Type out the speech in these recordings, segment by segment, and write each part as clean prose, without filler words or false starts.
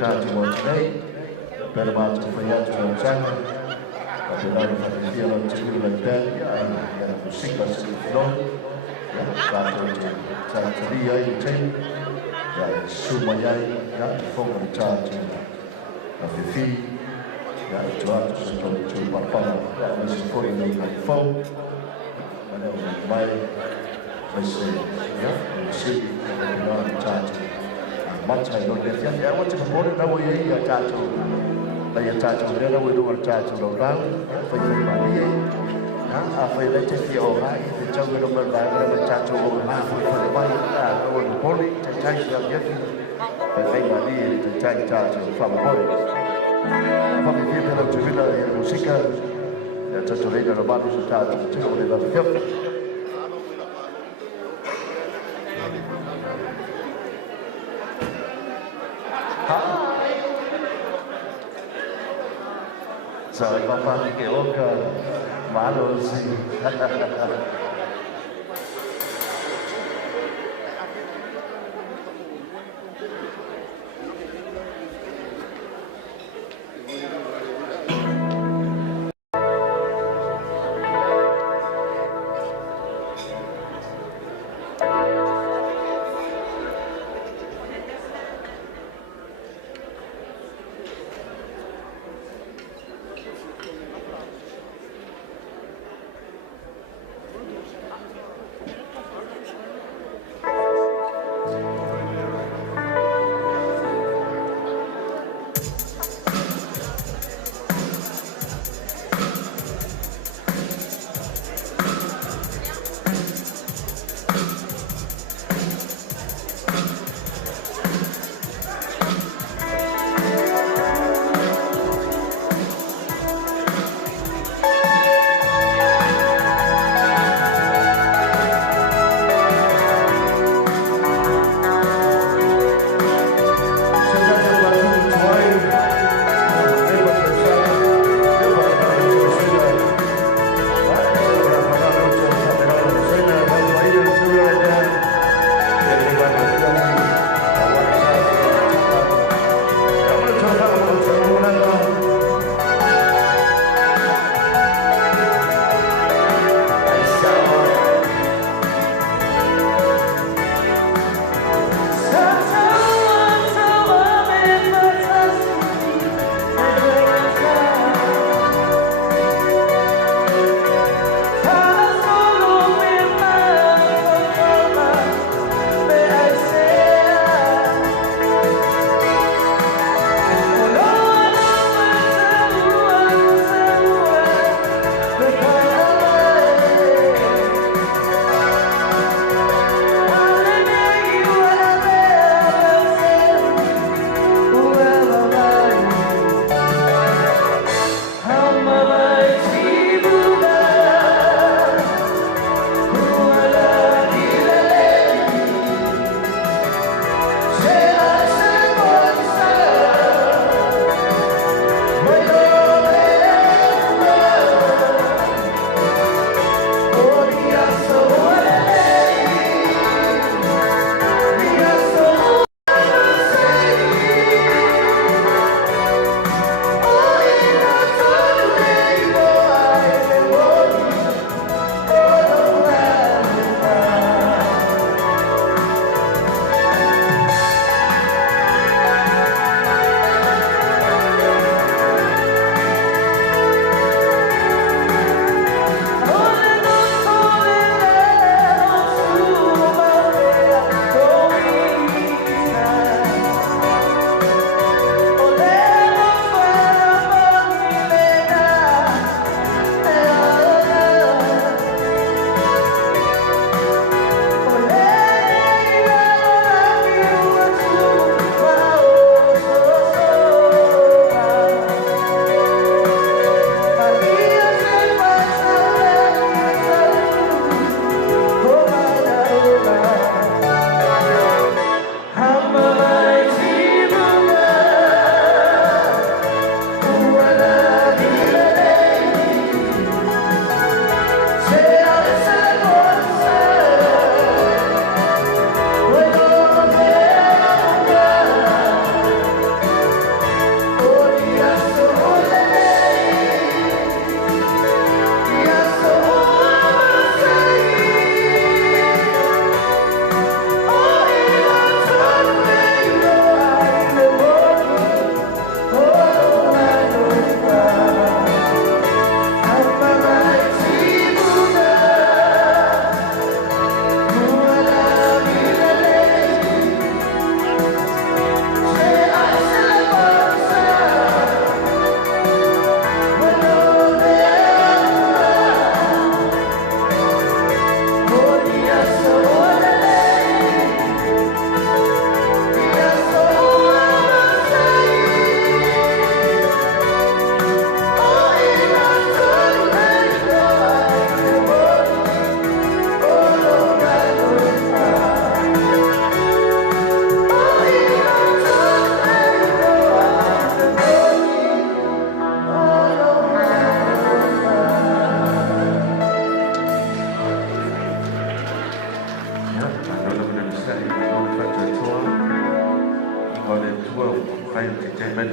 charging on today. Better about to bring out to our channel. But you know, if you feel like to do like that, yeah, you sing us to the floor. Yeah, start to be a team. Yeah, Sumayai, yeah, from the charging of the fee. Yeah, to us to Paula, yeah, this is 4894. Whenever Moimoi, I say, yeah, you see, you know, the charging. Much I don't get I want to support it. Now we are a tattoo. By a tattoo, then we do a tattoo around for your money. I feel like if you're right, the jungle of a tattoo over half for the body, over the body, to take your gift. But I need to take tattoo from the body. From the people of Juvila and Musica, the tattoo later about the tattoo, to the gift. Rồi con con kiểu má đồ gì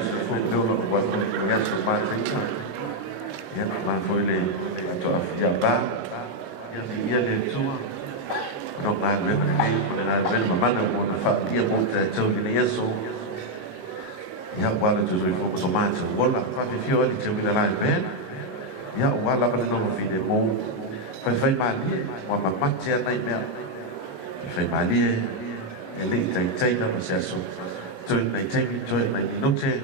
fulfill of what we have to manage. Yeah, man, for the Jabba, yeah, the two. Don't mind women, and I will my mother want to fuck the boat that told me yes, so. Yeah, while it was refocused on mine, so well, if you're ready to be alive, man. Yeah, while I'm going to feed the moon. If I marry, one my matcha nightmare. If I marry, a late time of so. Join my time, join my noche.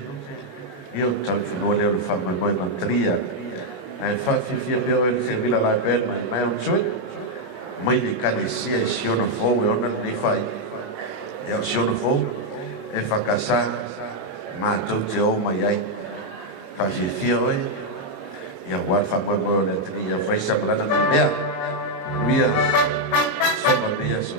You're trying to know the family going on 3 years. And 5 years ago, I said, will I bear my own choice? Maid can see a show of four, we honor the fight. They'll show the four. If I can say, man, took the old my eye. 5 years ago, yeah, what for my boy and 3 years, Fraser, but I'm there. We are somebody else.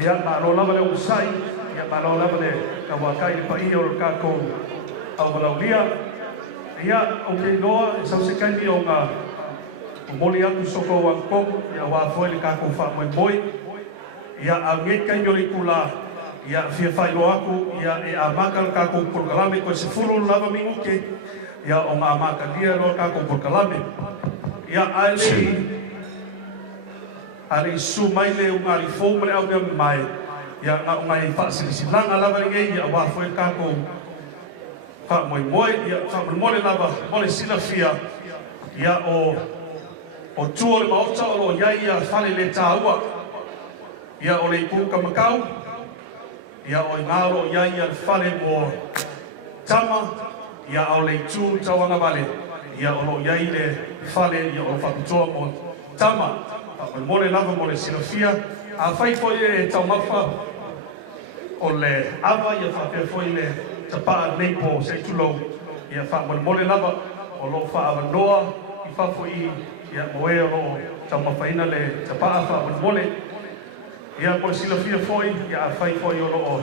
Ia malo lava le usai, ia malo lava le kawakai pa ia o kako au valaulia. Ia o ke noa e sau se kaini o ngā moli aku soko wangkong, ia wāfoe le kako wha Moimoi. Ia a ngai kaini o le kula, ia fia whairo aku, ia e a maka le kako purkalame, koe se furu lava minguke, ia o ngā maka lia lo kako purkalame. Ia ale su mai le unga li fo mele au me mai ya nga unga I fa silanga lava ngai ya wa fo ka ko fa Moimoi ya fa mole lava mole sila fia ya o tuo le maota o ya ya fa le taua ya o le ku ka makau ya o ngalo ya ya fa le mo tama ya o le tu tawanga vale ya o ya le fa le ya o fa kutoa mo tama mole lava mole silofia a fai foi e tau mafa o le ava ia fa pe foi le tapa nei po se tulo ia fa mole lava o lo fa ava noa I fa foi ia moe o tau mafa ina le tapa fa mole ia mole silofia foi ia fai foi o lo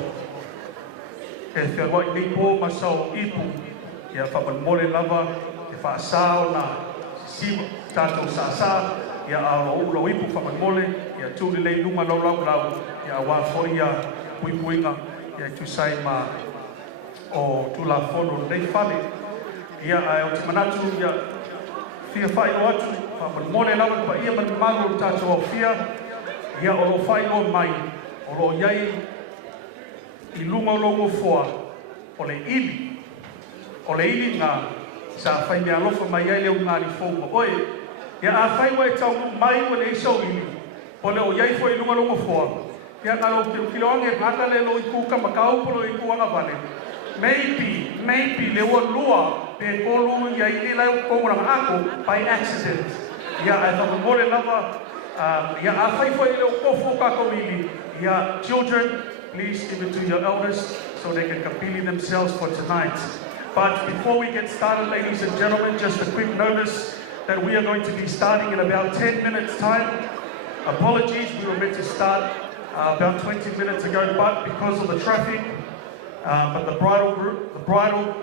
e fe wa nei po masao ipu ia fa mole lava e fa sao na sima tato sa ia a lo ipu fa mole ia tu le luma lo ia wa foi ia puipuinga ia tu sai ma o tu la fono dei fale ia a o manatu ia fia fai o atu fa mole la pa ia man malu tato o fia ia o lo fai o mai o lo iai I luma longo foa o le ili nga sa fai me alofa mai ai le unga li fongo oe ia a fai wa tau mai o le iso ili o le o iai foi lunga longo foa ia ngalo kiloange ngata le lo iku ka makau polo iku anga vale maybe maybe le o lua pe kolu ia ili lai kongoranga ako by accident. Ia ai whakamore lava, ia a whaifoi leo kofo kako ili. Ia children, please give it to your elders so they can kapili themselves for tonight. But before we get started, ladies and gentlemen, just a quick notice that we are going to be starting in about 10 minutes time. Apologies, we were meant to start about 20 minutes ago, but because of the traffic, but the bridal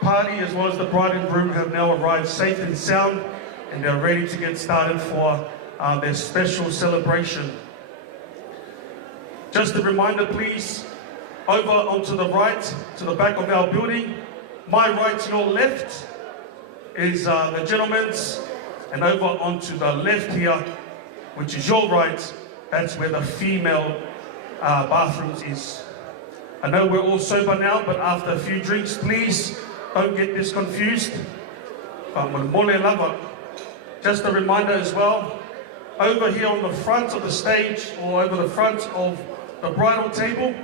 party as well as the bride and groom have now arrived safe and sound, and they're ready to get started for their special celebration. Just a reminder, please, over onto the right, to the back of our building, my right, your left, is the gentleman's, and over onto the left here, which is your right, that's where the female bathrooms is. I know we're all sober now, but after a few drinks, please don't get this confused. Just a reminder as well, over here on the front of the stage, or over the front of the bridal table,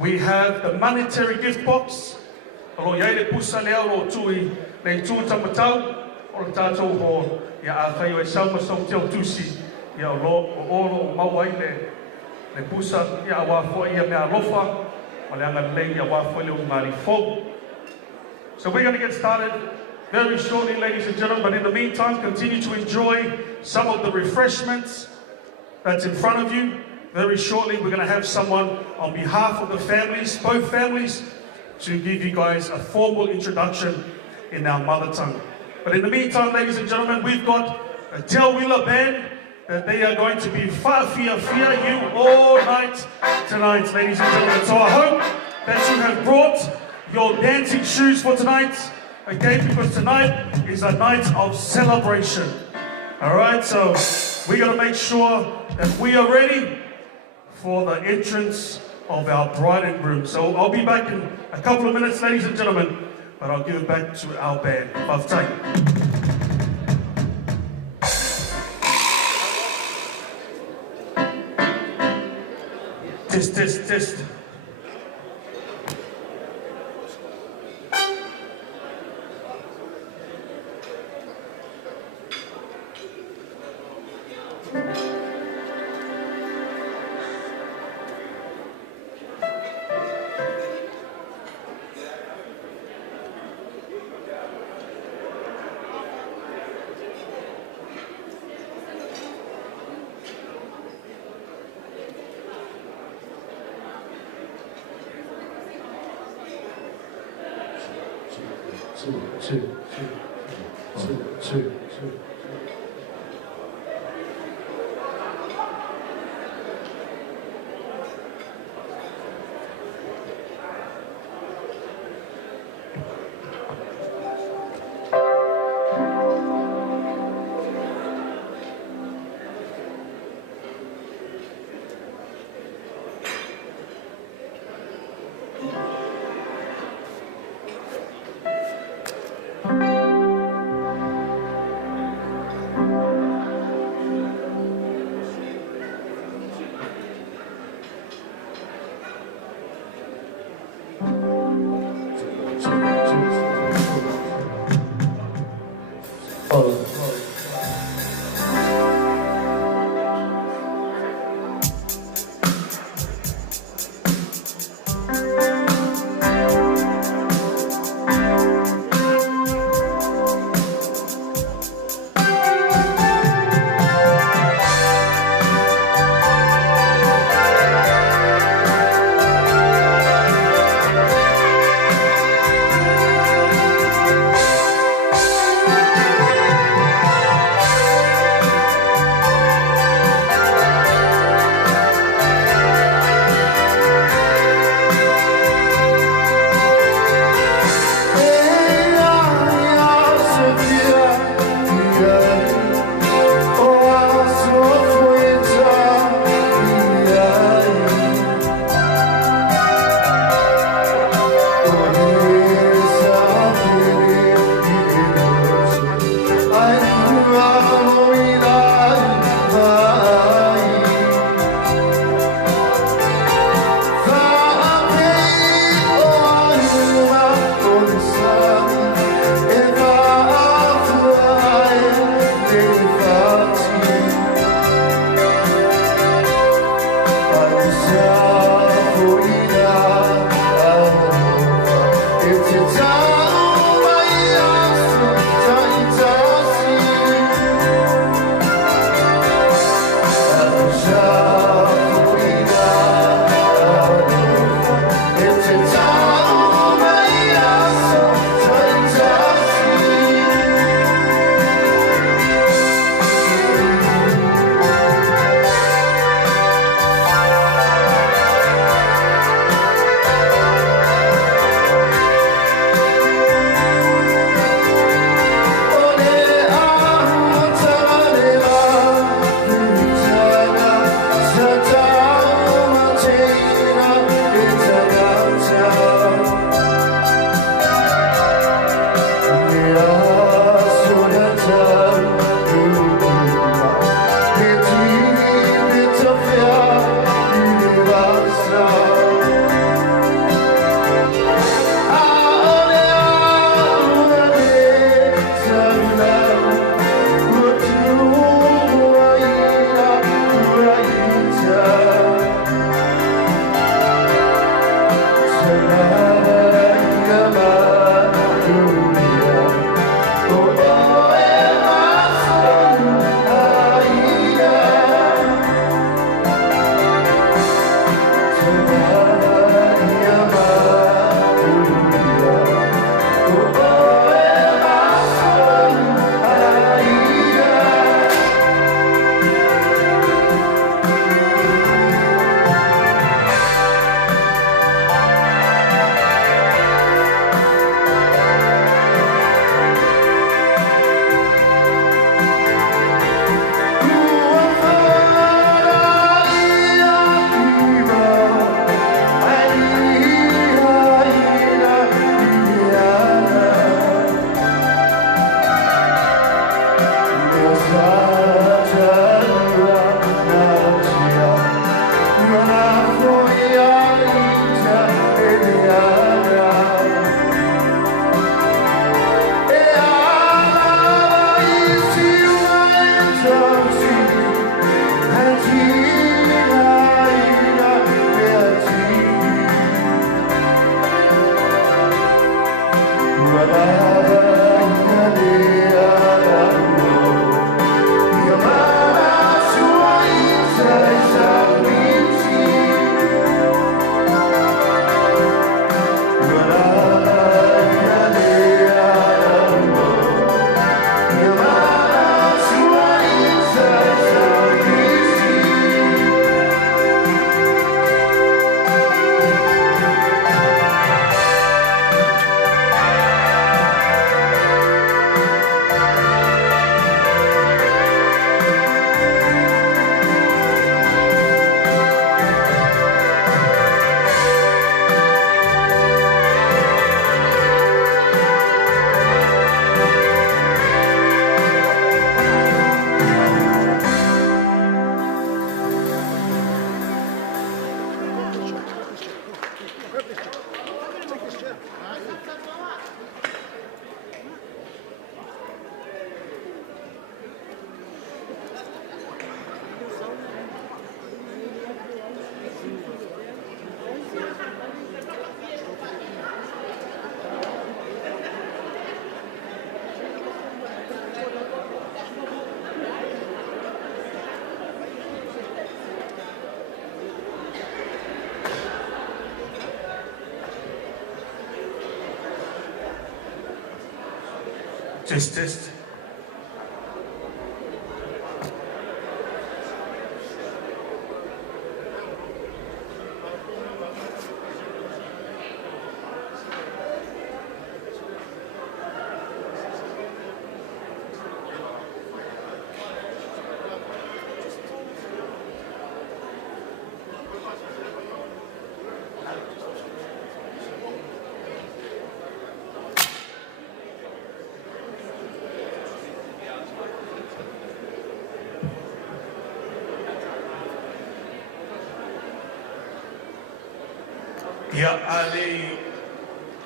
we have the monetary gift box. So we're going to get started very shortly, ladies and gentlemen, but in the meantime, continue to enjoy some of the refreshments that's in front of you. Very shortly, we're going to have someone on behalf of the families, both families, to give you guys a formal introduction in our mother tongue. But in the meantime, ladies and gentlemen, we've got a tail-wheeler band that they are going to be Faofua you all night tonight, ladies and gentlemen. So I hope that you have brought your dancing shoes for tonight, okay, because tonight is a night of celebration. All right, so we're going to make sure that we are ready for the entrance of our bride and groom. So I'll be back in a couple of minutes, ladies and gentlemen, but I'll give it back to our band. Test. Two. Test. Ia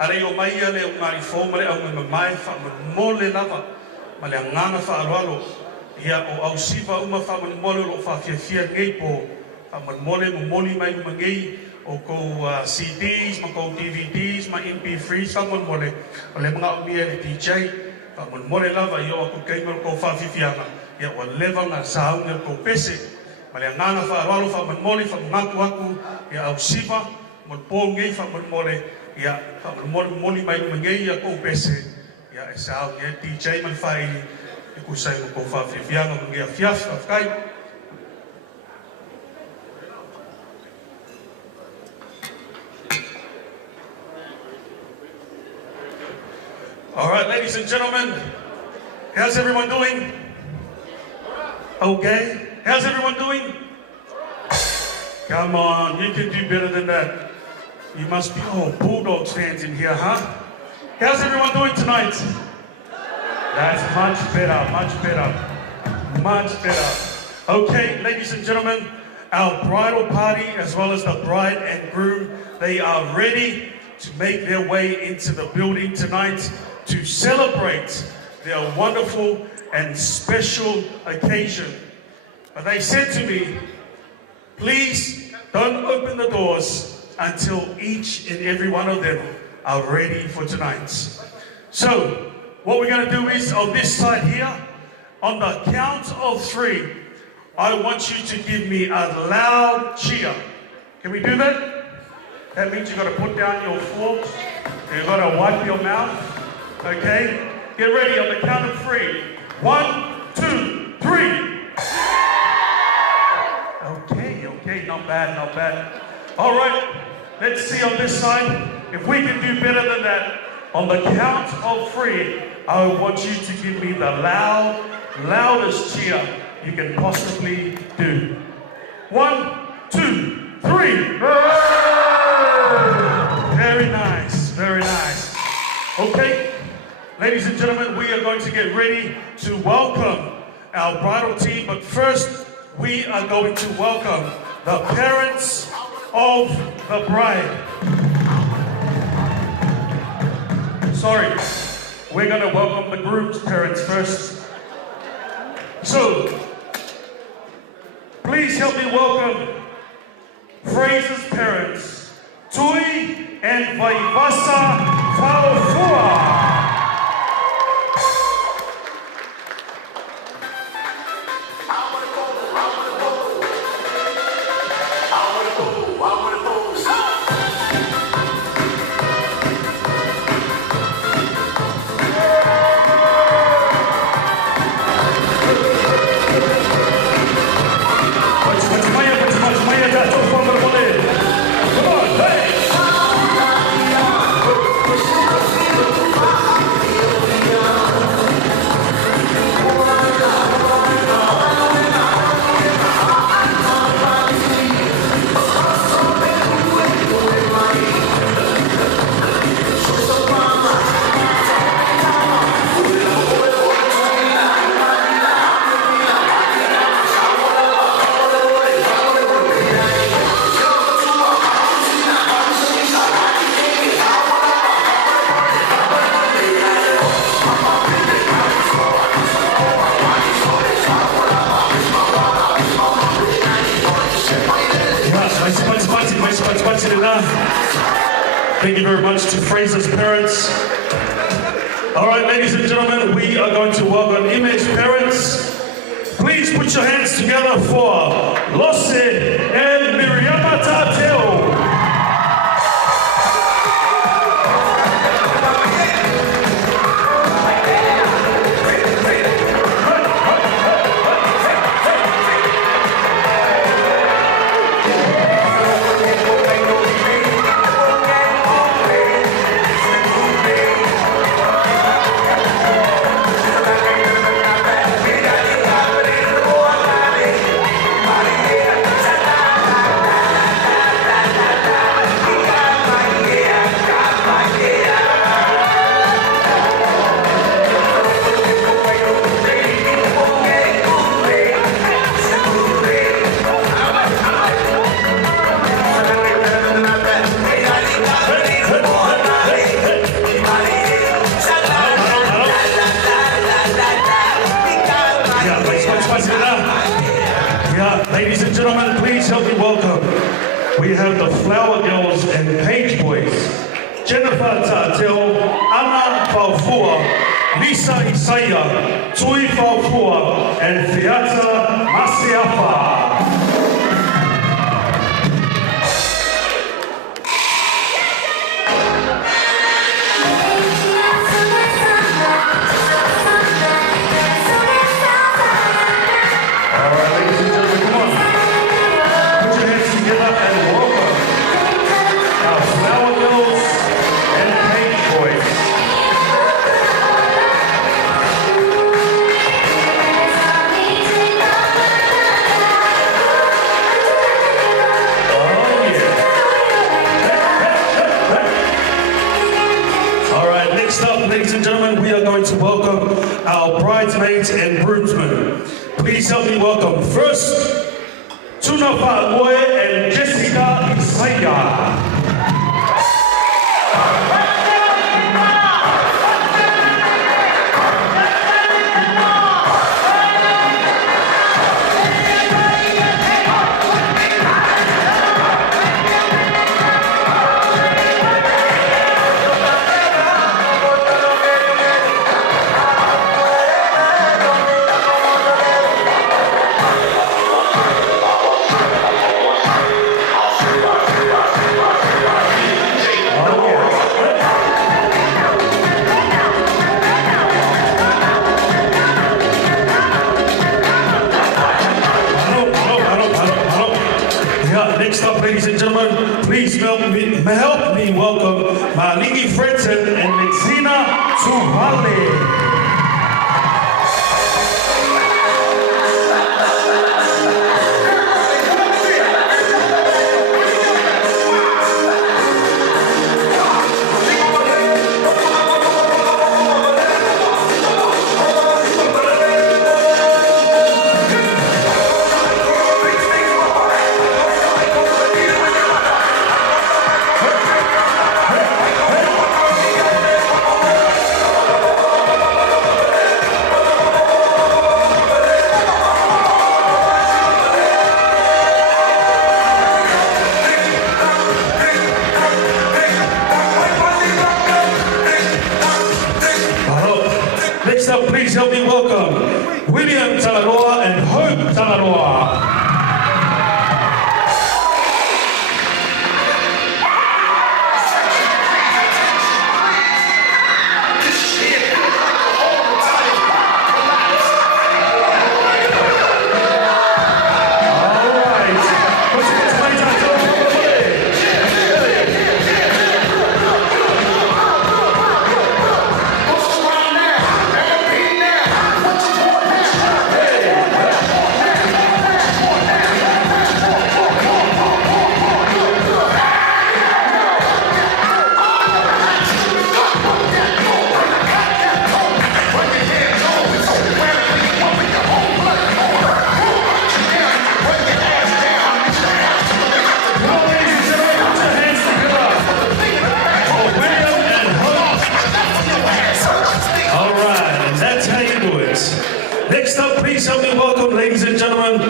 ale o mai ale o ngari fōmare au me mai wha mole lava ma le nganga wha aroalo ia o au siva uma wha mole o wha fia ngei po wha mole moli mai uma ngei o kou CDs ma kou DVDs ma MP3s wha mole o le mga umia le DJ wha mole lava ia o aku keimaro kou wha fifianga ia o lewa ngā saunga kou pese ma le nganga wha aroalo wha mole wha ngaku aku ia au siva mo po ngei fa mole ia fa mole mai ngei ia ko pese ia esa ia DJ man fai e ku sai ko fa fianga ngei fiaf kai. All right, ladies and gentlemen, how's everyone doing? Okay, how's everyone doing? Come on, you can do better than that. You must be, Bulldogs fans in here, huh? How's everyone doing tonight? That's much better. Okay, ladies and gentlemen, our bridal party, as well as the bride and groom, they are ready to make their way into the building tonight to celebrate their wonderful and special occasion. But they said to me, please don't open the doors until each and every one of them are ready for tonight. So, what we're going to do is, on this side here, on the count of 3, I want you to give me a loud cheer. Can we do that? That means you've got to put down your forks, you've got to wipe your mouth, okay? Get ready on the count of 3. 1, 2, 3. Okay, not bad. All right. Let's see on this side if we can do better than that. On the count of 3, I want you to give me the loudest cheer you can possibly do. 1, 2, 3. Very nice. Okay, ladies and gentlemen, we are going to get ready to welcome our bridal team, but first we are going to welcome the parents of the bride. Sorry, we're going to welcome the groom's parents first. So, please help me welcome Fraser's parents, Tui and Vaivasa Faofua. Thank you very much to Fraser's parents. All right, ladies and gentlemen, we are going to welcome Ime's parents. Please put your hands together for Lose and Miriama Tateo. Ladies and gentlemen, please help me welcome. We have the Flower Girls and Page Boys. Jennifer Tateo, Anna Faofua, Lisa Isaiah, Tui Faofua, and Fiata Masiafa. Ladies and gentlemen, we are going to welcome our bridesmaids and groomsmen. Please help me welcome first Tuna Moimoi and Jessica Isaiah. Next up, ladies and gentlemen, please help me welcome Maliki Fraser and Lexina Tuvale. Next up, please help me welcome William Talaroa and Hope Talaroa. Next up, please help me welcome, ladies and gentlemen,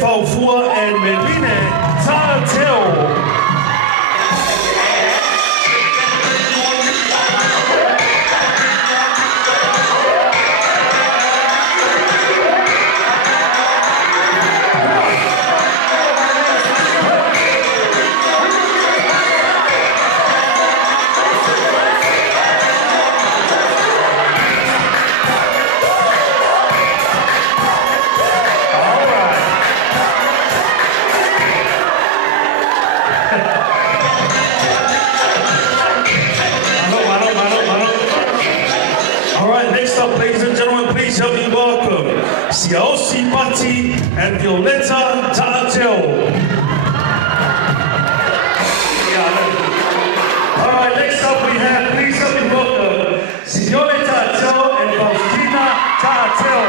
Faofua and Medine Tateo. All right, next up, ladies and gentlemen, please help me welcome Siaosi Pati and Imeleta Ta'ateo. All right, next up we have, please help me welcome Signore Ta'ateo and Faustina Ta'ateo.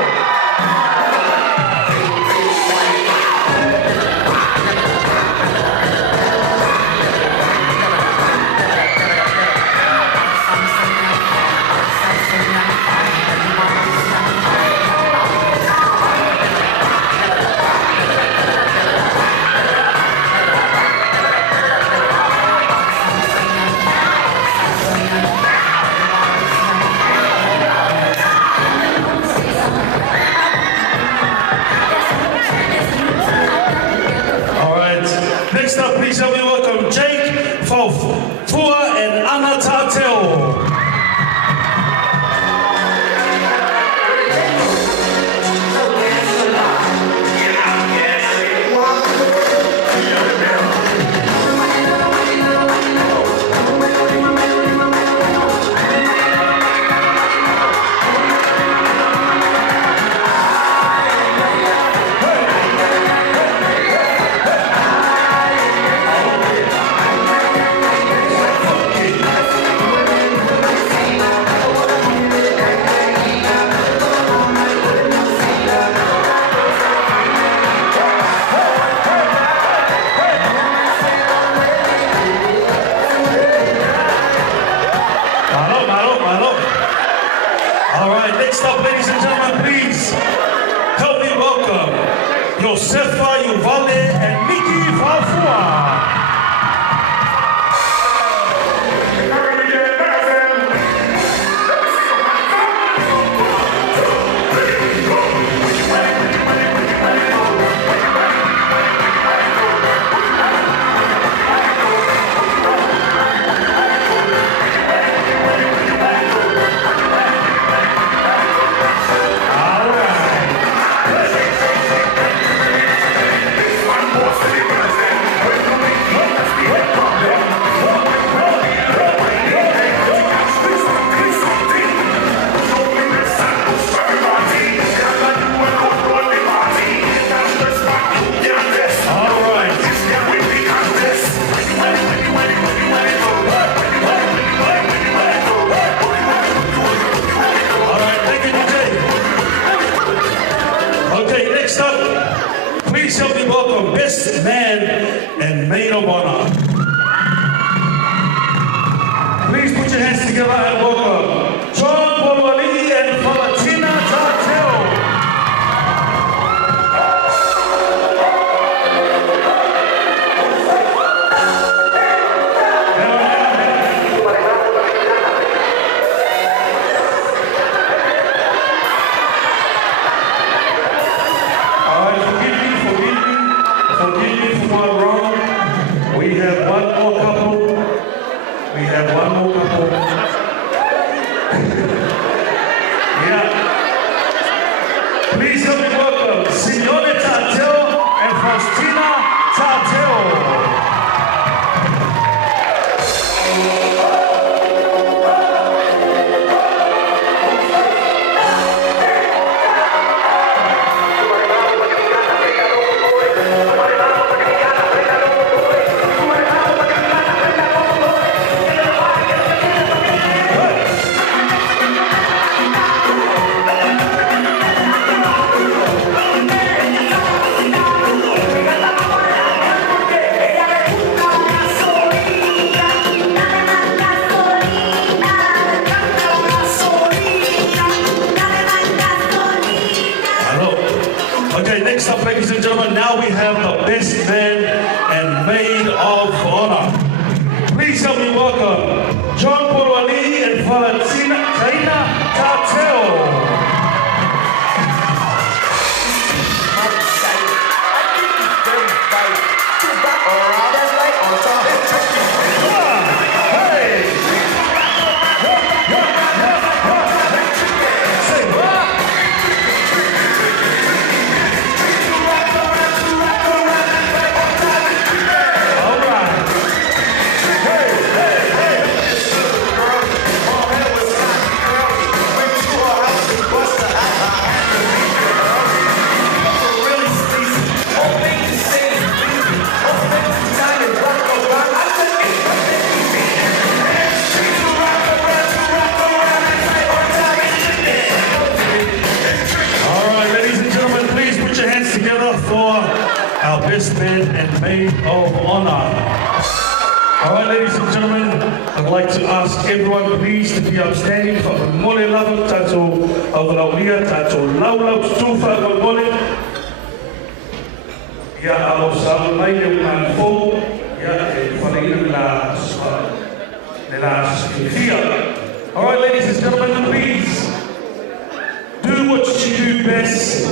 Next up, please help me welcome Jake, Faofua, and Anna Ta'ateo. All right, next up, ladies and gentlemen, please help me welcome Josefa Yuvale and Miki Faofua. Please help me welcome Best Man and Maid of Honor. Please put your hands together and welcome John Paula and Valentina Ta'ateo. Please help me welcome Signore Ta'ateo and Faustina Ta'ateo. Next up, ladies and gentlemen, now we have the Best Man and Maid of Honor. Please help me welcome John Porwali and Valentina Ta'ateo. best man and maid of honor. All right, ladies and gentlemen, I'd like to ask everyone please to be upstanding for Mole Lava Tato of Laulia Tato Laula Tufa Mole. Ya alo sa mai le manfo ya e falei la fia. All right, ladies and gentlemen, please do what you do best,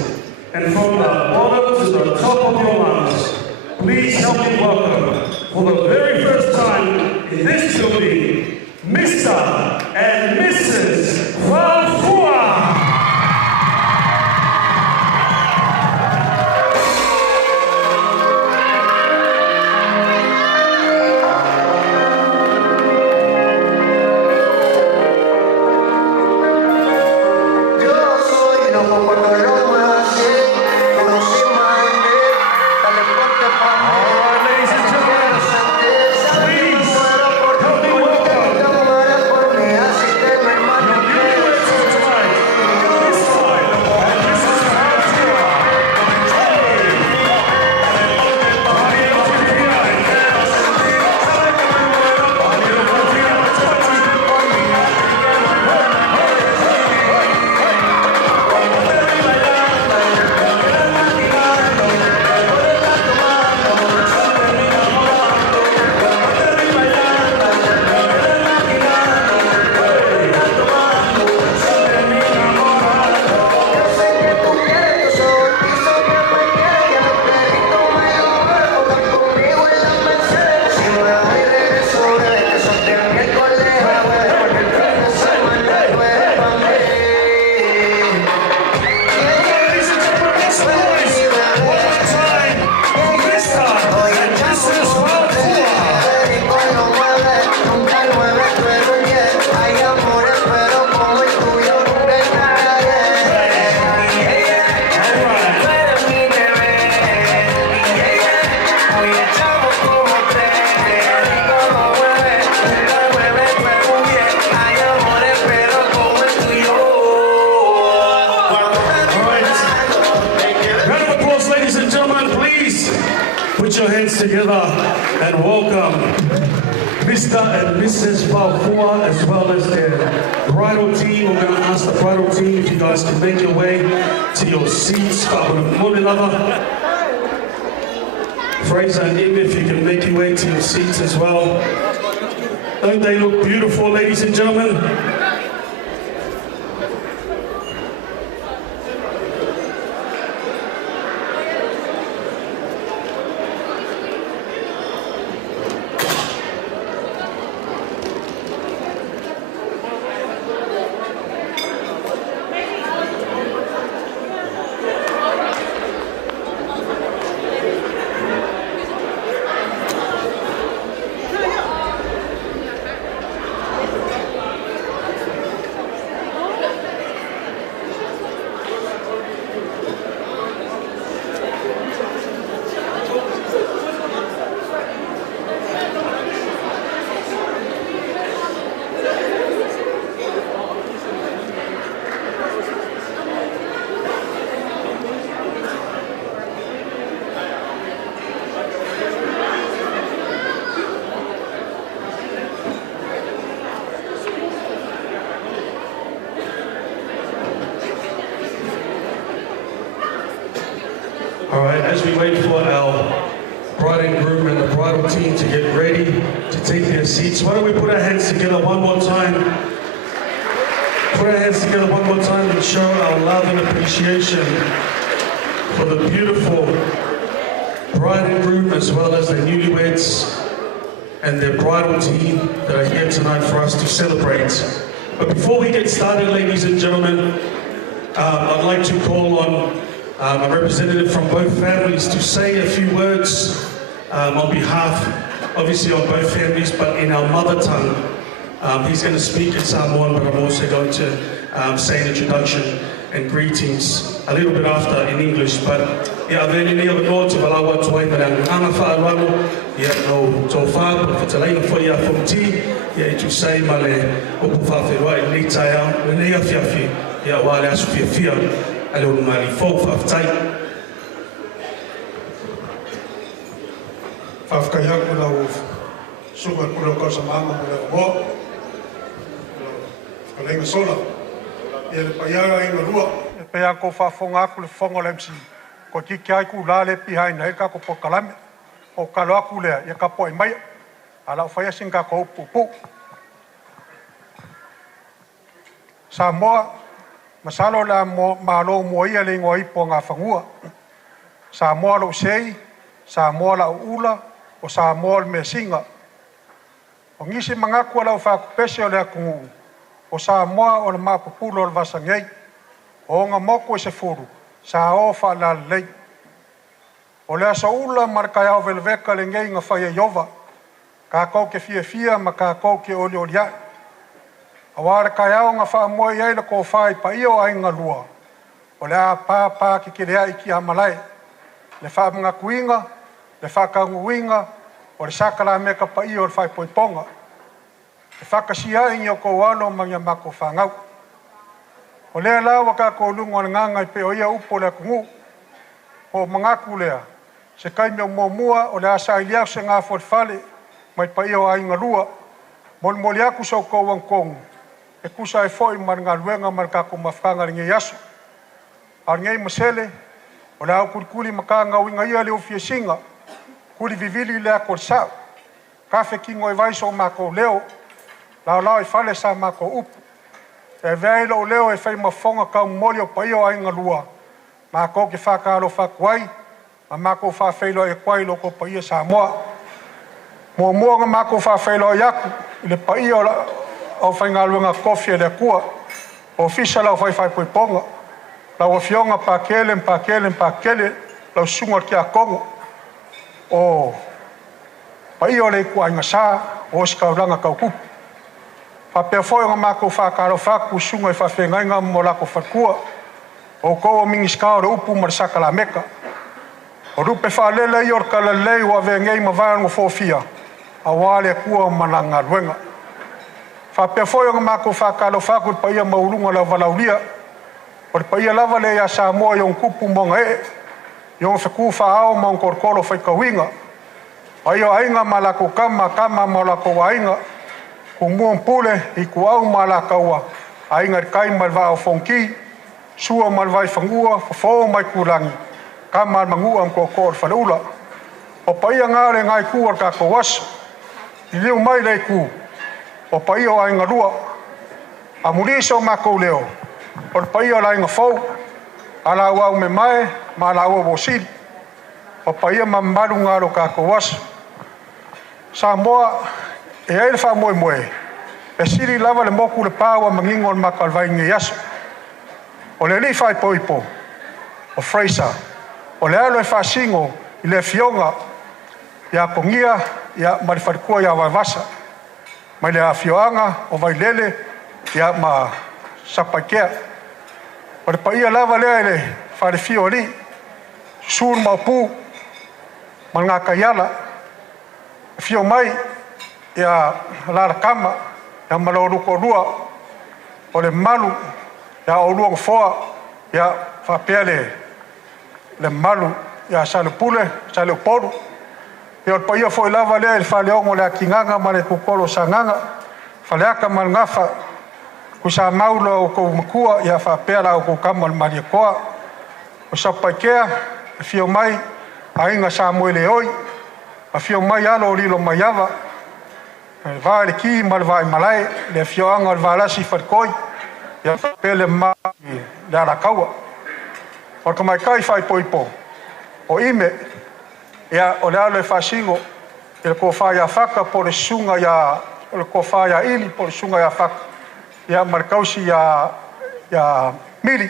and from the bottom to the top of your lungs, please help me welcome, for the very first time in this building, Mr. and Mrs. Faofua. Together and welcome Mr. and Mrs. Faofua, as well as their bridal team. We're going to ask the bridal team if you guys can make your way to your seats. Fraser and Im, if you can make your way to your seats as well. Don't they look beautiful, ladies and gentlemen? All right, as we wait for our bride and groom and the bridal team to get ready to take their seats, why don't we put our hands together one more time? Put our hands together one more time and show our love and appreciation for the beautiful bride and groom, as well as the newlyweds and their bridal team that are here tonight for us to celebrate. But before we get started, ladies and gentlemen, I'd like to call on a representative from both families to say a few words on behalf, obviously on both families, but in our mother tongue. He's going to speak in Samoan, but I'm also going to say an introduction and greetings a little bit after in English. But yeah, then in the other notes of Alawa Tuai, but I'm Anafa Alwano, yeah, no Tofa, but for Talaina for ya from tea, yeah, to say Male, Opufa Feroi, Nitaya, Renea Fiafi, yeah, while I ask Fia. I don't mind folk of tight. Whawhakaiau ko lau sunga kura kau sa mama mo lau mo. Whakalenga sola. Ia le paiaga inga rua. E pea ko whawhonga aku le whonga le msi. Ko tiki ai ku la le pihaina e ka ko pokalame. O kalo aku lea, ia ka po e mai. Ala o whaia singa ko upu. Samoa, masalo la malo mo ia le ngoi po ngā whangua. Samoa lo sei, Samoa la ula, o Samoa le mesinga. O ngisi mangakua lau whakupese o le akungu. O Samoa o le mapapulo o le vasangei. O ngā moko e se furu, sa o wha lei. O le asa ula markai au velveka le ngei ngā whaia iova. Ka kau ke fia ma ka kau ke oli oliai. Awara kai au ngā wha moe iei le ko whai pa io ai ngā lua. O le a pā ki kirea iki hamalai. Le wha mga kuinga, le wha kanguinga, o le sakala meka pa io le whai poiponga. Le wha kasia ingi o ko walo mangia mako whangau. O lea lawa ka ko lungo le nganga i pe o ia upo le kungu. O mangaku lea, se kai mea mua o le asa iliau se ngā whale mai pa io ai ngā lua. Moli aku sau kou wangkongu. E kusa e foi mar ngā luenga mar kako mawhanga ringe yasu. Ar ngei masele, o le au kurikuri maka ngā winga ia le ofia singa, kuri vivili le ako sao. Kafe kingo e vaiso mako leo, lao e fale sa mako upu. E vei lo leo e whai mafonga kau moli o paio ai ngā lua. Mako ke whakaro whakuai, ma mako whawhailo e kwai loko paia sa moa. Mua ngā mako whawhailo e aku, i le paio au whai ngā luenga kofi e le kua, o fisa lau whai poiponga, lau a fionga pakele, lau sunga ki a kongo, o paio le kua inga saa, o skauranga kau kupu. Whapea whoi ngā mako whakaro whaku, sunga i whawhengainga mo lako whakua, o koua mingi skaure upu marisaka la meka. O rupe whalele i orka le lei wa vengei ma vāngo fōfia, a wale kua mananga luenga. Whapea whoi ngā mako whakaro whaku pa ia maurunga lau walauria, o pa ia lava le ia Samoa iong kupu monga iong whaku whaao maung korkoro whaikawinga. A ia ainga malako kama malako wainga, ku muang pule i ku au malakaua, ainga kai malwa o fonki, sua malwai whangua, whafo mai kurangi, kama mangua am korkoro whalaula. O pa ia ngāre ngai kua kako wasu, i liu mai lei ku, o pa ia o ainga rua, a muriso mako leo, o pa ia o lainga fau, ala wau me mai, ma ala ua wosiri, o pa ia mamaru ngaro kako wasu. Samoa, e aile wha moe, e siri lava le moku le pāua mangingo le makalwai nge yasu. O le li whai poipo, o Fraser, o le alo e whasingo i le fionga, ia kongia, ia marifadikua ia waivasa, mai le a fioanga o vailele, ia ma sapaikea. O le paia lava lea ele whare fio li, sur maupu, ma ngā kaiala, fio mai, ia lara kama, ia malauruko rua, o le malu, ia o rua ngofoa, ia whapea le malu, ia sale pule, sale uporu. Ia o paia fo lava lea il whaleongo le akinganga ma le kukolo sanganga, whaleaka ma ngafa, ku sa maulo o kou makua, ia whapea la o kou kama le maria koa, o sa paikea, fio mai, a inga sa moele oi, a fio mai alo o lilo mai ava, vai le ki ma le vai malai, le fioanga le valasi whatkoi, ia pele mai le arakaua. O ka mai kai whai poipo, o ime, ia o le alo e whasingo, e le ko whai a whaka po le sunga ia, o le ko whai a ili po le sunga ia whaka, ia marikausi ia mili,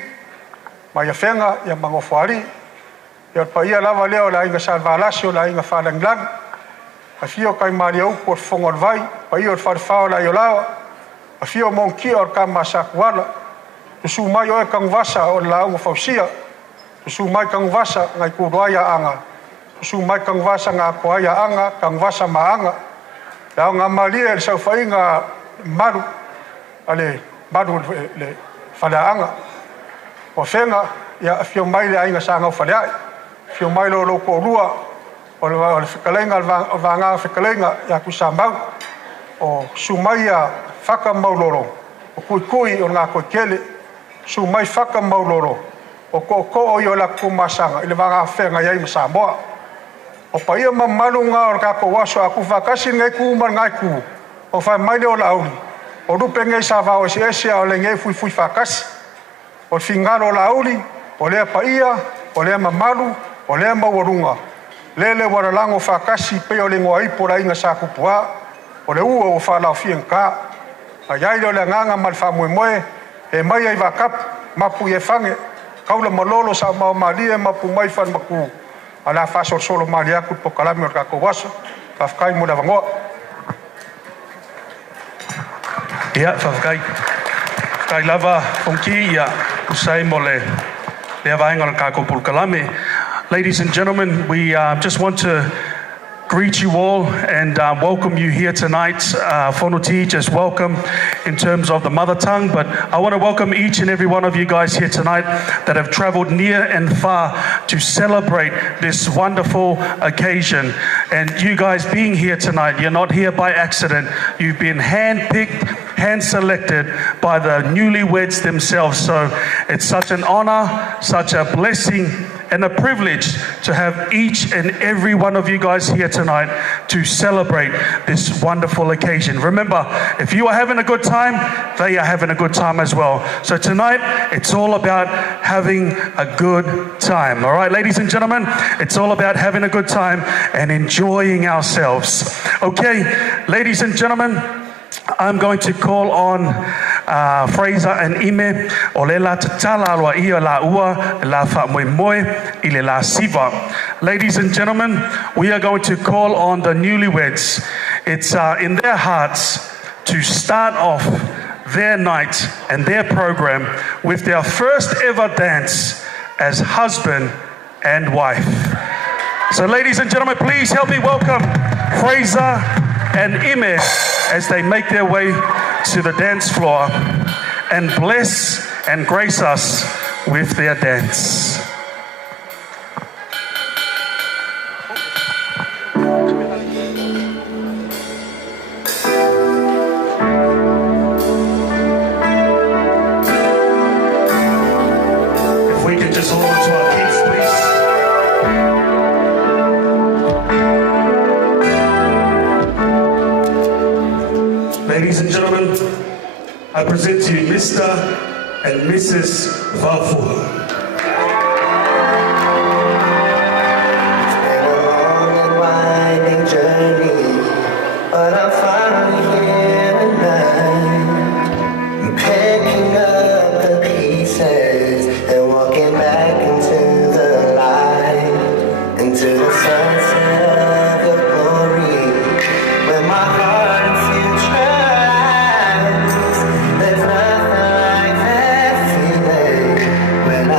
ma ia whenga, ia mangofari, ia pa ia lava leo la inga sa valasi o la inga whalanglang, a fio kai maria upo o whonga vai, pa ia o wharwhao la i o lawa, a fio monki o kama sakuala, tu su mai o e kangvasa o la unga fausia, tu su mai kangvasa ngai kuruaya anga, tu su mai kangvasa ngā kuaya anga, kangvasa maanga, la unga maria el sau whainga maru, ale maru le whaleanga, o whenga, ia fio mai le ainga sa ngau whaleai, fio mai lo loko rua, o le whikalenga o vanga whikalenga ia ku sa mau o sumaia whaka mauloro o kui o ngā koe kele sumai whaka mauloro o ko i o la kumasanga i le vanga whenga iai ma Samoa o pa ia mamalu ngā o kako waso aku whakasi ngai ku man ngai ku o whai maile o la auli o rupe ngai sa vao esi esia o le ngai fui whakasi o fingaro la auli o lea pa ia o lea mamalu o lea mawarunga lele waralango whakasi pe o le ngoa ipo la inga sa kupua o le ua o whalau fienka a iai o le nganga mal Moimoi e mai ai wakap mapu e whange kaula malolo sa mau malia mapu mai whan maku a la whasor solo mali aku po kalami o kako waso whafkai mo na wangoa. Ia, whafkai. Kai lava whonki ia usai mo le vaenga o kako po kalami. Ladies and gentlemen, we just want to greet you all and welcome you here tonight. Whanoti, just welcome in terms of the mother tongue, but I want to welcome each and every one of you guys here tonight that have traveled near and far to celebrate this wonderful occasion. And you guys being here tonight, you're not here by accident. You've been hand-picked, hand-selected by the newlyweds themselves. So it's such an honor, such a blessing, and a privilege to have each and every one of you guys here tonight to celebrate this wonderful occasion. Remember, if you are having a good time, they are having a good time as well. So tonight, it's all about having a good time. All right, ladies and gentlemen, it's all about having a good time and enjoying ourselves. Okay, ladies and gentlemen, I'm going to call on Fraser and Ime o le la tatala alwa ia la ua la fa moimoi i le la siva. Ladies and gentlemen, we are going to call on the newlyweds. It's in their hearts to start off their night and their program with their first ever dance as husband and wife. So ladies and gentlemen, please help me welcome Fraser and Ime as they make their way to the dance floor and bless and grace us with their dance. If we can just hold on to our kids, please. Ladies and gentlemen, I present to you Mr. and Mrs. Faofua. It's been a long and winding journey, but I'm finally here tonight. I'm picking up the pieces and walking back into the light, into the sunset of your glory, with my heart and future. There's nothing like that feeling when I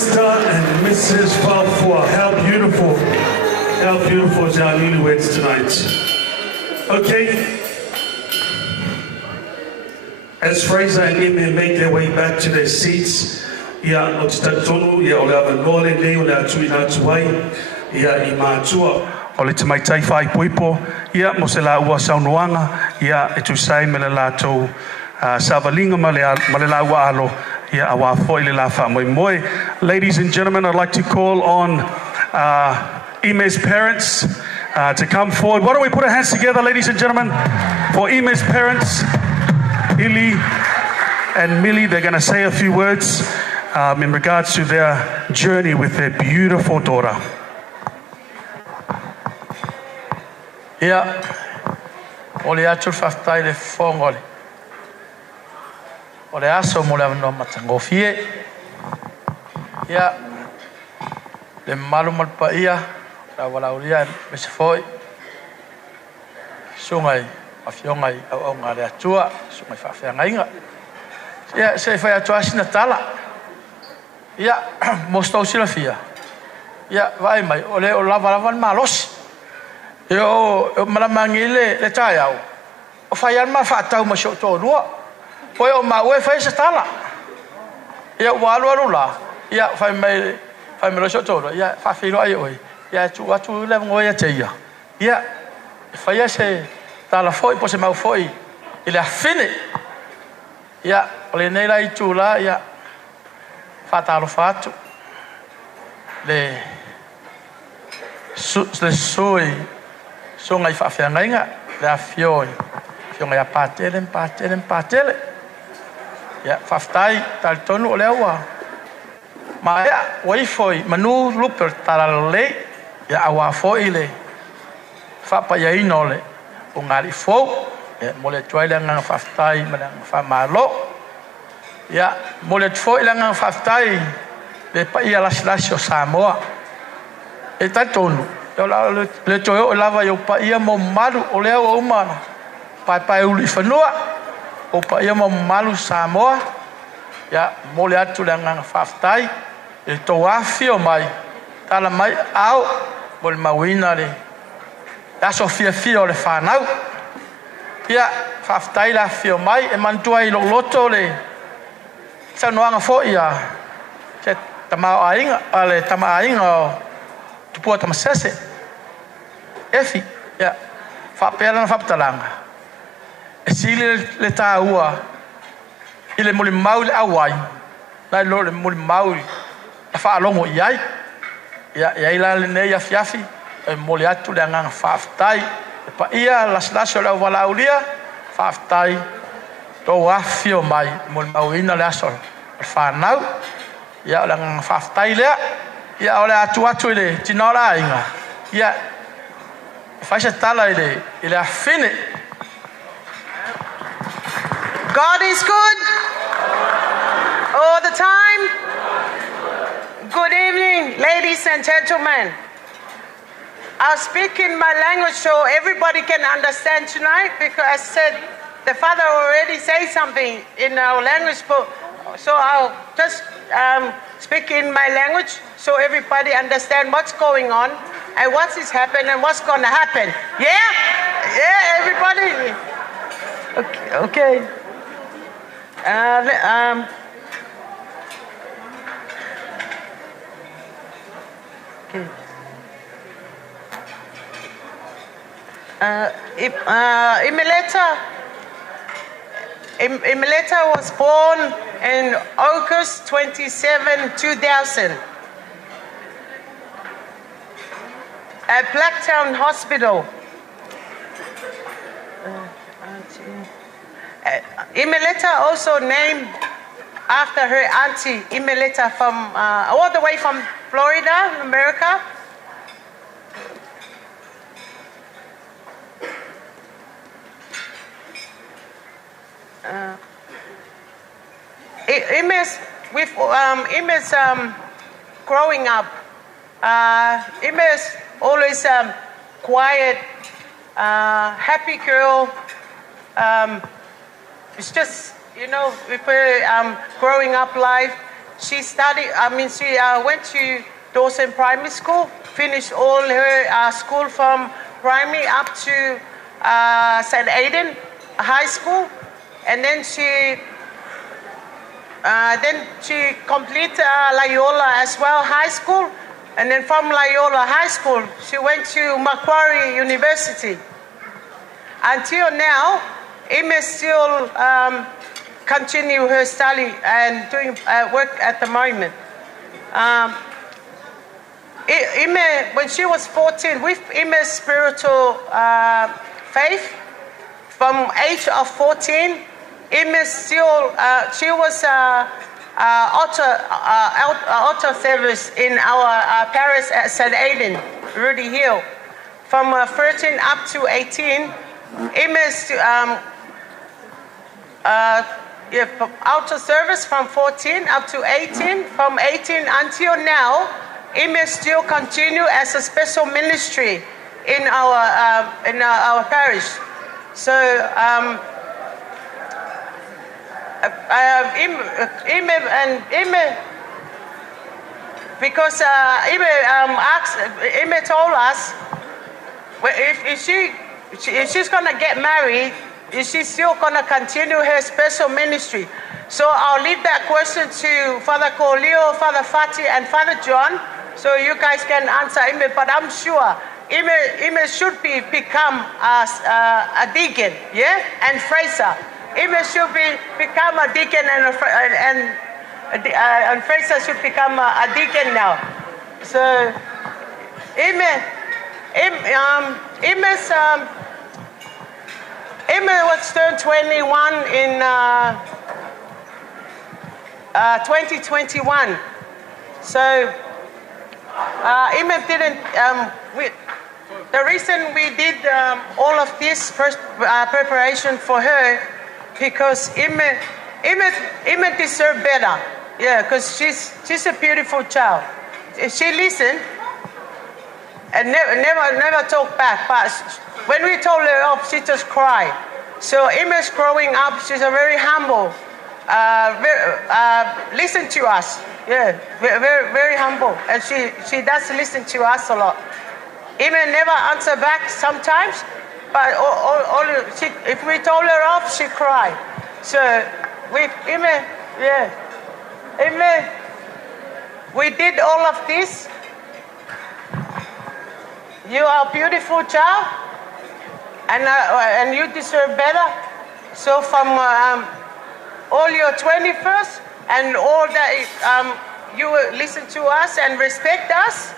Mr. and Mrs. Faofua. How beautiful is our newlyweds tonight. Okay. As Fraser and Ime make their way back to their seats, ia o te tatonu, ia o le avanole nei o le atu ina atuai, ia I mātua o le tamaitai whai puipo, ia mo se la ua saunoanga, ia e tu sai me le lātou savalinga ma le la ua alo, ia awa foi le la wha Moimoi. Ladies and gentlemen, I'd like to call on Ime's parents to come forward. Why don't we put our hands together, ladies and gentlemen, for Ime's parents, Ili and Millie. They're going to say a few words in regards to their journey with their beautiful daughter. Ia, o le atu whaftai le whongole. O le aso mo le avanoa matangofie. Ia, le malu malpa ia, la walauria me se foi. Sungai, awhiongai au ngā le atua, sungai whawhianga inga. Ia, se whai atua sina tala. Ia, mostou sila fia. Ia, vai mai, o le o lava malosi. Ia, o malamangi le tai au. O whai alma whaatau ma sio tō rua. Poi o maue whai sa tala. Ia, walu la. Ia, whai mai lo sio tō rua. Ia, whawhiro ai oi. Ia, tu atu le ngoi a te ia. Ia, whai se tala foi, po se mau foi. I le awhine. Ia, o le nei lai tū la, ia, whaataro whaatu. Le sui, sungai whawhianga inga, le a fioi. Fiongai a pātele. Ia, whaftai, tali tonu o le aua. Ma ia, waifoi, manu luper tala le, ia awa foi le. Whapa ia ino le, o ngari fau. Ia, mo le tuai le ngang whaftai, ma le ngang whamalo. Ia, mo le tuai le ngang whaftai, le pa ia lasi o Samoa. E tai tonu. Le toi o lava i o pa ia mo malu o lea o umana. Pai uli whanua. O pa ia mo malu Samoa. Ia, mo le atu le ngang whaftai. E tō awhi o mai. Tala mai au. Mo le mawina le. Aso fia o le whanau. Ia, whaftai la fio mai. E mantua i loto le. Sanoanga fo ia. Se tamau ainga. Ale tamau ainga o. Tupua tamasese. Efi. Ia. Whapera na whapatalanga. E sili le tā ua. I le muli mau le awai. Nai lo le muli mau. A whaalongo iai. Ia ila le nei afiafi. E moli atu le anganga whaftai. E pa ia las o le wala ulia. Whaftai. Tō wafi o mai. Muli mau ina le aso. E whanau. Ia o le anganga whaftai lea. Ia o le atu i le tinola inga. Ia. Whaisa tala i le awhine. God is good all the time. Good evening, ladies and gentlemen. I'll speak in my language so everybody can understand tonight, because I said the father already said something in our language book. So I'll just speak in my language so everybody understand what's going on and what is happening and what's going to happen. Yeah? Yeah, everybody? Okay. Imeleta was born in August 27, 2000 at Blacktown Hospital. Imeleta also named after her auntie Imeleta from all the way from Florida, America. Ime's growing up. Ime's always quiet, happy girl. It's just, with her growing up life, she studied, she went to Dawson Primary School, finished all her school from primary up to St. Aidan High School, and then she completed Loyola as well, high school, and then from Loyola High School, she went to Macquarie University. Until now, Ime still continue her study and doing work at the moment. Ime, when she was 14, with Ime's spiritual faith, from age of 14, Ime still, she was altar service in our parish at St. Aidan, Rudy Hill. From 13 up to 18, Ime's altar service from 14 up to 18. From 18 until now, Ime still continue as a special ministry in our parish. So because Ime told us if she's gonna get married, she's still gonna continue her special ministry. So I'll leave that question to Father Colio, Father Fati, and Father John, so you guys can answer Ime. But I'm sure Ime should become a deacon, yeah, and Fraser. Ime should become a deacon, and Fraser should become a deacon now. So Ime was turned 21 in 2021. So Ime didn't. The reason we did all of this first preparation for her, because Ime deserves better. Yeah, because she's a beautiful child. She listened and never talked back. But when we told her off, she just cried. So Ime's growing up. She's a very humble. Listen to us. Yeah, very, very humble, and she does listen to us a lot. Ime never answer back sometimes, but if we told her off, she cried. So with Ime, yeah, Ime, we did all of this. You are a beautiful child, and you deserve better. So from all your 21st and all that, you listen to us and respect us.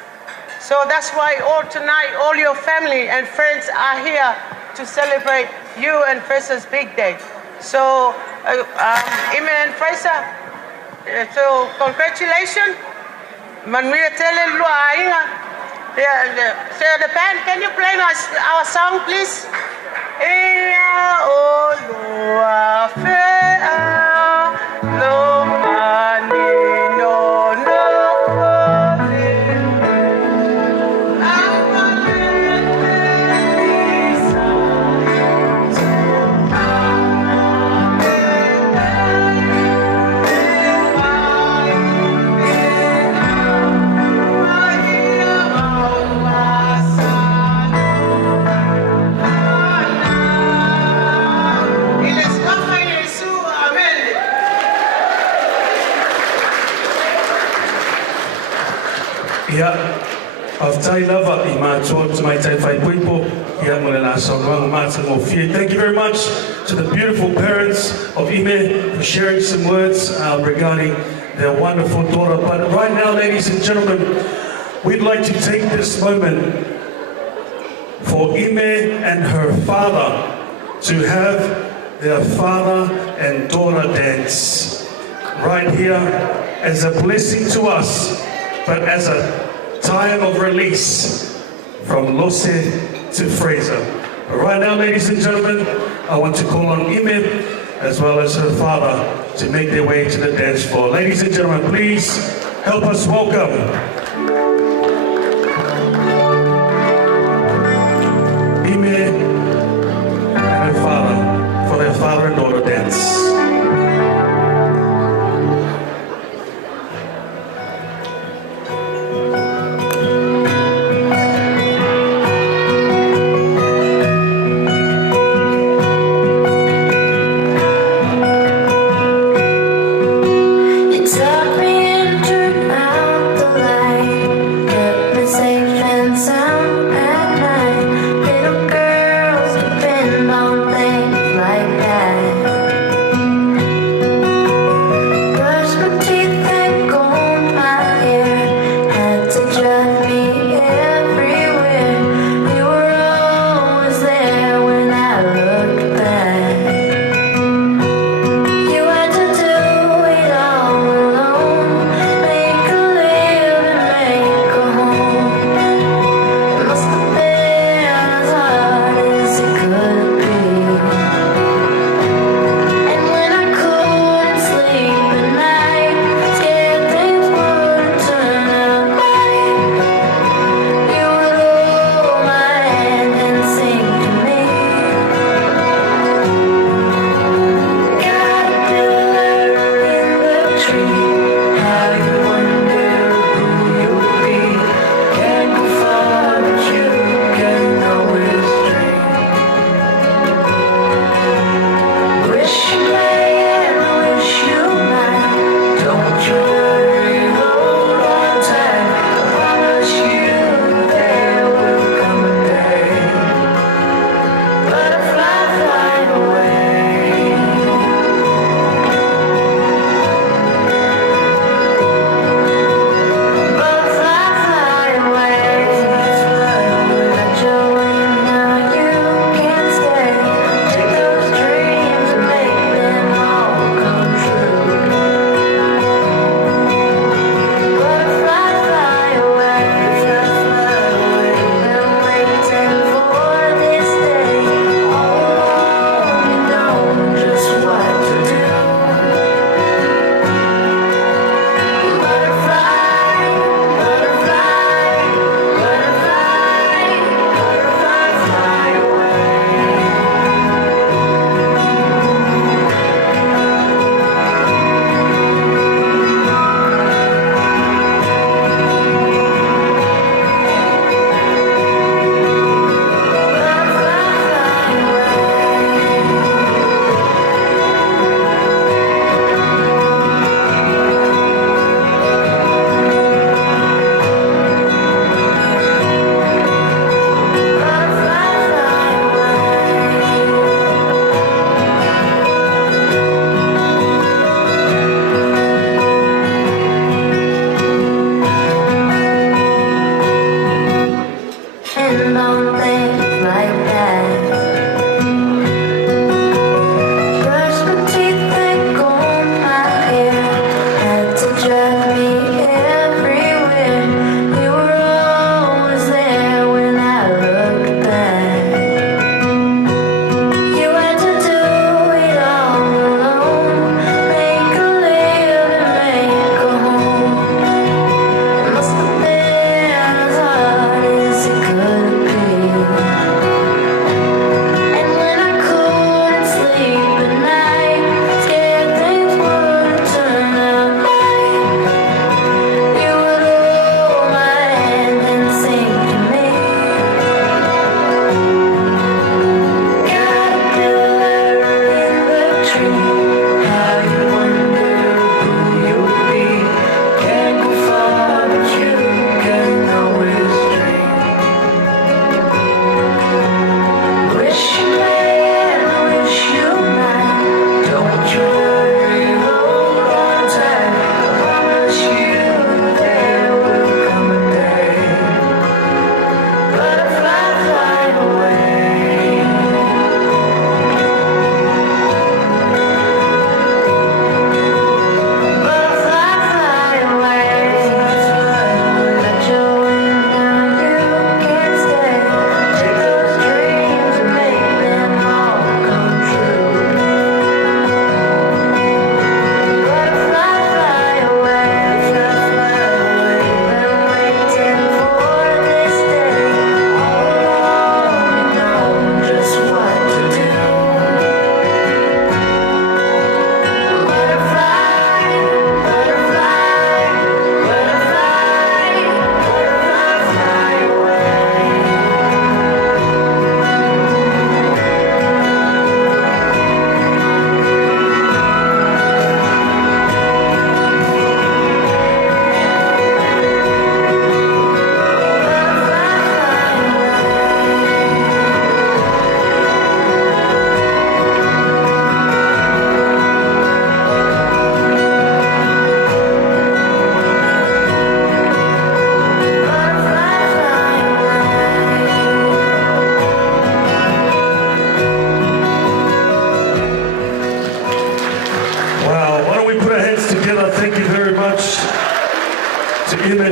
So that's why tonight, all your family and friends are here to celebrate you and Fraser's big day. So, Ime and Fraser, so congratulations. Manuia tele lua inga. So the band, can you play our song, please? Ia o lua fea, lo mani no no. Yeah, of Tai Lava, Thank you very much to the beautiful parents of Ime for sharing some words regarding their wonderful daughter. But right now, ladies and gentlemen, we'd like to take this moment for Ime and her father to have their father and daughter dance right here as a blessing to us, but as a time of release from Lose to Fraser. But right now, ladies and gentlemen, I want to call on Ime as well as her father to make their way to the dance floor. Ladies and gentlemen, please help us welcome Ime and her father for their father and daughter dance.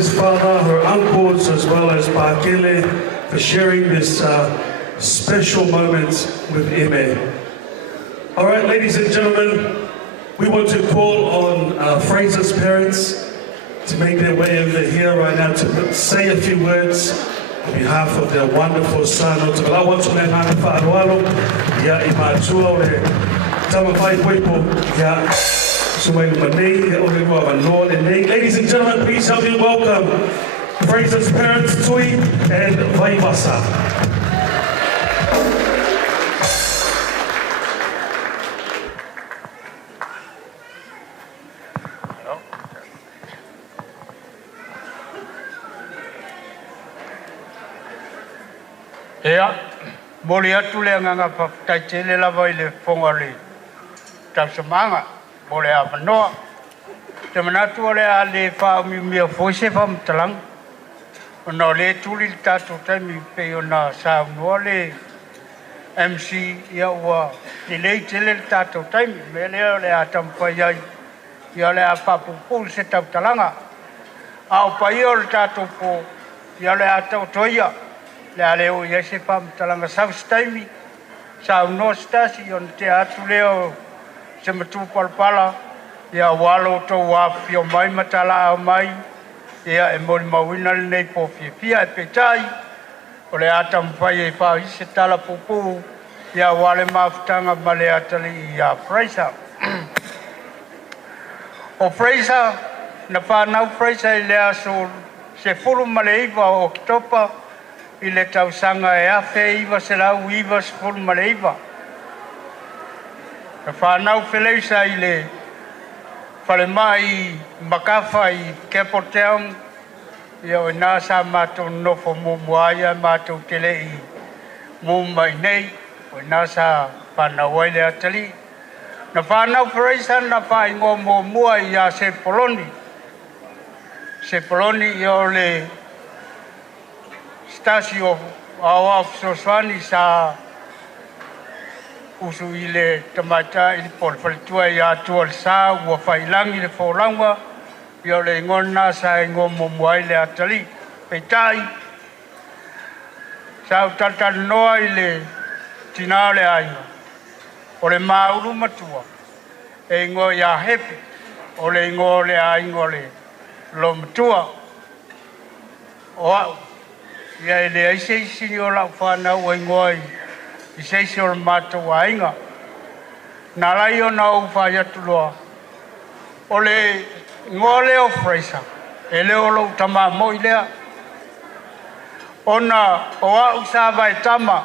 his father, her uncles, as well as Pakele for sharing this special moment with Ime. All right, ladies and gentlemen, we want to call on Fraser's parents to make their way over here right now to say a few words on behalf of their wonderful son. Ladies and gentlemen, please help me welcome Fraser's parents, Tui and Vaivasa. Ea, moli atu le nganga papatai lava i le whongari tausamanga, moli a wanoa. Te manatu ole a le whaumimia foise whamtalang. Ono le tuli le tātou taimi pe o nā saunua le MC ia ua le lei tele le tātou taimi. Me leo le a tampai ai, ia le a papupu se tautalanga. Au pai o le tātou po, ia le a tautoia. Le aleo ia se whamtalanga saustaimi, saunua stasi on te atu leo se matu palpala, ia walo tau api o mai matala au mai, ia e mori mawina le nei po fia e petai, o le ata mwhai e whao se tala pupu, ia wale mawhitanga ma le atali ia Fraser. O Fraser, na whanau Fraser i lea so se furu ma le iwa o kitopa, i le tausanga e awhe iwa se lau iwa se furu ma le iwa. Na whanau wheleisa i le whale mai makafa i Kepo Town, i o nā sa mātou nofo mumuaia mātou tele i Moimoi nei, o nā sa whanau ai le atali. Na whanau Fraser na whaingo mumua i a se Poloni. Se Poloni i o le stasi o awa Soswani sa usu i le tamata i le polfalitua i atua le sa ua whailangi le whaulangwa i o le ngona sa ingo mumuai le atali peitai sa utata noa i le tina le ainga o le mauru matua e ingo ia hepi o le ingo le aingo le lo matua o au ia ele aise isi o la whanau ai ngoi i seisi o le mātou ainga. Nā lai o nā uwhai atu loa. O le ngō leo Fraser, e leo lau tama mo i lea. Ona o au sa vai tama,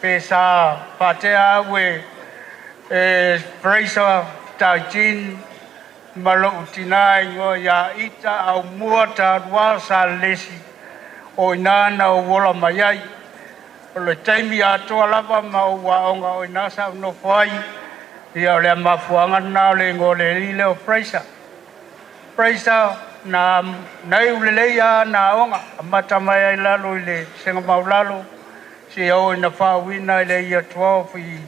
pe sa patea au e Fraser taijin malo utinai ngoi ia ita au mua ta rua sa lesi. O inana o wola mai ai, o le taimi atoa lava ma o waonga o inasa uno whai, ia o le mafuanga na o le ngole rile o Fraser. Fraser na nei uleleia na onga, a matamai ai lalo i le senga maulalo, si au ina whawina i le ia 12 i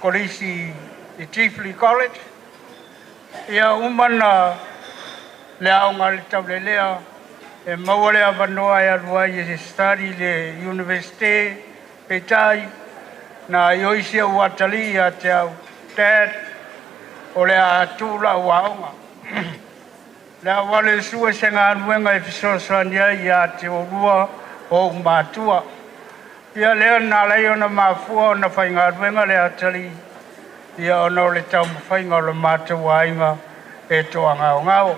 kolisi i Tifley College. Ia umana le aonga le taulelea, e mawale a wanoa e alua i se study le universite petai na ioisia uatali a te au dad o le a tūla uaonga. Le a wale sua se ngā nuenga e fisosania i a te orua o mātua. Ia lea nā lei ona mafua o na whai ngā nuenga le atali ia ona o le tau mawhainga o le mātua ainga e toa ngāo ngāo.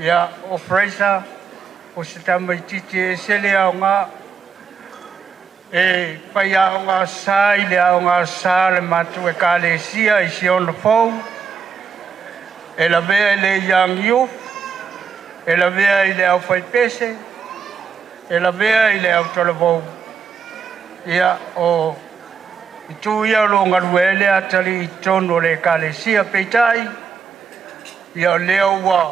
Ia o Fraser o se tamaititi e sele au ngā e pai au ngā sā i le au ngā sā le matu e ka le sia i si ona fau e la vea i le young youth e la vea i le au whaipese e la vea i le au talavou ia o i tū ia lo ngaruele atali i tono le ka le sia peitai ia leo wa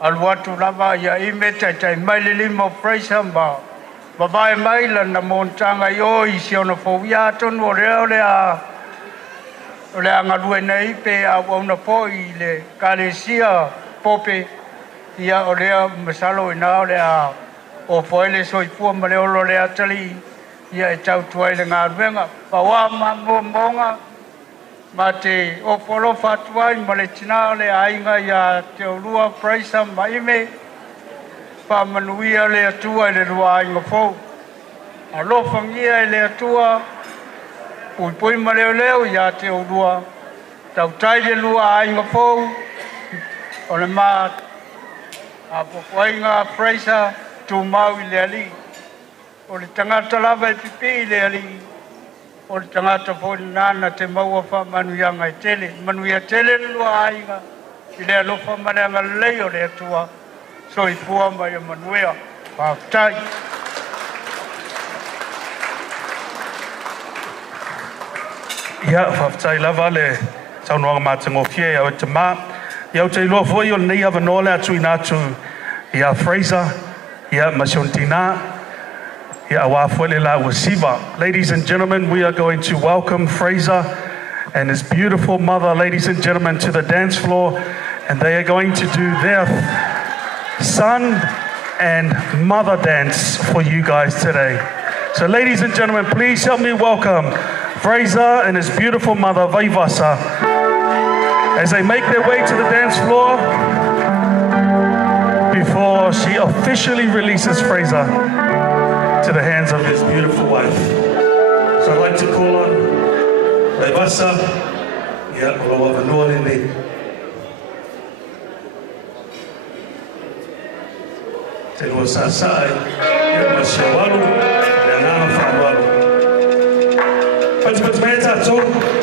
Alwatu lava ia Imeleta tai mai le limo Fraser ma babae mai la na montanga yo i si ona fovia tonu o le a ngalue nei pe a ona po i le kalesia pope ia o lea masalo ina o lea o foile soifua ma le olo lea tali ia e tau tuai le ngā ruenga paua ma monga ma te o folo fatuai ma le tina o le ainga ia te olua Fraser ma ime pa manuia le atua i le rua ainga fou a lofangia i le atua pui ma leo leo ia te olua tau tai le lua ainga fou o le ma a popoainga Fraser tu mau i le ali o le tangata lava i pipi i le ali o le tangata fōni nana te maua wha manuianga i tele manuia tele le lua ainga i le alofa maneanga lei o le atua so i pua mai o manuia whaatai Ia, whaftai lava le taunoanga mātango fie au te mā. Iau te iloa fwoi o nei awa nōle atu i nātu ia Fraser, ia Masiontina, ia awa fwoi le la wasiva. Ladies and gentlemen, we are going to welcome Fraser and his beautiful mother, ladies and gentlemen, to the dance floor. And they are going to do their son and mother dance for you guys today. So ladies and gentlemen, please help me welcome Fraser and his beautiful mother, Vaivasa, as they make their way to the dance floor before she officially releases Fraser to the hands of his beautiful wife. So I'd like to call on Vaivasa, Oloa Vanua Lele. Te lua sasai, Mashawalu, and Nana Fawalu. But man, that's all.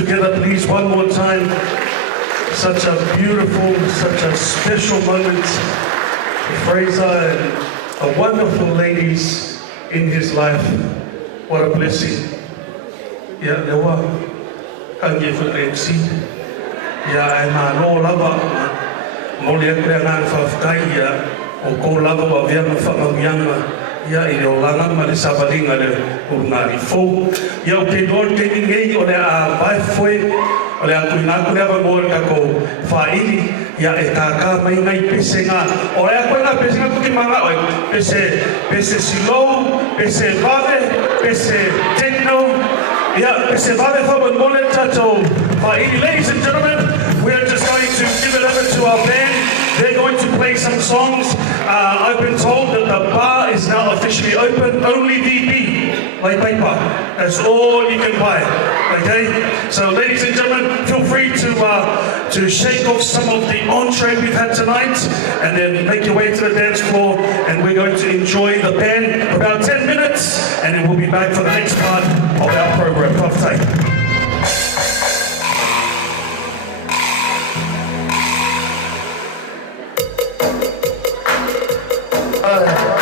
together, please, one more time. Such a beautiful, such a special moment for Fraser and the wonderful ladies in his life. What a blessing. Yeah, there were. Can't give an MC. Yeah, I'm no lover. Molia Krenan Fafkaya, or Ko Lava of Yana Famamiana. Ya i o langa ma le sabalinga le urunari fou. Ya o te dor te ngei o le a vai foi o le aku inaku le ava mōre kako whaini ya e tāka mai ngai pesenga. O le aku ina pesenga kuki manga oi pese silou, pese vave, pese techno. Ya pese vave whawa mole tato whaini. Ladies and gentlemen, we are just going to give it over to our band. They're going to play some songs. I've been told that the bar is now officially open. Only VB, like paper. That's all you can buy. Okay? So, ladies and gentlemen, feel free to shake off some of the entree we've had tonight, and then make your way to the dance floor. And we're going to enjoy the band for about 10 minutes, and then we'll be back for the next part of our program. Tough take. Right.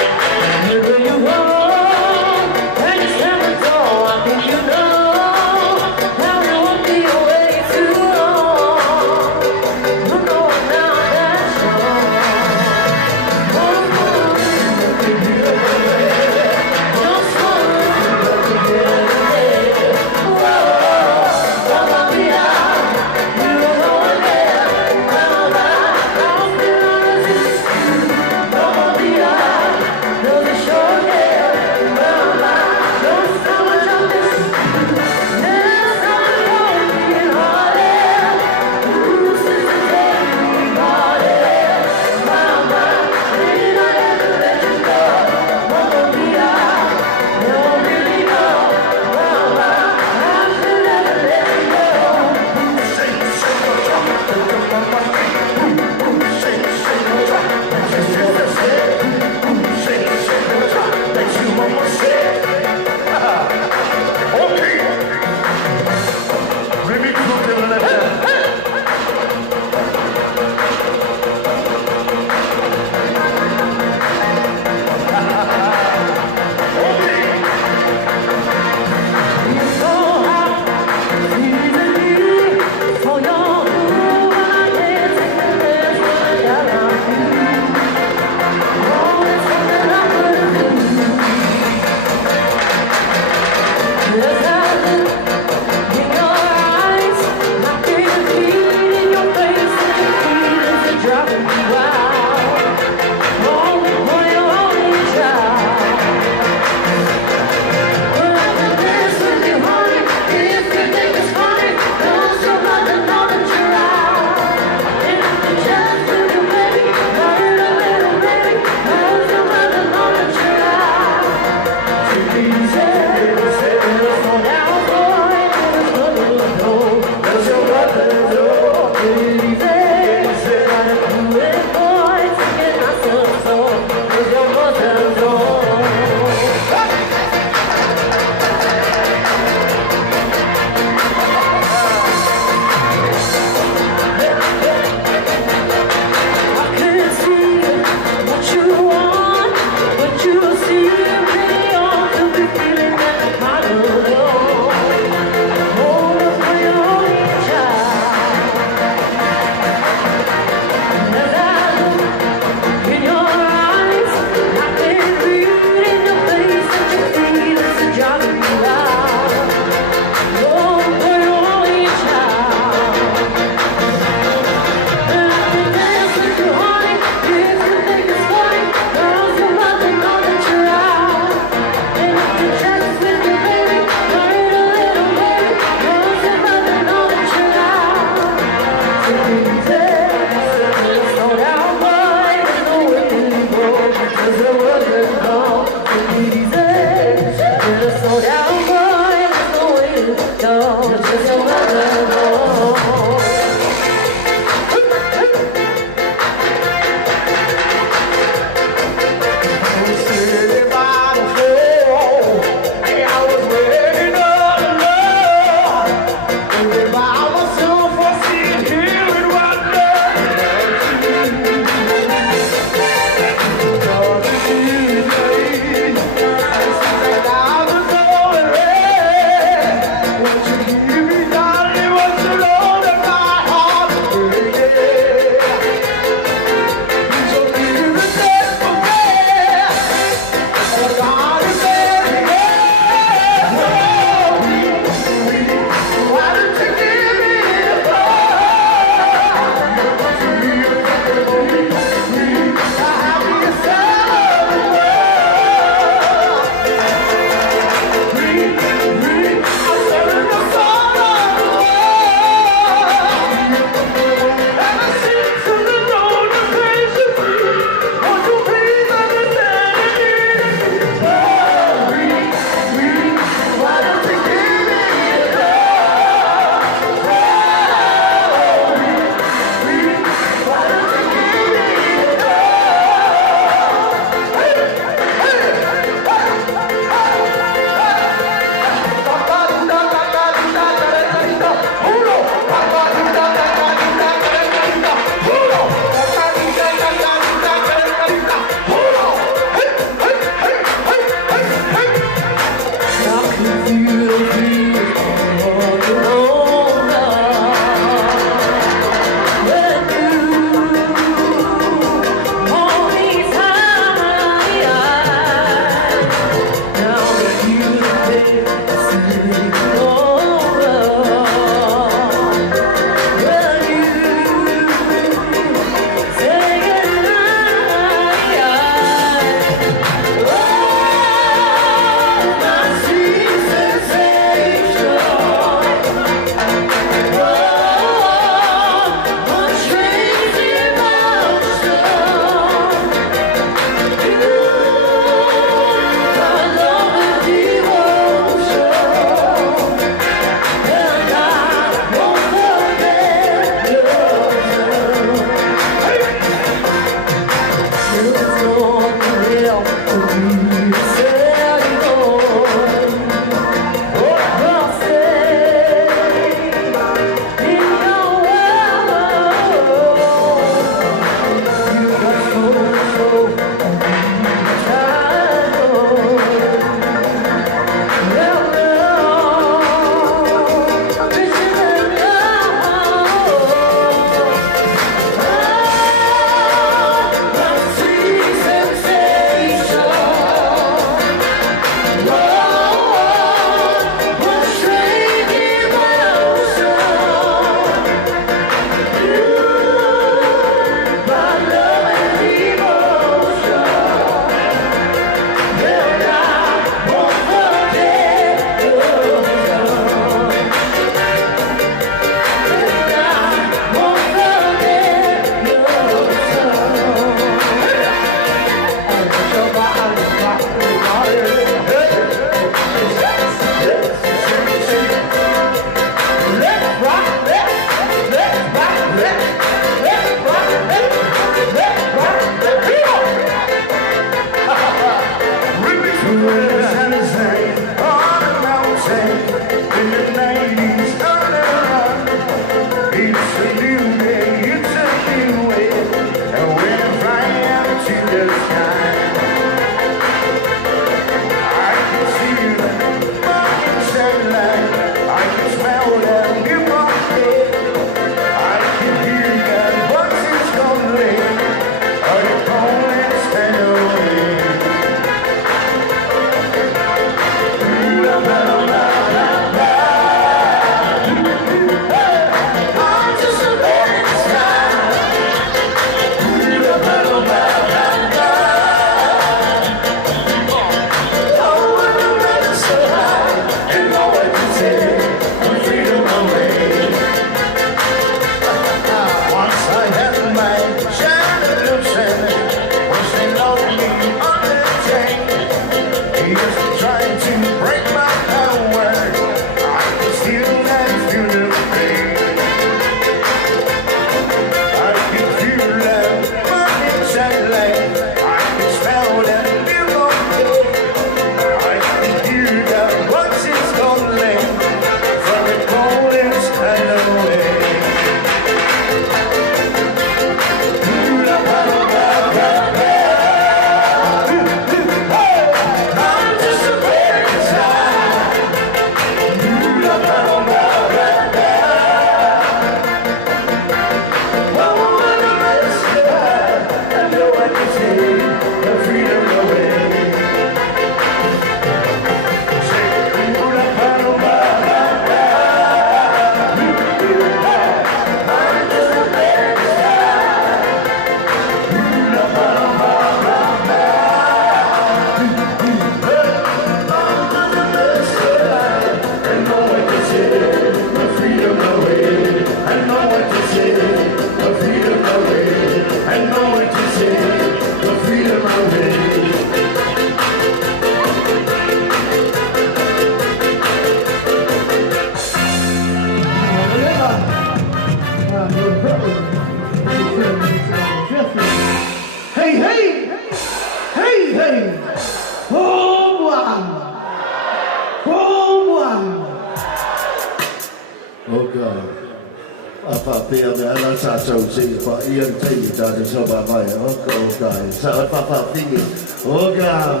pia me ana sa so se fa ia te ta de so ba mai o kai sa pa fingi o ga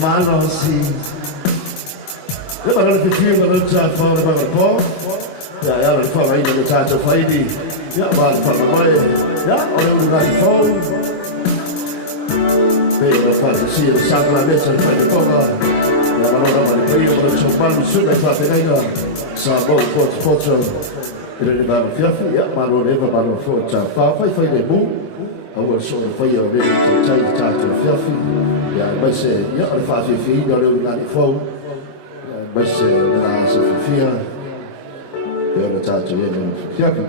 mano si Ela não tinha uma luta fora da bola. Ja, ela fala ainda do Tato Faidi. Ja, mas fala mais. Ja, olha o lugar de fogo. Ela faz assim, ela sabe lá dentro, ela faz de bola. Ela não dá mais bem, ela só fala no sul, ela faz de ainda. Só bom, pode. Ele leva o fiafi, ja, mas não leva para o fogo. Já foi de bom. Agora só foi o rei de Tato Fiafi. Ja, mas ja, ela faz de fim, olha o lugar de fogo. Mas na Sofia, eu não estou vendo Fiafi.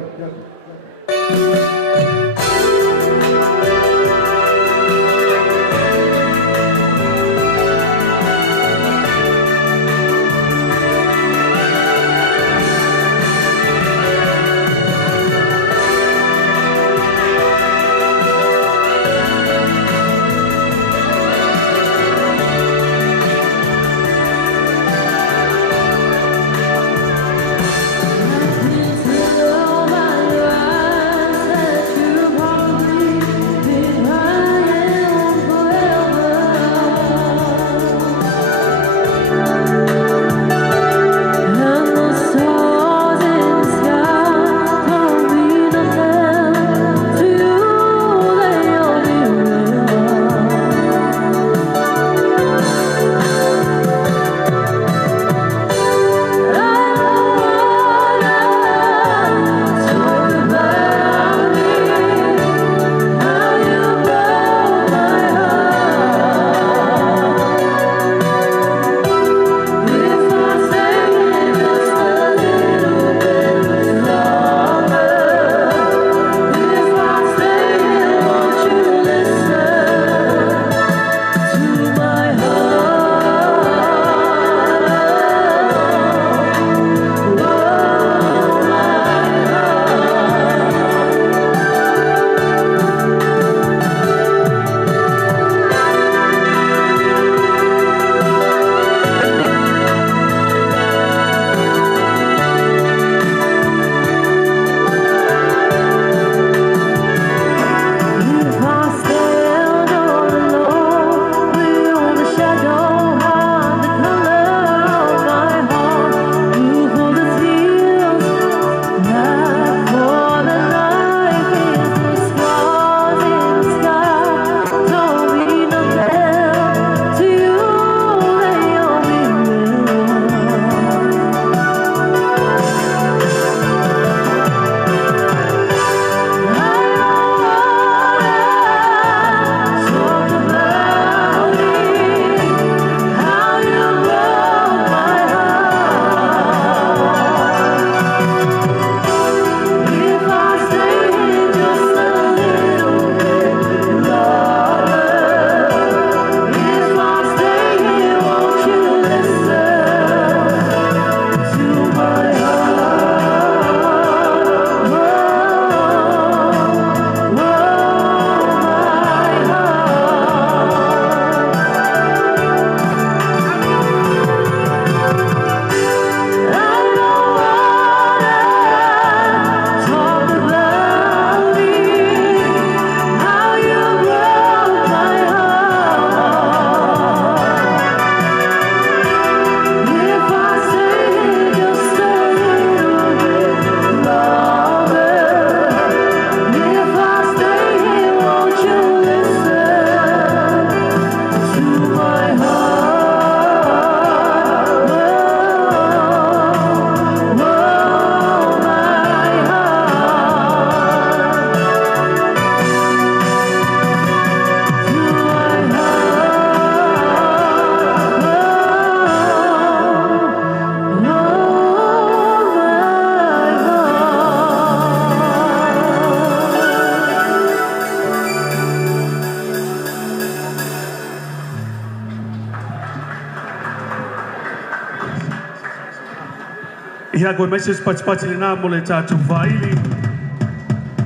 Ia koe mai se pati le nā mo le tātou whaili.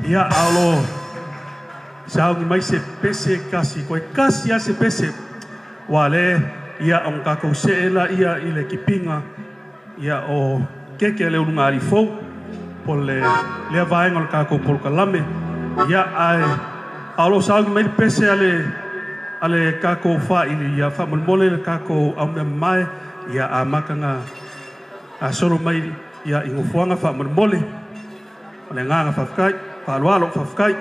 Ia alo. Se aungi mai se pese kasi. Koe kasi a se pese. Wa le ia on kakou se ela ia i le kipinga. Ia o keke le ununga ari fau. pole le vaenga le kako pol kalame ia ai alo sa mai pese ale kako fa ini ia fa mole le kako au mai ia a makanga a solo mai ia ingo fuanga fa mole le nganga fa kai fa lo fa kai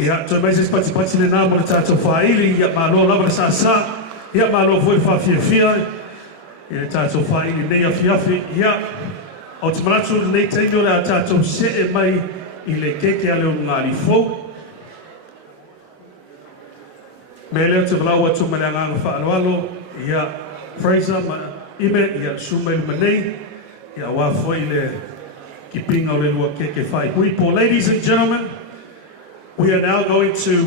Ia, toi mai se pati le nā mo le tātou whaili, ia mālo lava le sāsā, ia mālo fwoi whawhiawhia, ia tātou whaili nei awhiawhi, ia, o te manatu nei teimi o le a tātou se e mai I le keke a leo ngāri fōu. Me leo te walau atu mele anganga whaaloalo, ia Fraser, ime, ia sumai manei, ia wāfo I le kipinga o le lua keke whai huipo. Ladies and gentlemen, we are now going to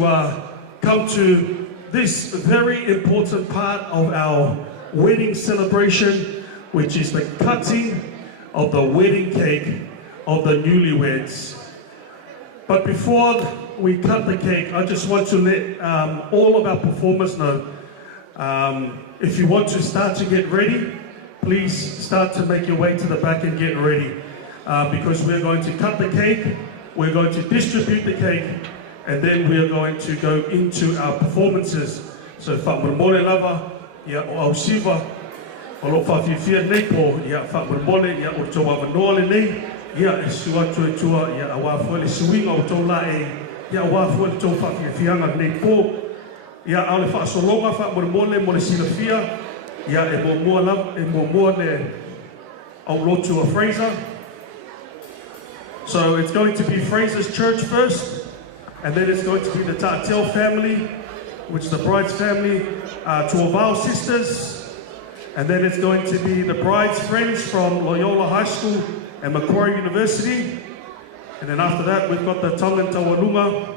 come to this very important part of our wedding celebration, which is the cutting of the wedding cake of the newlyweds. But before we cut the cake, I just want to let all of our performers know, if you want to start to get ready, please start to make your way to the back and get ready. Because we're going to cut the cake, we're going to distribute the cake, and then we're going to go into our performances. So, whakamole lava, ia o au siva, o lo whawhiwhia nei po, ia whakamole, ia o tō wawanoa le nei, ia e sua tua, ia a wāfua le suinga o tō la e, ia a wāfua le tō whawhiwhianga nei po, ia au le whaasolonga whakamole mo le silafia, ia e mo mua le au lotu a Fraser. So it's going to be Fraser's church first, and then it's going to be the Parental family, which is the bride's family, two of our sisters, and then it's going to be the bride's friends from Loyola High School and Macquarie University, and then after that we've got the Tongan Tawalunga.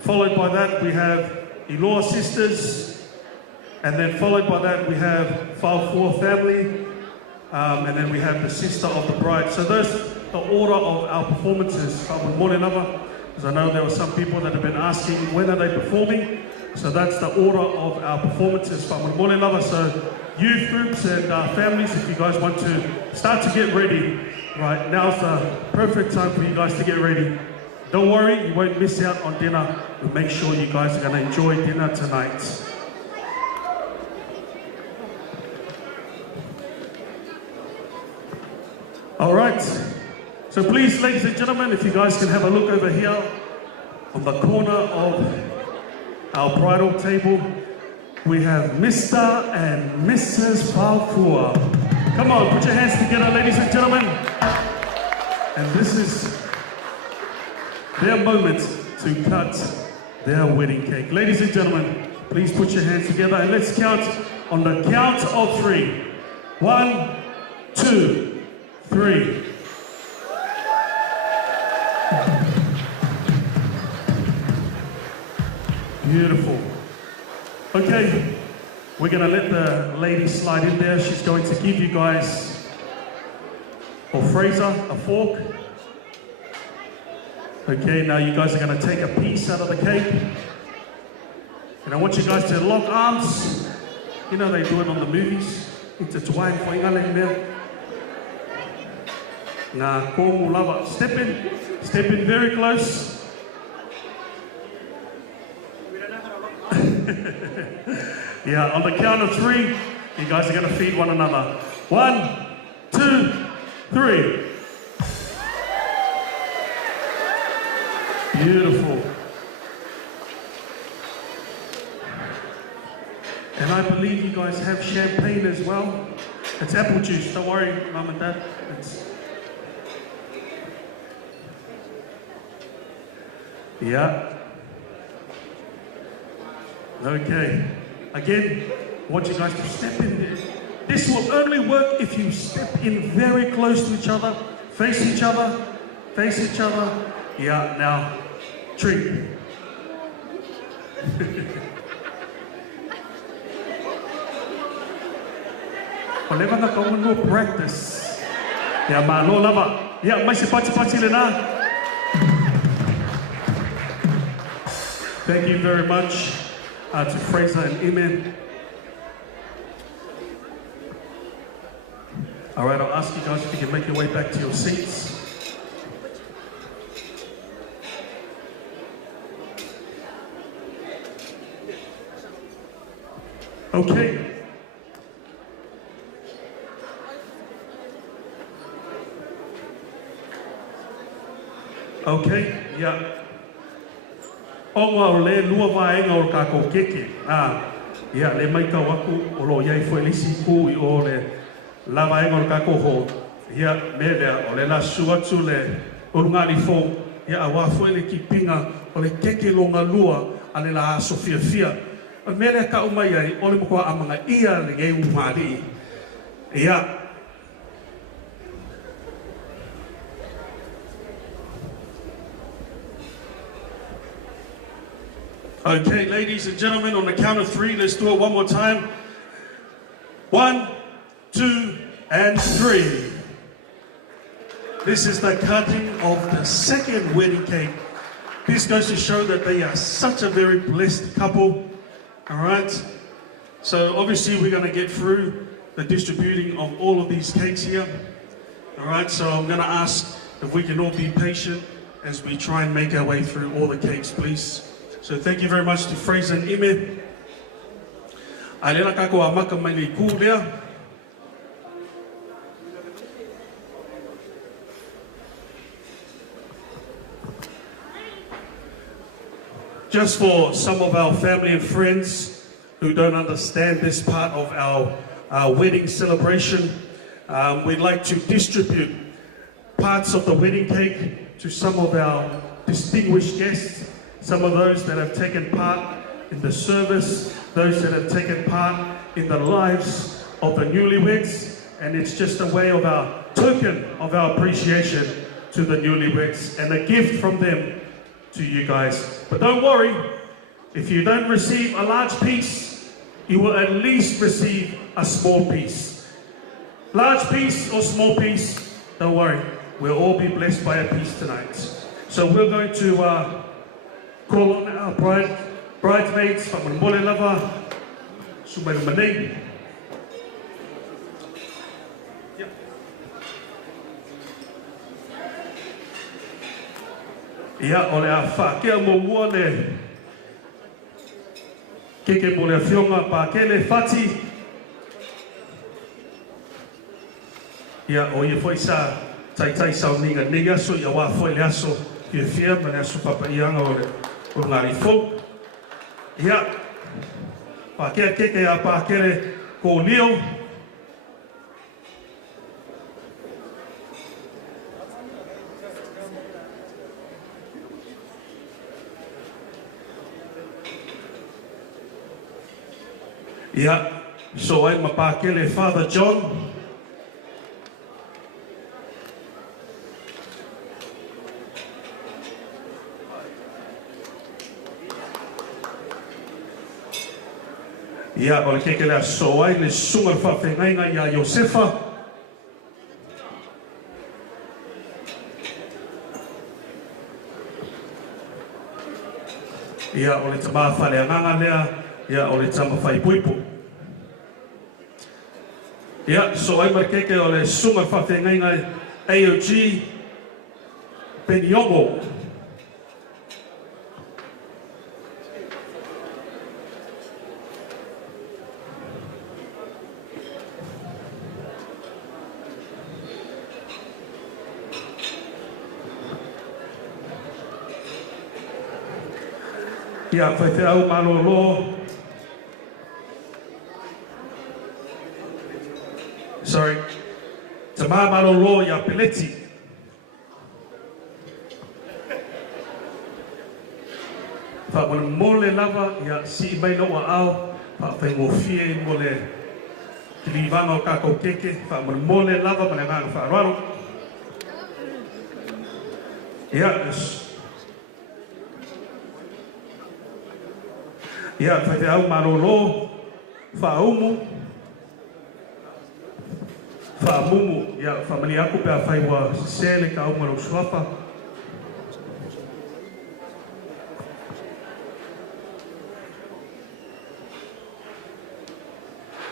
Followed by that we have Iloa sisters, and then followed by that we have Faofua family, and then we have the sister of the bride. So those the order of our performances. Because I know there were some people that have been asking when are they performing. So that's the order of our performances. So youth groups and families, if you guys want to start to get ready, right, now's the perfect time for you guys to get ready. Don't worry, you won't miss out on dinner. We'll make sure you guys are going to enjoy dinner tonight. All right. So please, ladies and gentlemen, if you guys can have a look over here on the corner of our bridal table, we have Mr. and Mrs. Faofua. Come on, put your hands together, ladies and gentlemen. And this is their moment to cut their wedding cake. Ladies and gentlemen, please put your hands together and let's count on the count of 3. 1, 2, 3. Beautiful. Okay, we're going to let the lady slide in there. She's going to give you guys, or Fraser, a fork. Okay, now you guys are going to take a piece out of the cake. And I want you guys to lock arms. You know they do it on the movies. Intertwine for ingaleng. Now, step in very close. Yeah, on the count of 3, you guys are going to feed one another. 1, 2, 3. Beautiful. And I believe you guys have champagne as well. It's apple juice, don't worry, Mum and Dad. Yeah. Okay. Again, I want you guys to step in there. This will only work if you step in very close to each other, face each other, face each other. Yeah, now, drink. Whenever I go no practice. Yeah, ma lo lava. Yeah, mai se pati le na. Thank you very much. To Fraser and Imen. All right, I'll ask you guys if you can make your way back to your seats. Okay. Okay, yeah. Onga o le lua vaenga o kako keke. Ia, le mai kau aku o lo iai fwe lisi ku I o le la vaenga o kako ho. Ia, me lea, o le la suatu le urungani fo. Ia, awa fwe le kipinga o le keke longa lua a le la aso fia fia. A me lea ka umai ai, o le mokua amanga ia le ngei umari. Ia, okay, ladies and gentlemen, on the count of 3, let's do it one more time. 1, 2, and 3. This is the cutting of the second wedding cake. This goes to show that they are such a very blessed couple. All right. So obviously we're going to get through the distributing of all of these cakes here. All right. So I'm going to ask if we can all be patient as we try and make our way through all the cakes, please. So thank you very much to Fraser and Ime. Ailena kako amaka mai le ku lea. Just for some of our family and friends who don't understand this part of our wedding celebration, we'd like to distribute parts of the wedding cake to some of our distinguished guests. Some of those that have taken part in the service, those that have taken part in the lives of the newlyweds, and it's just a way of our token of our appreciation to the newlyweds and a gift from them to you guys. But don't worry, if you don't receive a large piece, you will at least receive a small piece. Large piece or small piece, don't worry, we'll all be blessed by a piece tonight. So we're going to call on our bridesmaids, Moimoi lava, Maid. Ia o le a whakea mo mua le keke mo le a whionga pākele whati. Ia o ia whoi sa tai sau ninga ninga so ia wā whoi le aso fia ma le aso papaianga o le o ngāri fō. Ia pākea keke a pākele ko lio. Ia, so ai mapakele Father John. Ia, o le kekele a so ai le sunga whawhengainga ia Josefa. Ia, o le tama whale anganga lea. Ia, o le tama whai puipu. Ia, so ai marikeke o le sunga whawhengainga AOG Peniongo. Ia, whai te au malolo. Sorry, Tama Malolo ya Peleti. Fa mole lava ya si mai no au fa fa ngofie mole kilivano kako keke fa mole lava mana fa raro. Ya fa te au Malolo fa umu. Fa mumu ya famili aku pe afai wa sele ka umaro swapa.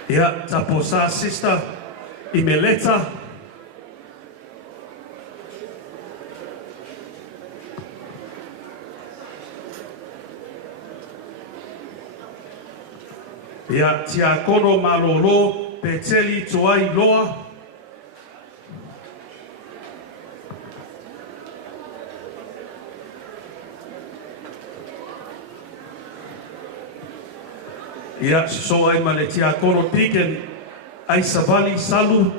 Ya taposa sister Imeleta. Ya tia kono malolo peteli toai loa. Ia, so ai ma le tia koro tiken, ai savali salu.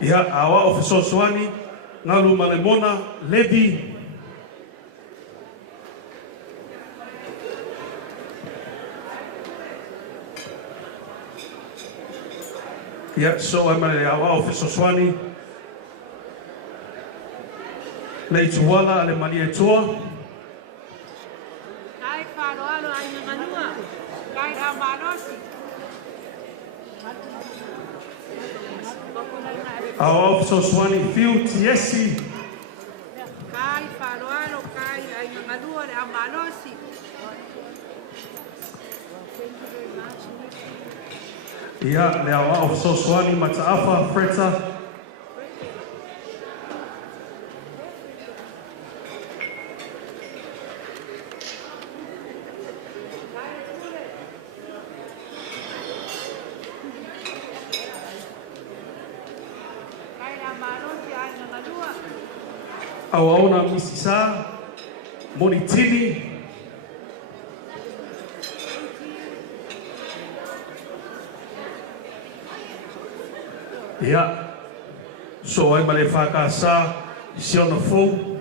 Ia, awa o fesosoani, ngalu malemona, Levi. Ia, so ai ma le awa o fesosoani, le tuala ale mali e toa. Kai wharoalo ai nganua. Kai a marosi. Awa o fesosoani, fiu tiesi. Kai wharoalo kai ai nganua le a marosi. Ia, le awa o fesosoani, mataafa, Fraser. Awaona misisa, monitini. Ia, so ai male whakasa, si ona fou.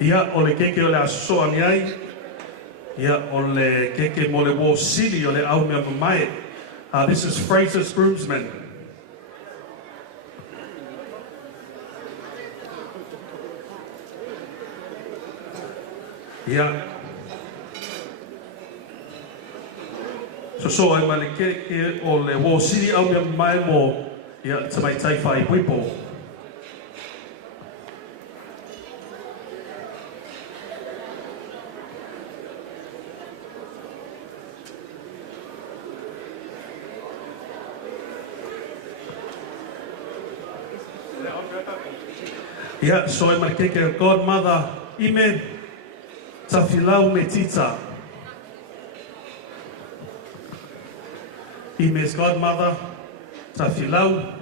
Ia, o le keke o le asoa ni ai. Ia, o le keke mo le wō sili o le au mea Moimoi. This is Fraser's groomsman. Ia. So ai ma le keke o le wō sili au mea Moimoi mo ia tamai tai whai puipo. Yeah, so I'm going to take a godmother, Ime, Tafilau Metita. Ime's godmother, Tafilau.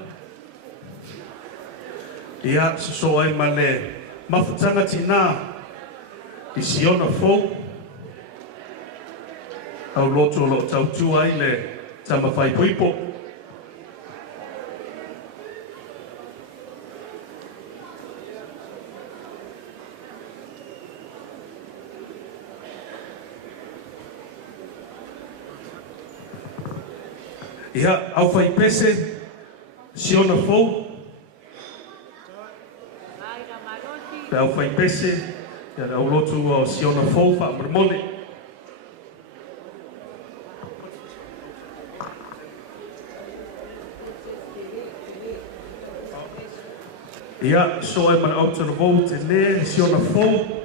Yeah, so I'm going to Mafutanga Tina, Isiona Fo. Au loto lo tautu ai le tamawhai puipo. Ia, au whai pese, si ona fou. Pe au whai pese, ia au lotu o si ona fou, wha marmone. Ia, so ai mana au tana vou te le, si ona fou.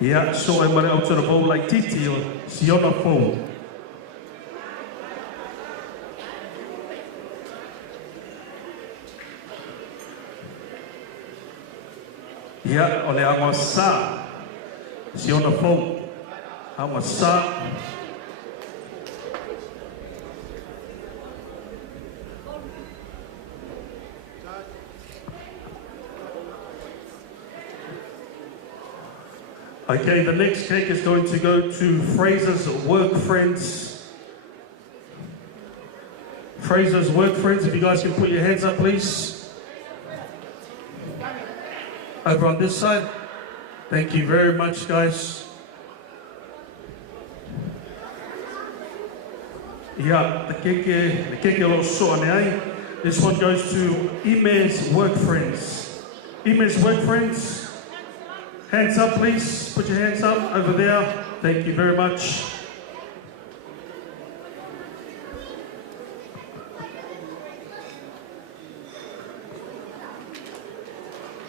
Yeah, so I'm going out to the bowl like Titi or Siona Fo. Yeah, ole agua sa. Siona Fo. Agua sa. Okay, the next cake is going to go to Fraser's work friends. Fraser's work friends, if you guys can put your hands up, please. Over on this side. Thank you very much, guys. Yeah, the keke lo so nei. This one goes to Ime's work friends. Ime's work friends. Hands up, please. Put your hands up over there. Thank you very much.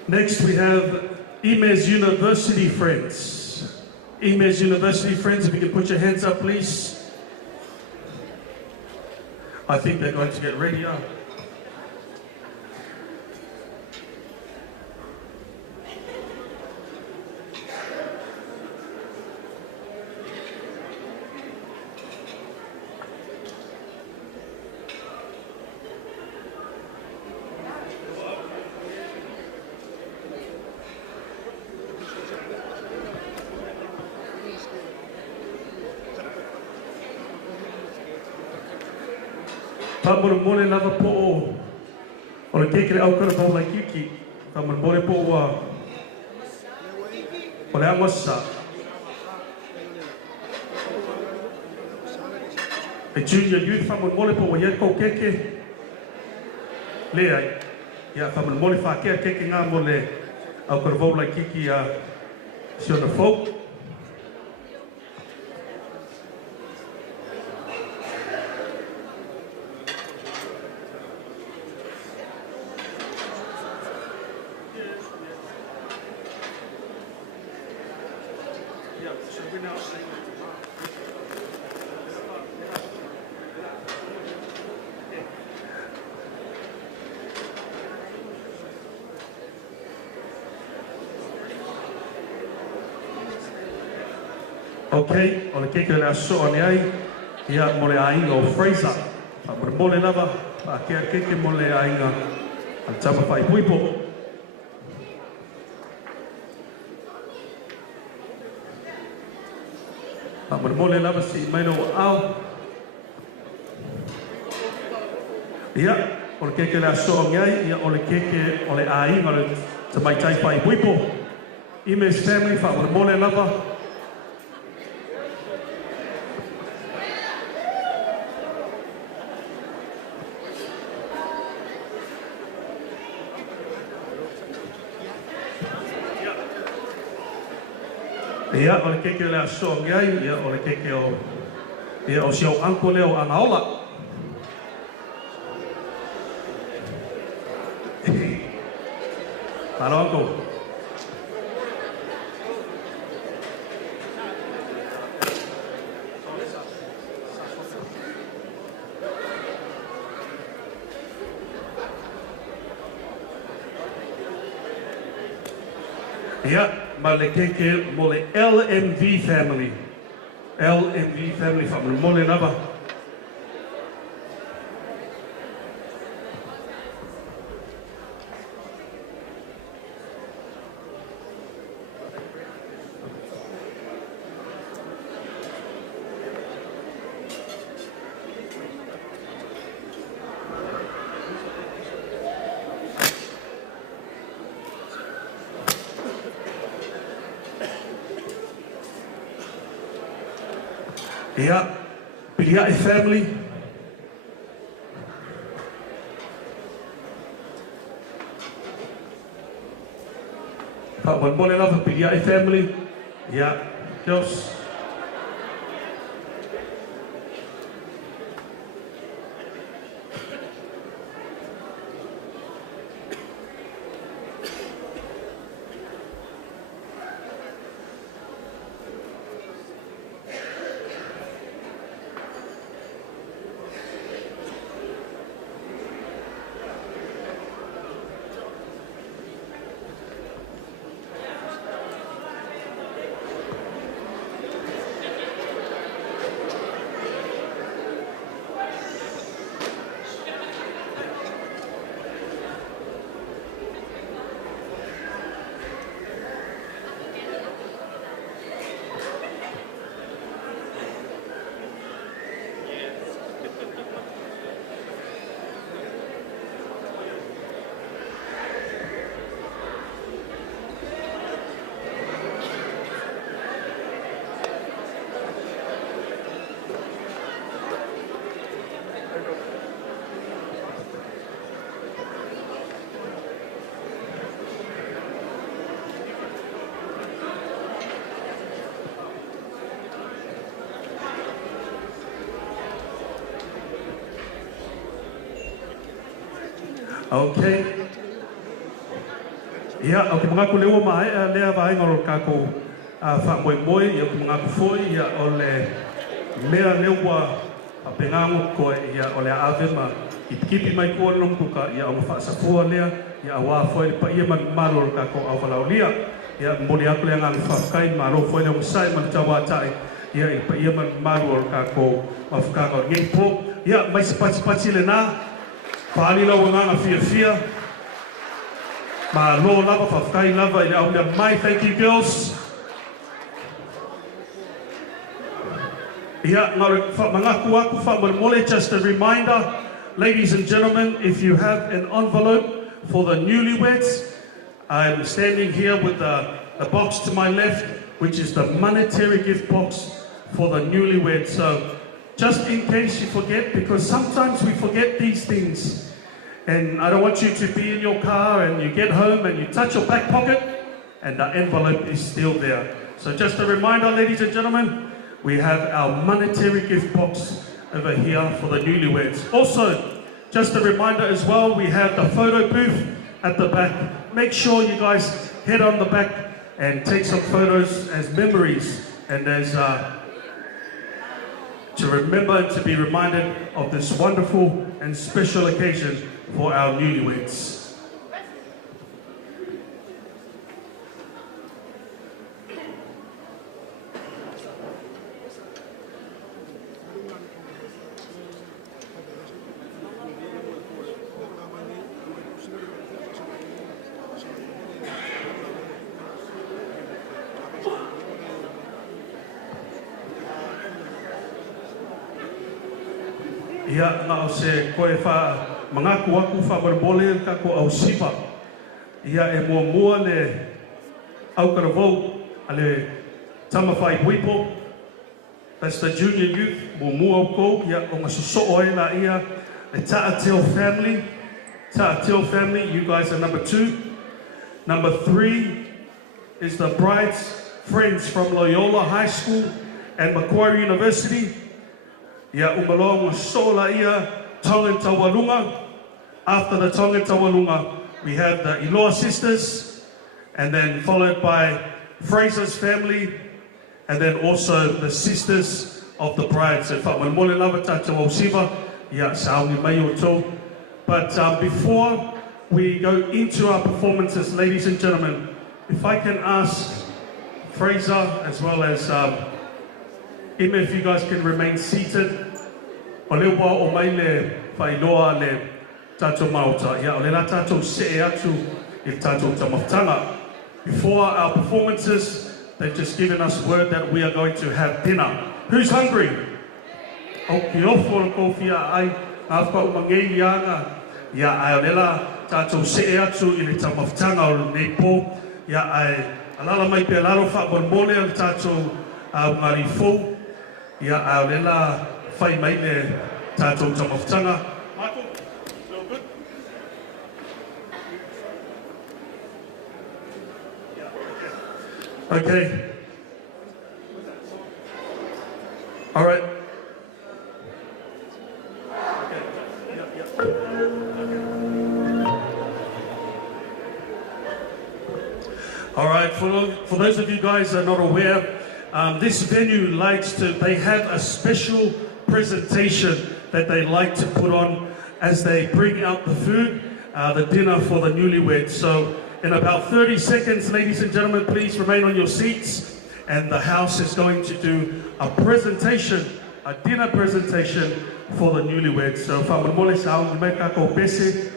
Next, we have Ime's University friends. Ime's University friends, if you can put your hands up, please. I think they're going to get ready up. Tamura mole lava po o le kekele au kara pau lai kiki. Tamura mole po o le angwasa. E junior youth tamura mole po o yeko keke. Le ai. Ia tamura mole whakea keke ngā mole au kara pau lai kiki a siona folk. Okay, o le keke le aso ane ai, ia mo le ainga o Fraser. Mo le lava, a kea keke mo le ainga, al tama whai puipo. Mo le lava si maino au. Ia, o le keke le aso ane ai, ia o le keke o le ainga, o le tamaitai whai puipo. Ime's family, mo le lava. Ia o le keke le aso ngai, ia o le keke o ia o siau anko leo anaola. Taro anko. Ia ma le keke mo le LMV family. LMV family fa mo le nava. Ia, Pilia'i family. Whakwanmole lava Pilia'i family. Ia, Dios. Okay. Ia, o ke mga ko lewa mai, lea vai ngoro kako Moimoi, ia ke mga ko foi, ia o le mea lewa a pengango ko ia o le ave ma I kipi mai ko long tuka ia o fa sa fua lea ia wa foi pa ia man malo ka ko au falau lia ia moni aku le ngang fa kai malo foi le sai man tawa tai ia I pa ia man malo ka ko of ka ko ngi po ia mai spati le na Pali la wanga fia ma lo lava fa kai lava ia au mai thank you girls ia ngau fa mangaku aku fa mole just a reminder ladies and gentlemen if you have an envelope for the newlyweds I'm standing here with the box to my left which is the monetary gift box for the newlyweds so just in case you forget because sometimes we forget these things and I don't want you to be in your car and you get home and you touch your back pocket and the envelope is still there. So just a reminder, ladies and gentlemen, we have our monetary gift box over here for the newlyweds. Also, just a reminder as well, we have the photo booth at the back. Make sure you guys head on the back and take some photos as memories and as to remember and to be reminded of this wonderful and special occasion for our newlyweds. Ia nga o se koe wha mangaku aku wha marabole ka ko au sipa. Ia e mua le au karavou a le tamawhai puipo. That's the junior youth, mua au kou. Ia o nga suso oe la ia le Ta'ateo family. Ta'ateo family, you guys are number 2. Number 3 is the bride's friends from Loyola High School and Macquarie University. Ia umaloa sola ia Tongan Tawalunga. After the Tongan Tawalunga, we have the Iloa sisters, and then followed by Fraser's family, and then also the sisters of the bride. So whakamole lava tātou au siva, ia saungi mai o tō. But before we go into our performances, ladies and gentlemen, if I can ask Fraser as well as Ime, if you guys can remain seated. O leo wā o mai le whailoa le tātou mauta. Ia o le la tātou se atu I tātou tamaftanga. Before our performances, they've just given us word that we are going to have dinner. Who's hungry? O ki ofo le kōwhia ai, ngā whakau mangei ianga. Ia ai o le la tātou se atu I le tamaftanga o le nepo. Ia ai alala mai pe laro whakamole o le tātou ngari fōu. Ia ai o le la whai mai le tātou tamaftanga. Michael, feel good? Yeah, okay. All right. Okay. Yeah. All right, for those of you guys that are not aware, this venue they have a special presentation that they like to put on as they bring out the food, the dinner for the newlyweds. So in about 30 seconds, ladies and gentlemen, please remain on your seats. And the house is going to do a presentation, a dinner presentation for the newlyweds. So whamamole sa au mai kako pese.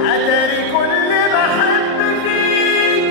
أدري كل بحب فيك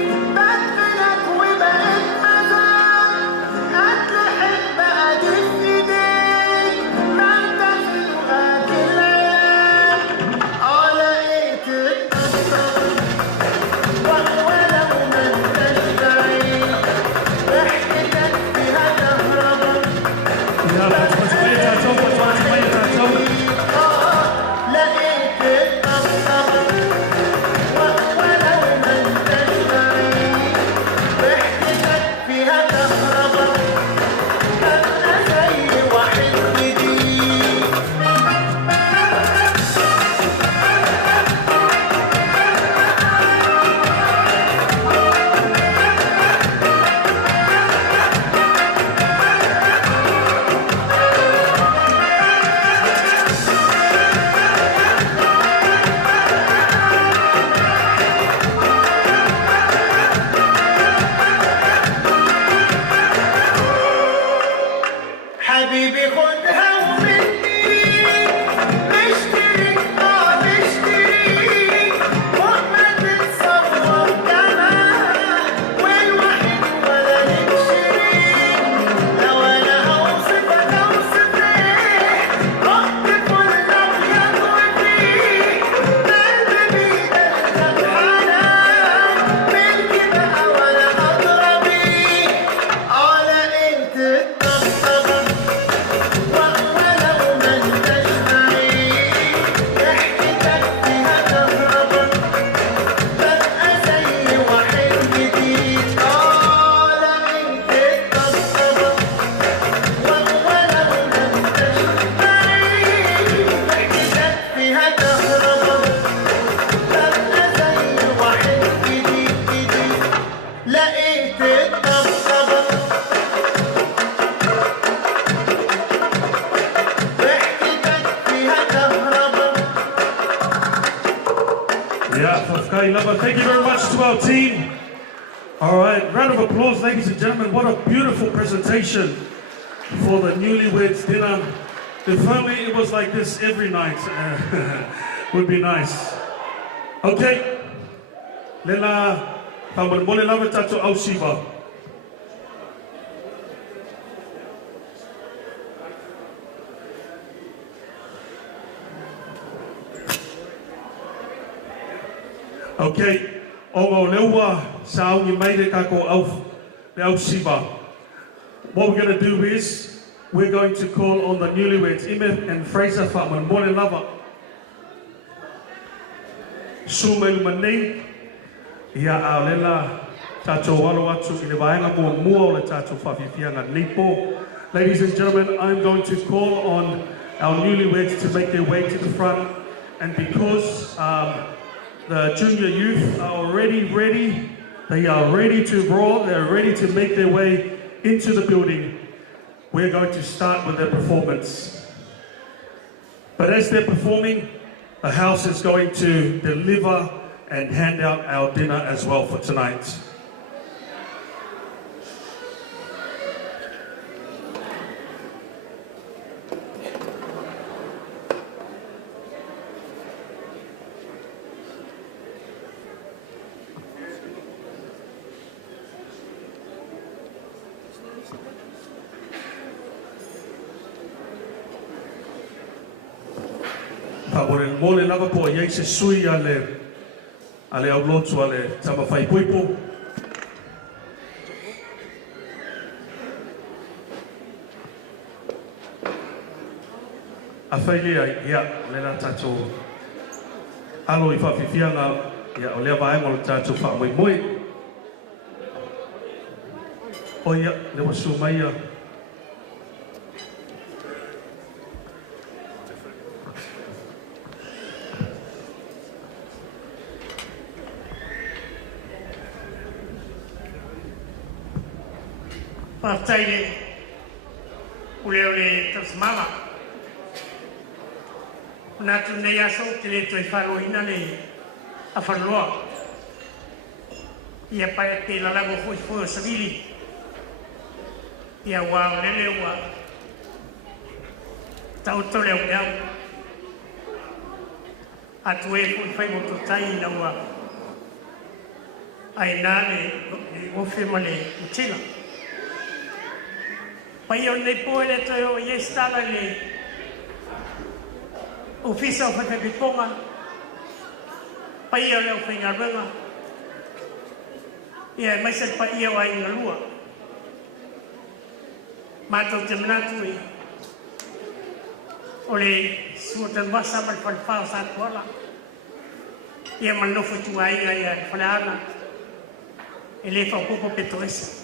Thank you very much to our team. All right, round of applause, ladies and gentlemen. What a beautiful presentation for the newlyweds dinner. If only it was like this every night, would be nice. Okay, Lela, Moimoi lava tato au siva. Okay, o leua sa au Maid kako au le au siva. What we're going to do is we're going to call on the newlyweds, Imeleta and Fraser for Moimoi lava. Sumelu manei ia alela tato walo atu I le vaenga mua o le tato whawhiwhianga nipo. Ladies and gentlemen, I'm going to call on our newlyweds to make their way to the front, and because the junior youth are already ready, they are ready to roar, they're ready to make their way into the building, we're going to start with their performance. But as they're performing, the house is going to deliver and hand out our dinner as well for tonight. Mole lava po ye se sui ale au lotu ale tama fai puipo. A whailia ia le la tato alo I whawhiwhianga ia o lea vaenga le tato wha Moimoi. O ia le wasu mai ia. Partaile ule tasmama natu nei aso te le toi wharoina le a whanroa ia pai te lalago hui fua savili ia wā lele wā tau tole au au atu e hui whai moto tai na wā ai nā le ofe ma le utila. Pai o nei poe le toi o iestala le ofisa o whakapiponga. Pai o leo whainga runga. Ia mai se pai o ai ngalua. Mātou te manatu I o le suotan wasa mal whanwhao sa tuala. Ia manofo tu ainga ia whaleana. E le whaupopo petoesa.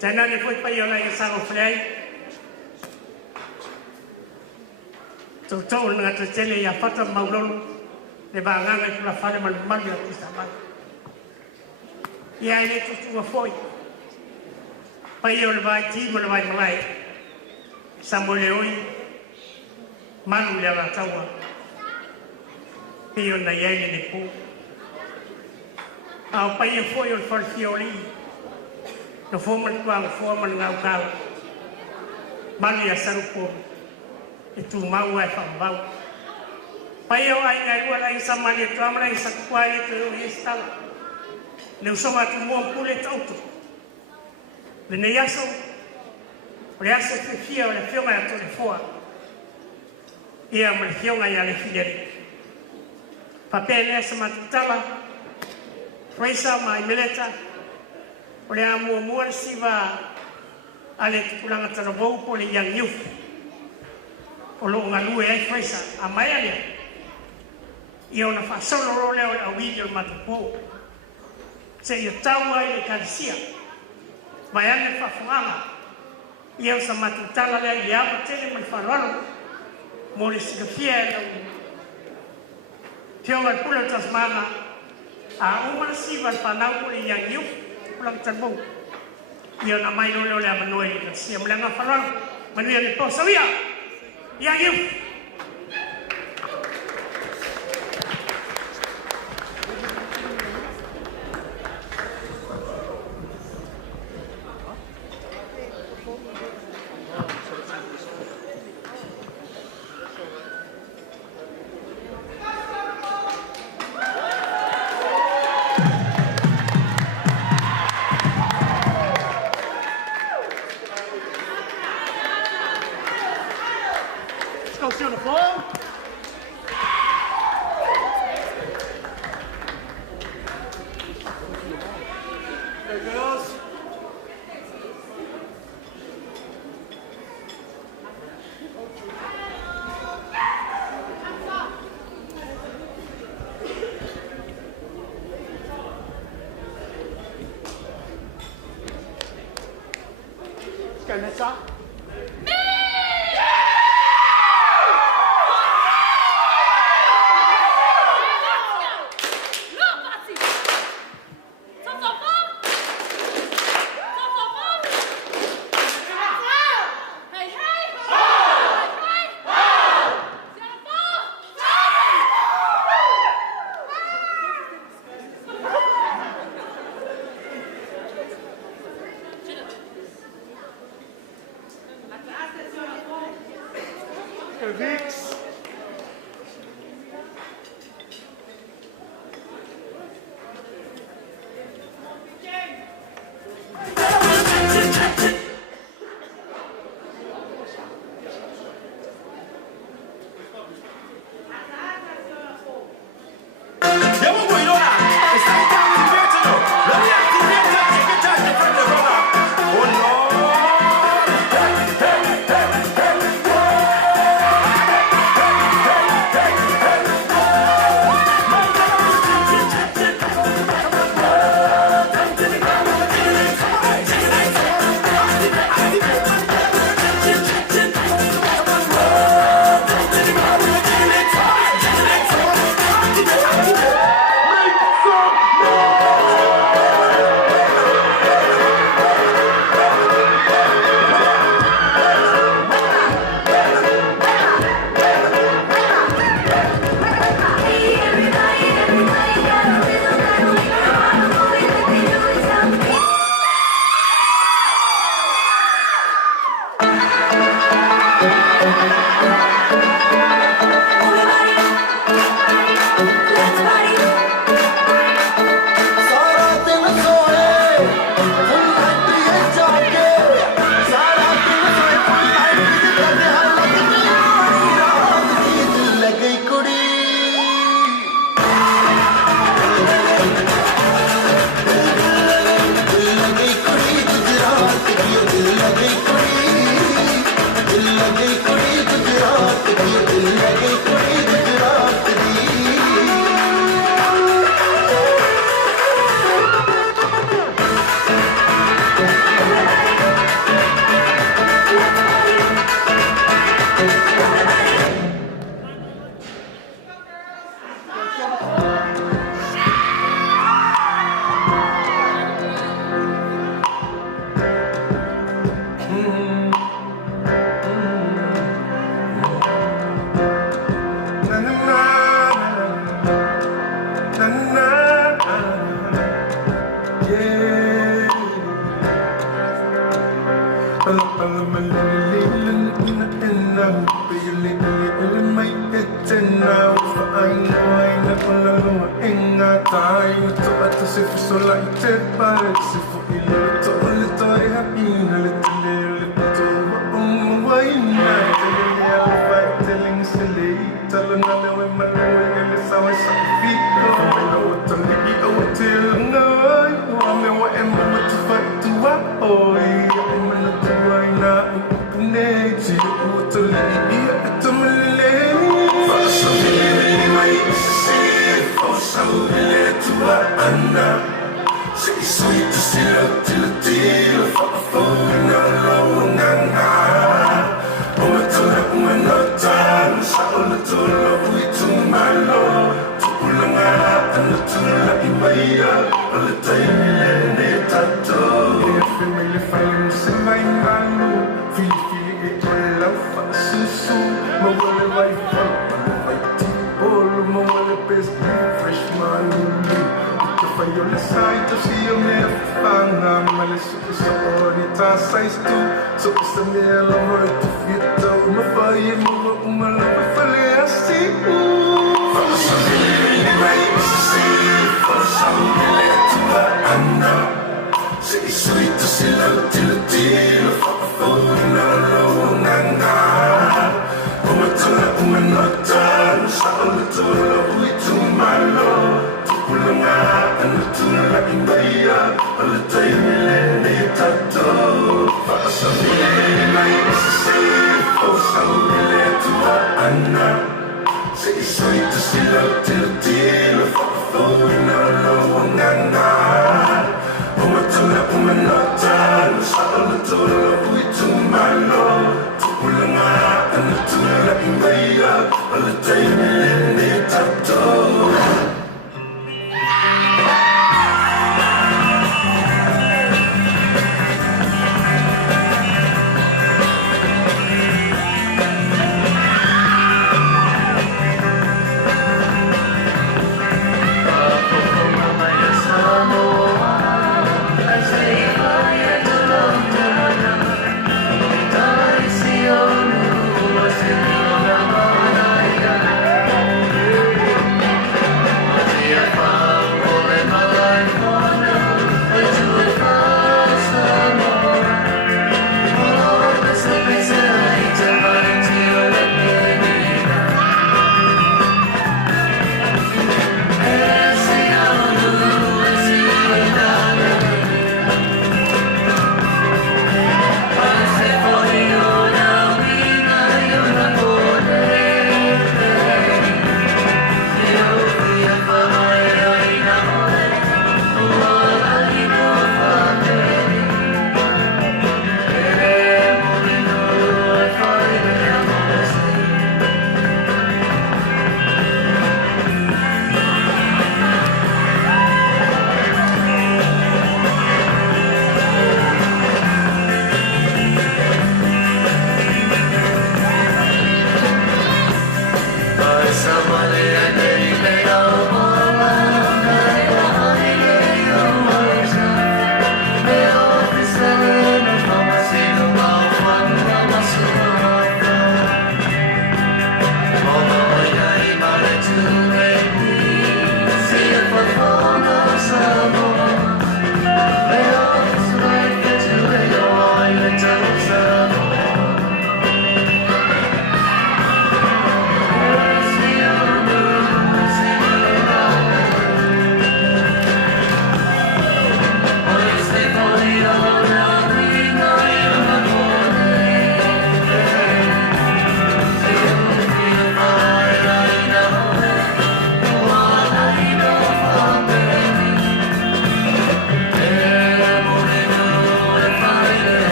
Tēnā ne foi pai o lai e sāro whleai. Tau tau nga te tele I a whata mauronu le vānganga I kura whare manu manu a tisa manu. Ia e le tutunga foi. Pai o le vai tīma le vai malai. Samo le oi. Manu le ala taua. Pio na iai le pō. Ao pai e foi o le wharwhia o li. No foman tuang foman ngau kau. Mani a sarupo. E tu mau ai whamau. Pai o ai ngai ua lai samani e tuamana I sakua e te o iestala. Ne usonga tu mua pule tautu. Le ne yaso. O le aso te fia o le fionga e to le foa. Ia ma le fionga I a le fileri. Papea le asa matutala. Fraser ma Imeleta. O le amua mua le siva a le tukulanga tana vau po le young youth. O lo ngalue ai Fraser a mai alea. I o na whasolo ro leo le awidi o le matupo. Se I o tau ai le karisia. Mai ane whawhanga. I o sa matutala lea I ama tele mai whararo. Mo le sikafia e lau. Pionga pula tasmana. A umana siva le whanau po le young youth. Pulang tanmo. Ia na mai lolo le amanoi ka sia mlanga faran. Manuia le po savia. Ia you. on the phone. Hey, girls. Canessa? Vix.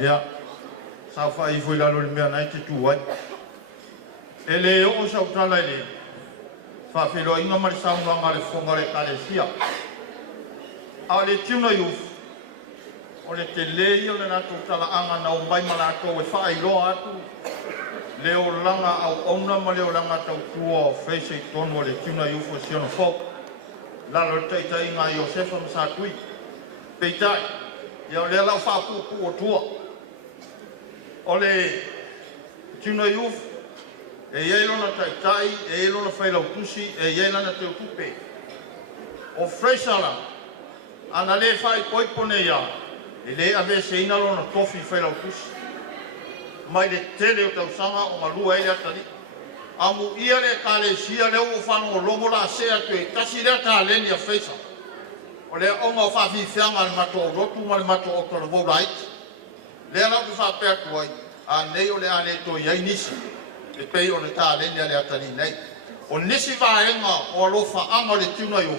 Ya, safa I la lo mea nai te tuai. E le o sa utala le. Fa felo inga mari sa unga le fonga le kalesia. A le tiuna yuf. O le te lei o le nato utala anga na umbai malato e fa ilo atu. Le o langa au ona ma le o langa tau tua o Fraser I tonu o le tiuna yuf o siono fok. Lalo teitai inga Iosefa masatui. Peitai. Ia o le lau fa pupu o tua. O le tuna yuf, e iei lona taitai, e iei lona whailau tusi, e iei lana te utupe. O Fraser la, ana le whai poipone ia, e le ave se ina lona tofi whailau tusi. Mai le tele o tausanga o malua ele atari. Amu ia le kale sia leo o whano o lomo la sea tu e tasi lea ta leni a Fraser. O le onga o whawhi whianga le mato o rotu ma le mato o tala voulait. Le ala ku whapea kuai, a nei o le ane to iai nisi, e pei o le tā lene ale atani nei. O nisi vaenga o alofa anga le tuna iu,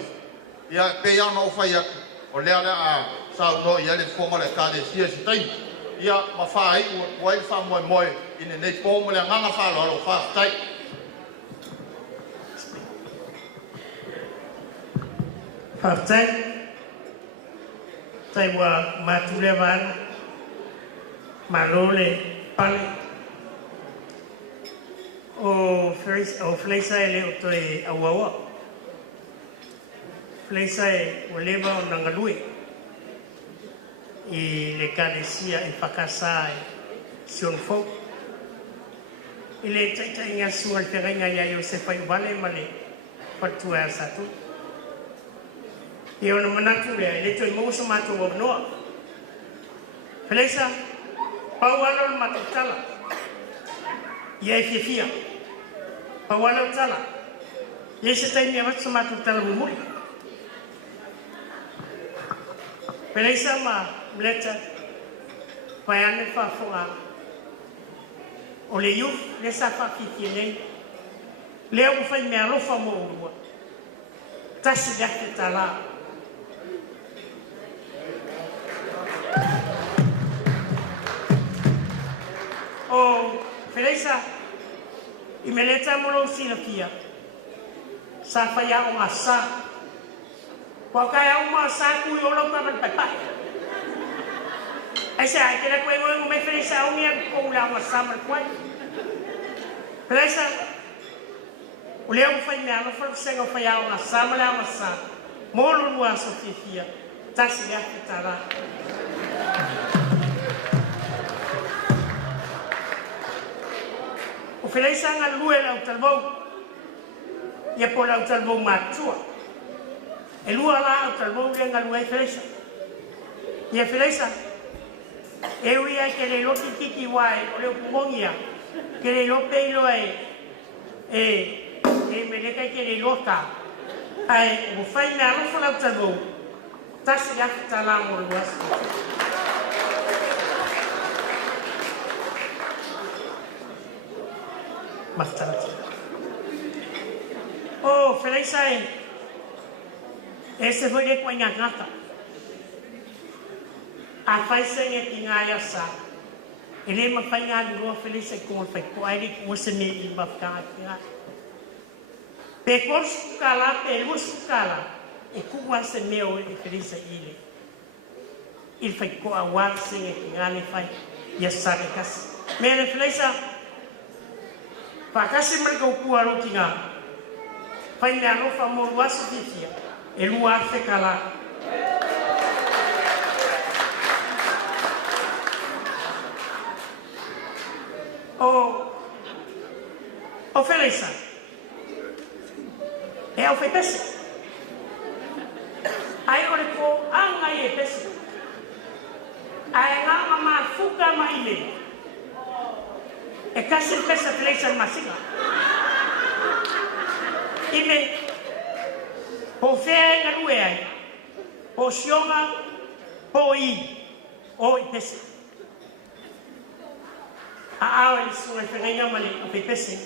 ia pei ana o whai atu, o le ale a sao no ia le fonga le kāle sia si taimi. Ia ma whai ua kuai le wha Moimoi, ine nei pōma le nganga whalo alo wha tai. Whaftai, tai wa matule vana, malole pale o Fraser ele o toi awawa Fraser o leva o nangalui I le kalesia I pakasa sion fo ile taita inga sual perenga ya Iosefa I vale male patua satu I ona manatu le toi mo so matu o noa Fraser Paula le matutala. Ia e fia. Paula o tala. Ia se tai mea matu matutala mumuri. Prelude ma Imeleta. Vai ane Faofua. O le iu, le sa whawhiti nei. Le au whai mea lofa mo urua. Tasi dake ta la. O Fraser, Imeleta molo sila kia. Sa whai au ngā sa. Kua kai au maa sa kui olo kaman pai. Ai sa, kena koe ngoe me Fraser au nia kou la ngā sa mar koe. Fraser, o leo whai mea no whai senga whai au ngā sa ma la ngā sa. Molo lua so fia. Tasi gea ki ta la. O Fraser ngā lue lau talvau. Ia po lau talvau mātua. E lua la au talvau le ngā lue Fraser. Ia Fraser. E ui ai ke le lopi tiki wai o leo kumongia. Ke le lope ilo e me leka ke le loka. Ai, o whai mea lofa lau talvau. Tasi gaki ta la mo luasi. Mastarati. Oh, Fraser e se foi de koe ngā ngata. A whai senge ki ngā iasa. E le ma whai ngā lua Fraser kua whai koe eri kua se me i mawhaka ki ngā. Pe kor sukala, pe lua sukala. E kua se meo e Fraser ile. Il whai koa wā senge ki ngā le whai iasa re kasi. Mea le Fraser, pakasi mereka ukua roki ngā. Whai mea rofa mo ruasu fifia. E lua afe kala. O Fraser. E au whai pese. Ai ore ko angai e pese. Ai ngā mama fuka mai le. E kasi pesa Fraser masinga. Ime, po whea ngā rue ai, po sionga, po I, o I pese. A awa I sunga whenenga male o pe pese,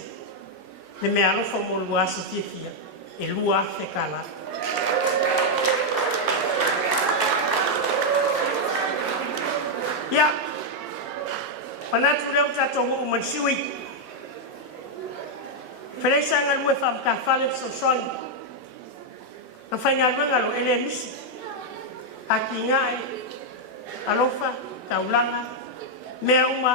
le mea alofa mo lua aso fia, e lua afe kala. Ia, panatu leo tato mo umansiwi. Fraser ngā lue whamka whale so soni. Ngā whai ngā luengalo ele misi. A ki ngā e, alofa, taulanga, mea uma.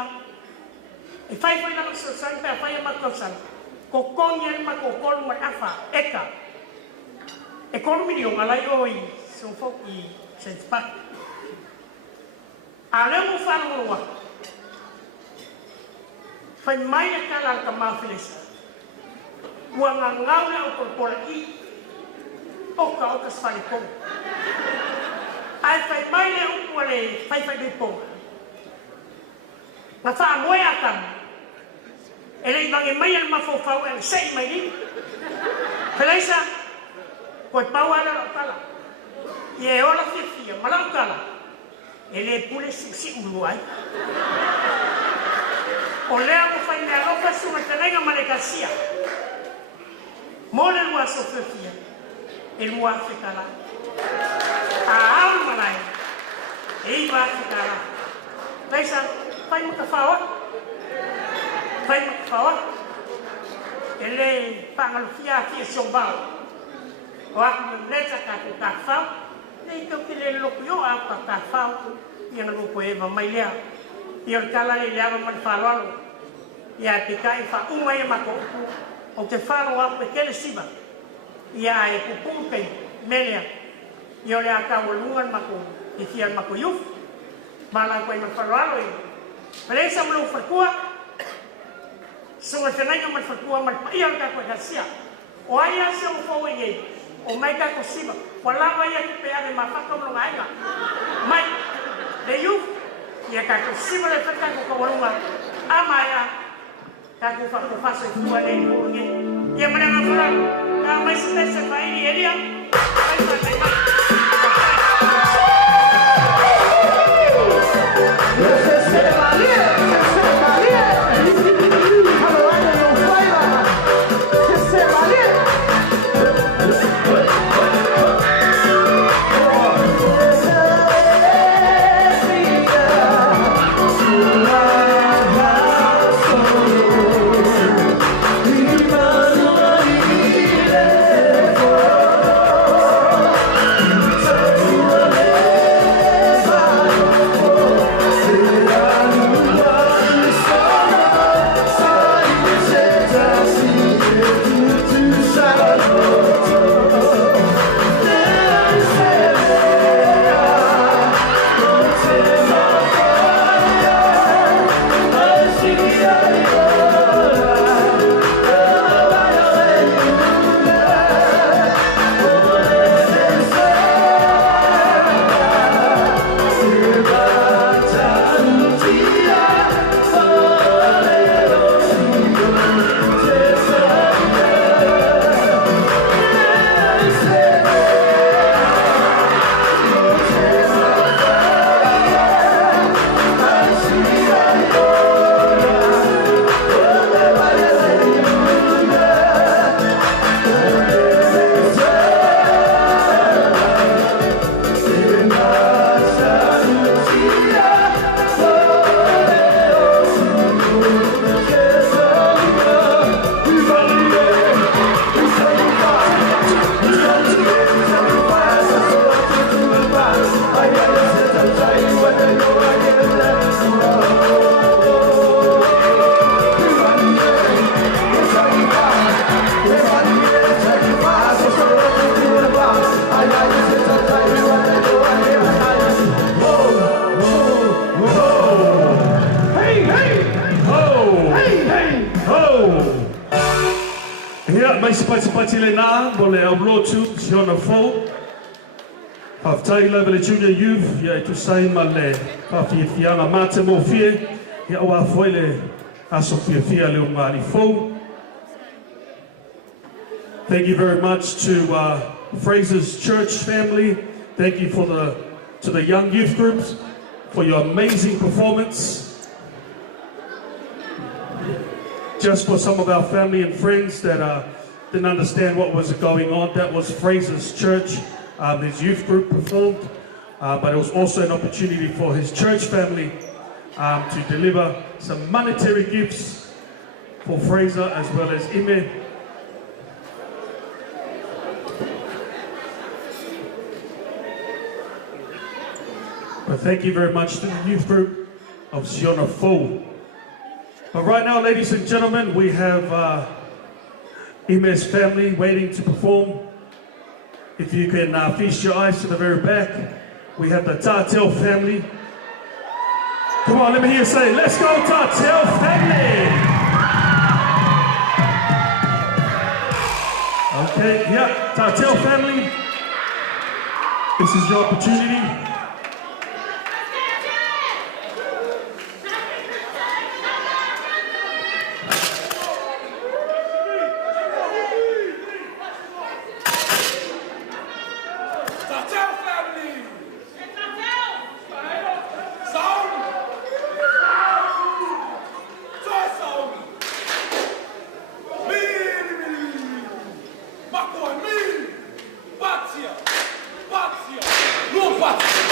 E whai lama so soni pēr whai ama kosan. Ko kongi e ma ko kolu mai awha, eka. E kolu mini o ngalai o I so fok I Saint Park. A leo mo whanu roa. Whai mai e kala ka maa Fraser. Ua ngā ngaule au korpora I oka oka sfari ponga. Ai whai mai le ukua le whai dui ponga. Ngā wha moe atamu. E rei wange mai al mawhau e sei mai rini. Fraser, koe pau ala o kala. I e ola fia malau kala. E le pule si ulu ai. O lea mo whai mea loka sunga tenenga malekasia. Mole lua so fia, e lua fe kala. A au manai, e iwa fe kala. Fraser, whai muka whaoa. Whai muka whaoa. E le whangalufia fia siombao. O aku me mleta kako ka whao. Ne tau ki le loku yo aku ka whao. Ia na lupo eva mai lea. Ia le kala le leawa mani whalalo. Ia te kai wha uma e mako uku. O te wharo a pe kele siva. Ia e kupupei melea. Ia o le a kaua lungan mako. E fian mako yuf. Mala koe ma wharo alo e. Fraser mlo whakua. Sunga whenanga ma whakua ma ia o kako e hasia. O aia se o fau e ngei. O mai kako siva. Walawa ia ki pe ane ma whakamlo ngaiga. Mai. Le yuf. Ia kako siva le whakako kawarunga. Amaya. Kako whakafaso I tua nei kuonge. Ia mana ngā whara, ka mai se whaini eria. Kai whatai mai. Yes, se valia. Latu, Faofua. Haftai level junior youth, ya itu sai male. Pafi fianga mate mo fie, ya wa foile aso fia le ngani fo. Thank you very much to Fraser's church family. Thank you to the young youth groups for your amazing performance. Just for some of our family and friends that didn't understand what was going on, that was Fraser's church. His youth group performed, but it was also an opportunity for his church family to deliver some monetary gifts for Fraser as well as Imeleta. But thank you very much to the youth group of Faofua. But right now, ladies and gentlemen, we have Imele's family waiting to perform. If you can feast your eyes to the very back, we have the Parental family. Come on, let me hear you say, let's go Parental family! Okay, yeah, Parental family, this is your opportunity. Batia, no batia.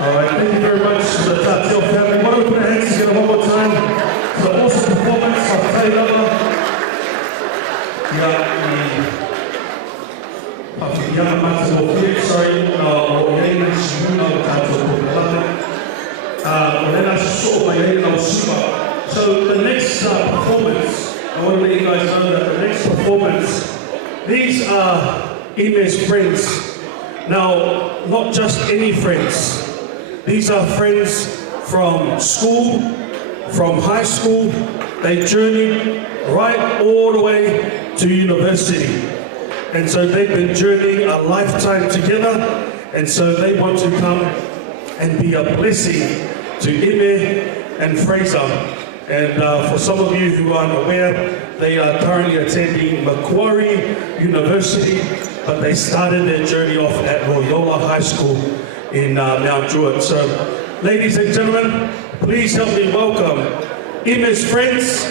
All right, thank you very much to the Tatio family. Why don't we put our hands together one more time for the awesome performance of Paula. So the next performance, I want to let you guys know that the next performance, these are Ime's friends. Now, not just any friends. These are friends from school, from high school. They journeyed right all the way to university. And so they've been journeying a lifetime together. And so they want to come and be a blessing to Ime and Fraser. And for some of you who aren't aware, they are currently attending Macquarie University, but they started their journey off at Loyola High School in Mount Druitt. So, ladies and gentlemen, please help me welcome Ime's friends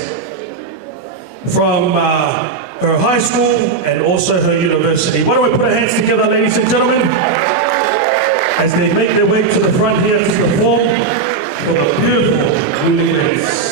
from her high school and also her university. Why don't we put our hands together, ladies and gentlemen, as they make their way to the front here to perform for the beautiful Groom friends.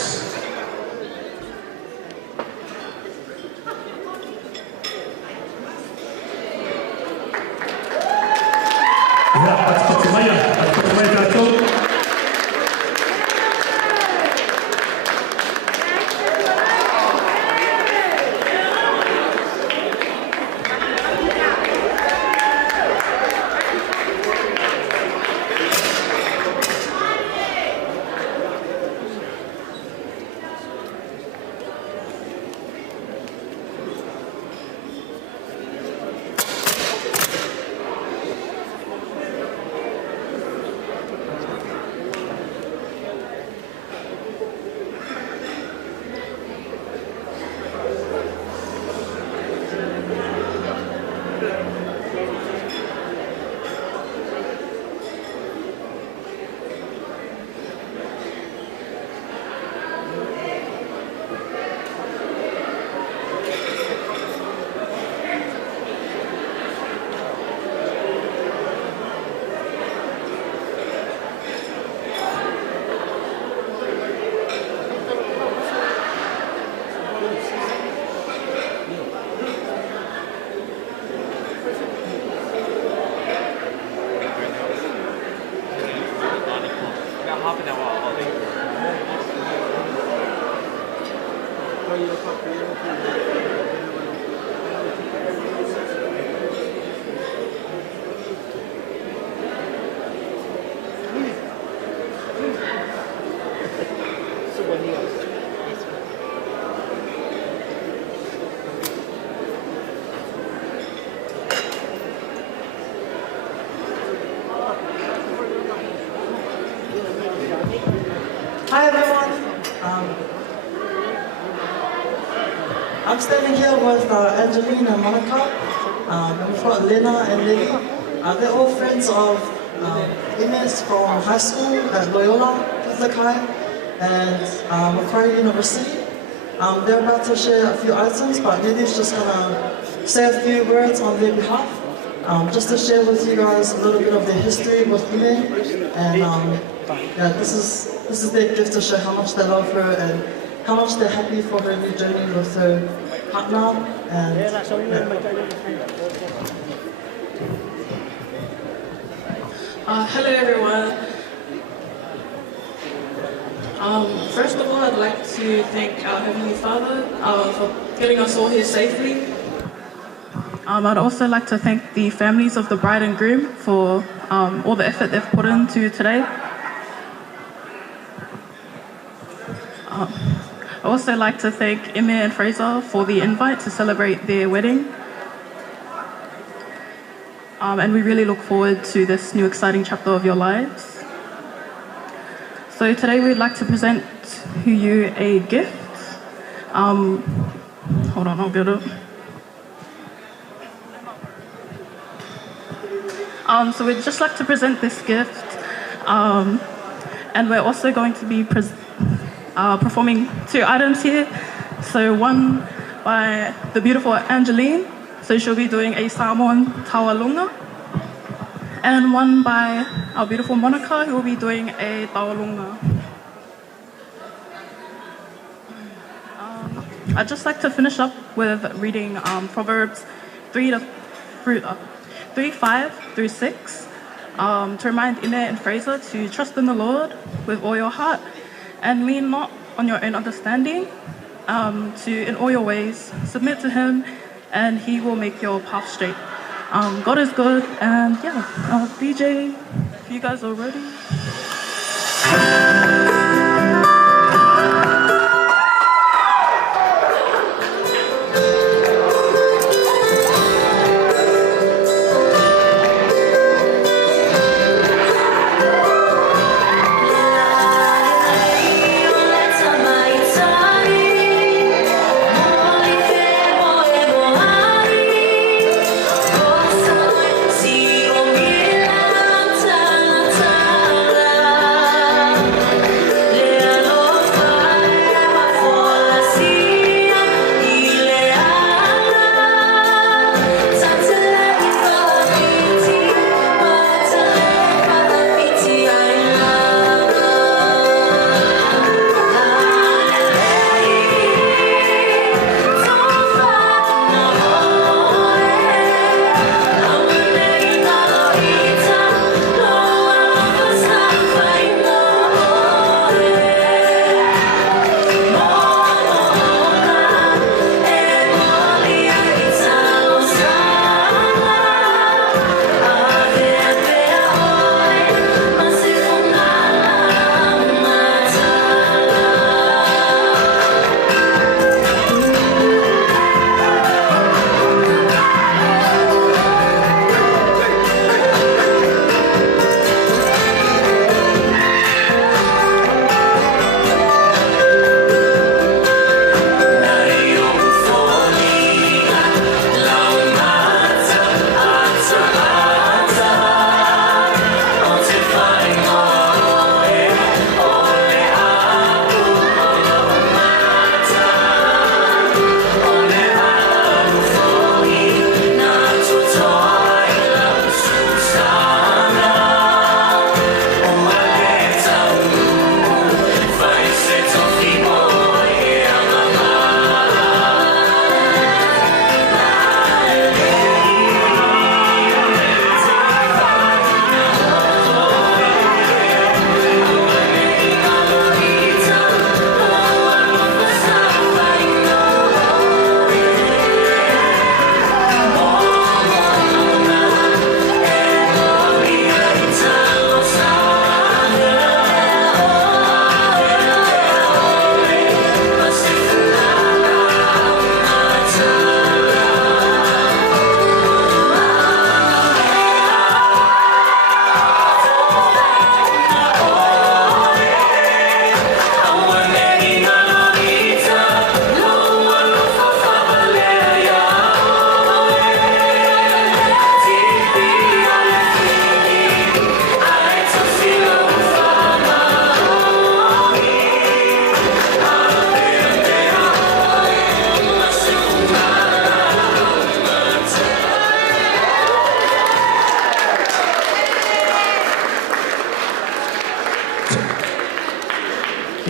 Hi everyone. I'm standing here with Angelina and Monica. And we've got Lena and Lily. They're all friends of Ines from high school at Loyola Catholic High and Macquarie University. They're about to share a few items, but Lily's just gonna say a few words on their behalf. Just to share with you guys a little bit of their history with Ine, and yeah, this is their gift to show how much they love her and how much they're happy for her new journey with her partner. And hello everyone. First of all, I'd like to thank our Heavenly Father for getting us all here safely. I'd also like to thank the families of the bride and groom for all the effort they've put into today. I'd also like to thank Emma and Fraser for the invite to celebrate their wedding. And we really look forward to this new exciting chapter of your lives. So today we'd like to present to you a gift. Hold on, I'll get it. So we'd just like to present this gift, and we're also going to be performing two items here. So one by the beautiful Angeline, so she'll be doing a Samoan tawalunga, and one by our beautiful Monica, who will be doing a tawalunga. I'd just like to finish up with reading Proverbs 3:5-6, to remind Ine and Fraser to trust in the Lord with all your heart and lean not on your own understanding, to in all your ways submit to Him, and He will make your path straight. God is good, and yeah, DJ, if you guys are ready. See, oh,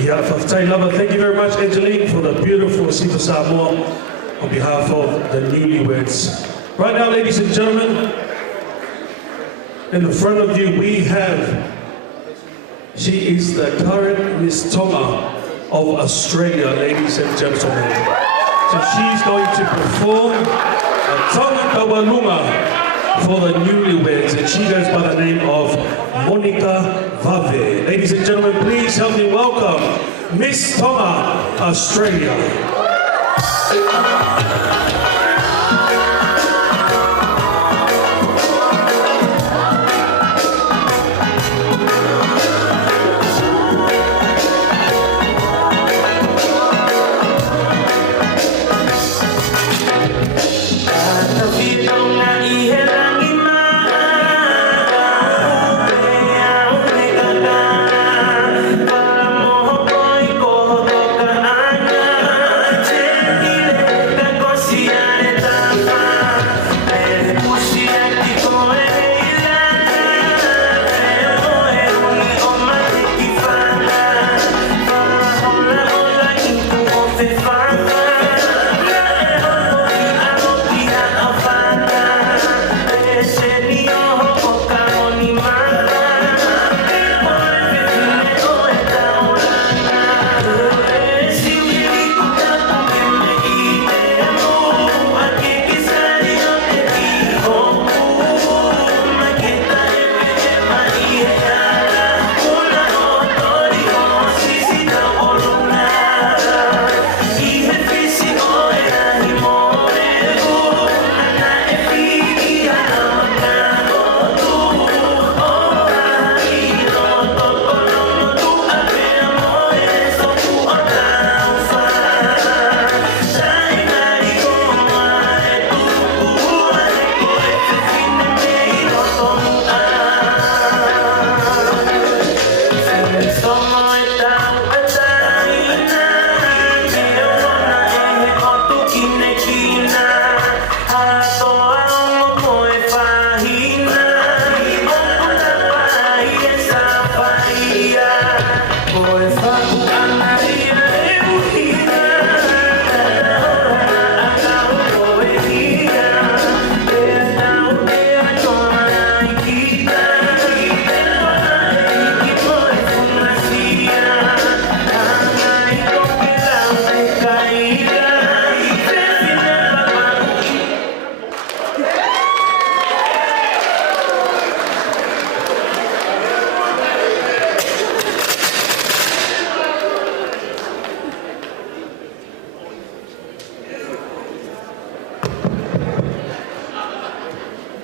Yeah, Faofua Lover, thank you very much, Angelique, for the beautiful Sifa Samoa on behalf of the newlyweds. Right now, ladies and gentlemen, in the front of you we have, she is the current Miss Tonga of Australia, ladies and gentlemen. So she's going to perform a Tonga Kawalunga for the newlyweds, and she goes by the name of Monica Vave. Ladies and gentlemen, please help me welcome Miss Tonga, Australia.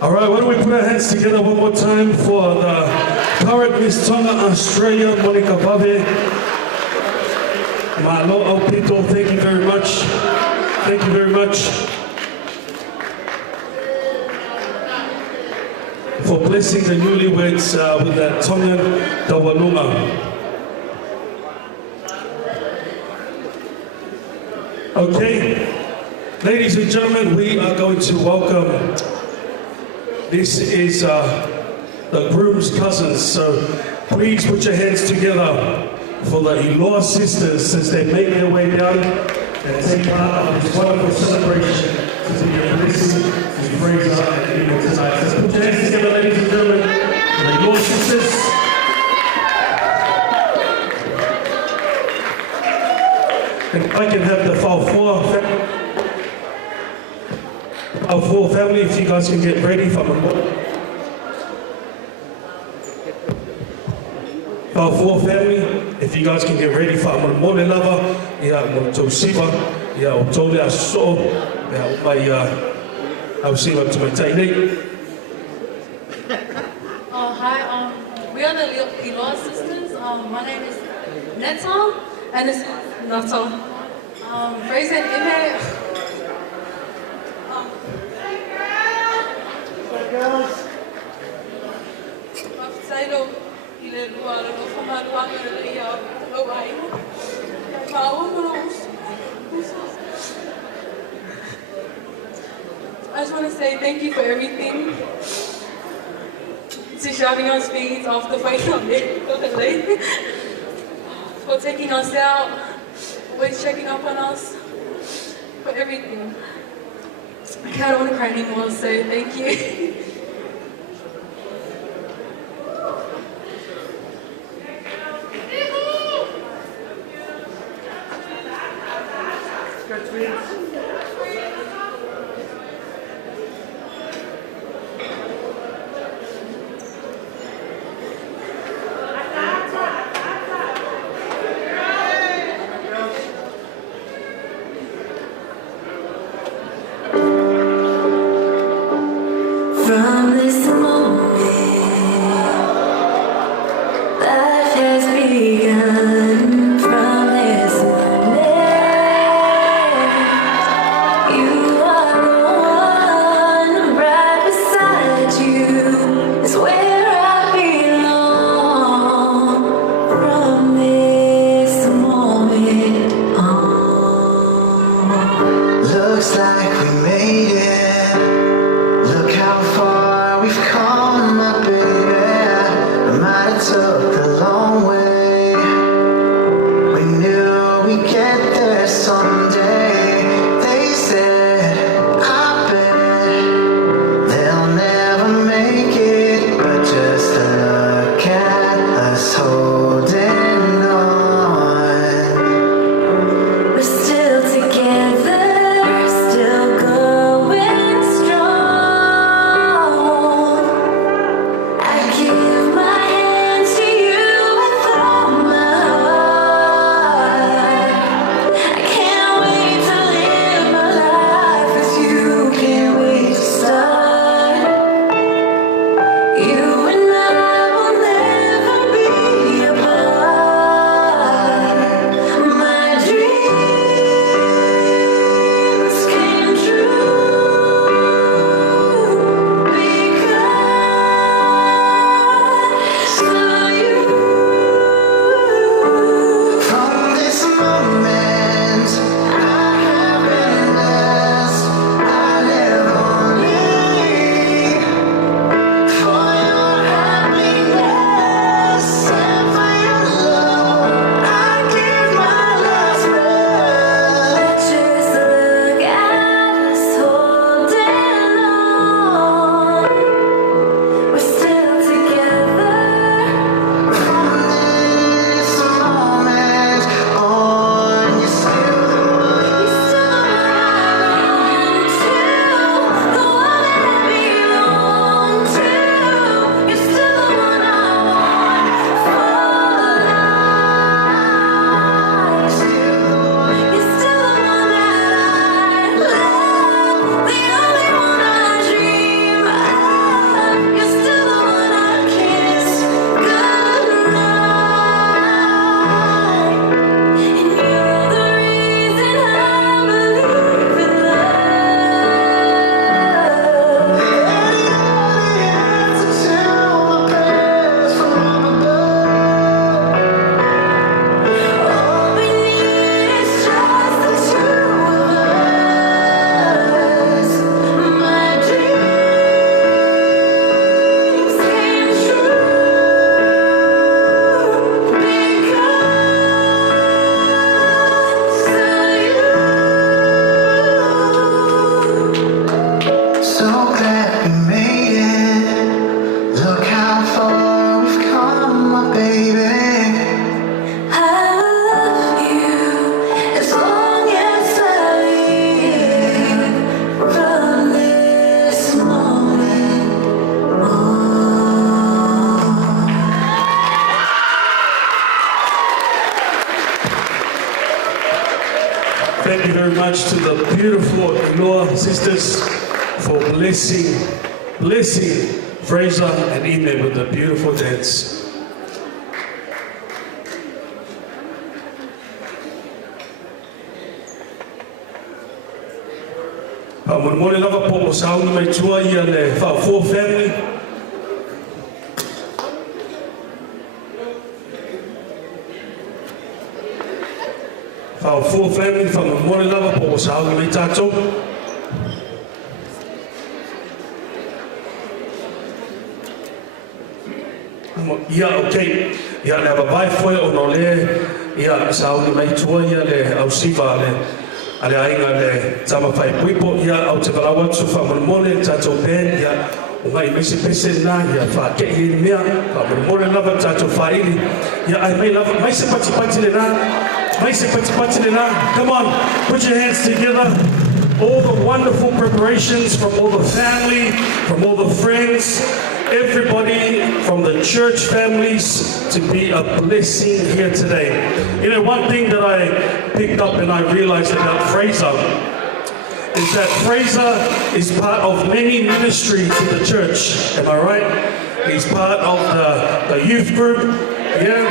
All right, why don't we put our hands together one more time for the current Miss Tonga Australia, Monica Vave. Malo Pito, thank you very much. Thank you very much for blessing the newlyweds with that Tongan Kawalunga. Okay, ladies and gentlemen, we are going to welcome. This is the groom's cousins, so please put your hands together for the Iloa sisters as they make their way down and take part of this wonderful celebration to be a blessing to Fraser and Imeleta tonight. So put your hands together, ladies and gentlemen, for the Iloa sisters. And I can have the Faofua family, if you guys can get ready for Faofua family, if you guys can get ready for Moimoi Lover, yeah, Siva, yeah, Tole Aso, yeah, my I'll see what to my tiny. Oh, hi, we are the Iloa sisters. My name is Neta, and this is Nata. Fraser and Ime. I just want to say thank you for everything. To shoving on speeds off the fight on it. for taking us out, always checking up on us, for everything. Okay, I don't want to cry anymore, so thank you. From this moment, life has begun. From this moment, you are the one. Right beside you is where I belong. From this moment on, Looks like we made it. Look how far we've come, my baby. I might have took the long way. We knew we'd get there someday. They said, I bet they'll never make it, but just look at us holding on. we're still together, still going strong. I give my hand to you with all my heart. I can't wait to live my life with you. Can't wait to start. You and I will never be apart. My dreams came true because of you. From this moment, I have been blessed. I live only for your happiness and for your love. I give my last breath. Just look at us holding on. We're still together. From this moment on, you're still the one. You're still the one I belong to. You're still the one I want for life. You're still the one that I love, the only one I dream of. You're still the one I kiss goodnight. And you're the reason I believe in love. Answer to my prayers from above. All we need is just the two of us. My dreams came true because of you. So glad we made it. Look how far we've come, my baby. I love you as long as I live. From this moment on. Thank you very much to the beautiful Aloha sisters for blessing Fraser and Ine with a beautiful dance. Moimoi lava po o sauna mai tua ia le Faofua family. Faofua family, moimoi lava po o sauna mai tātou. Ia, okay. Ia le ababai foi o no le ia sa uni mai tua ia le au siva ale ainga le tama fai puipo ia au te valawa tu fa mole tato ben ia ungai mese pese na ia fa ke i mea fa mole lava tato faili ia ai mai lava mai se pati le na come on put your hands together. All the wonderful preparations from all the family, from all the friends, everybody from the church families to be a blessing here today. You know, one thing that I picked up and I realized about Fraser is that Fraser is part of many ministries in the church. Am I right? He's part of the youth group. Yeah,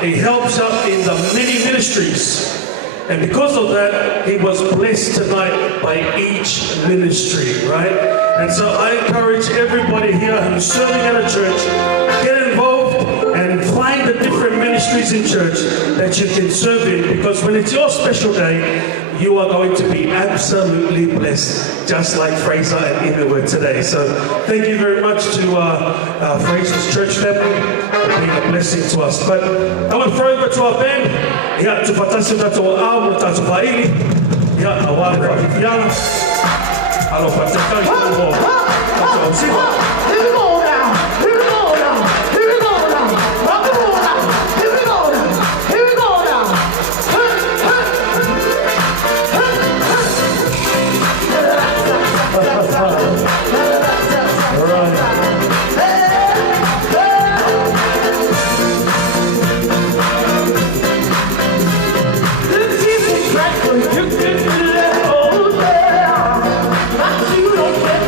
he helps out in the many ministries. And because of that, he was blessed tonight by each ministry, right? And so I encourage everybody here who's serving at a church, get involved and find the different ministries in church that you can serve in, because when it's your special day, you are going to be absolutely blessed, just like Fraser and Ina were today. So thank you very much to Fraser's church family for being a blessing to us. But I want to throw over to our band. Yeah, to fatasi tato au tato paili. Yeah, awale fafiana. Alo fataka ko tato siva. Here we go now. Here we go now. Here we go now. Rock and roll now. Here we go now. Here we go now. All right. You don't get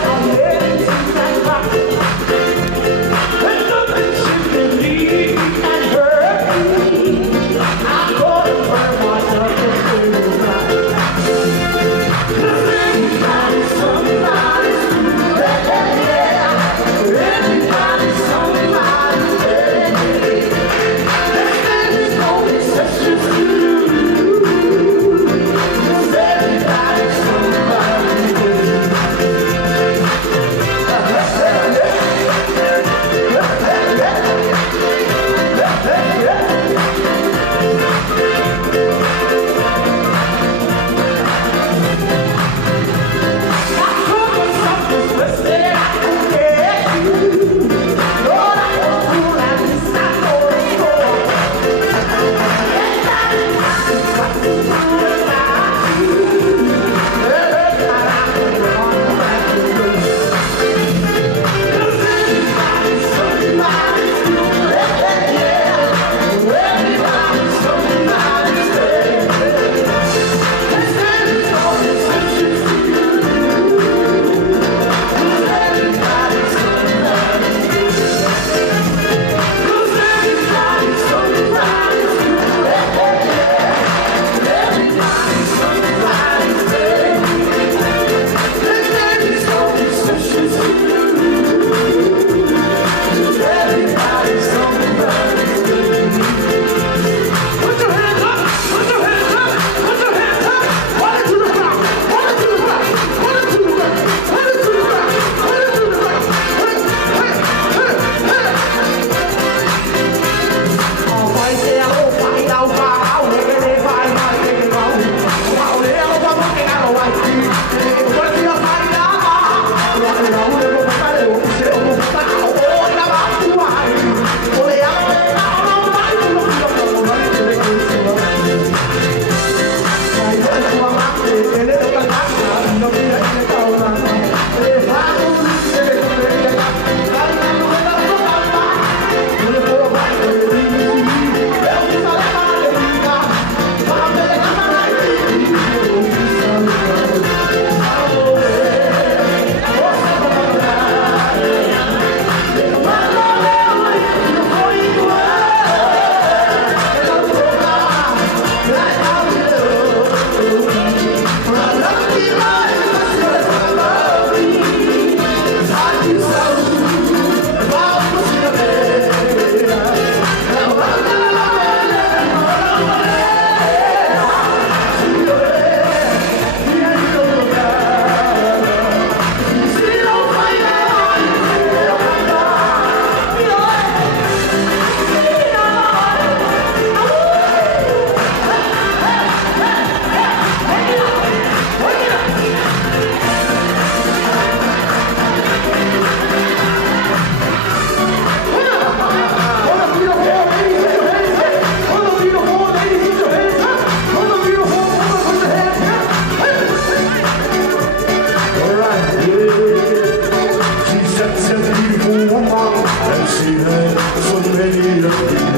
see her so many looking.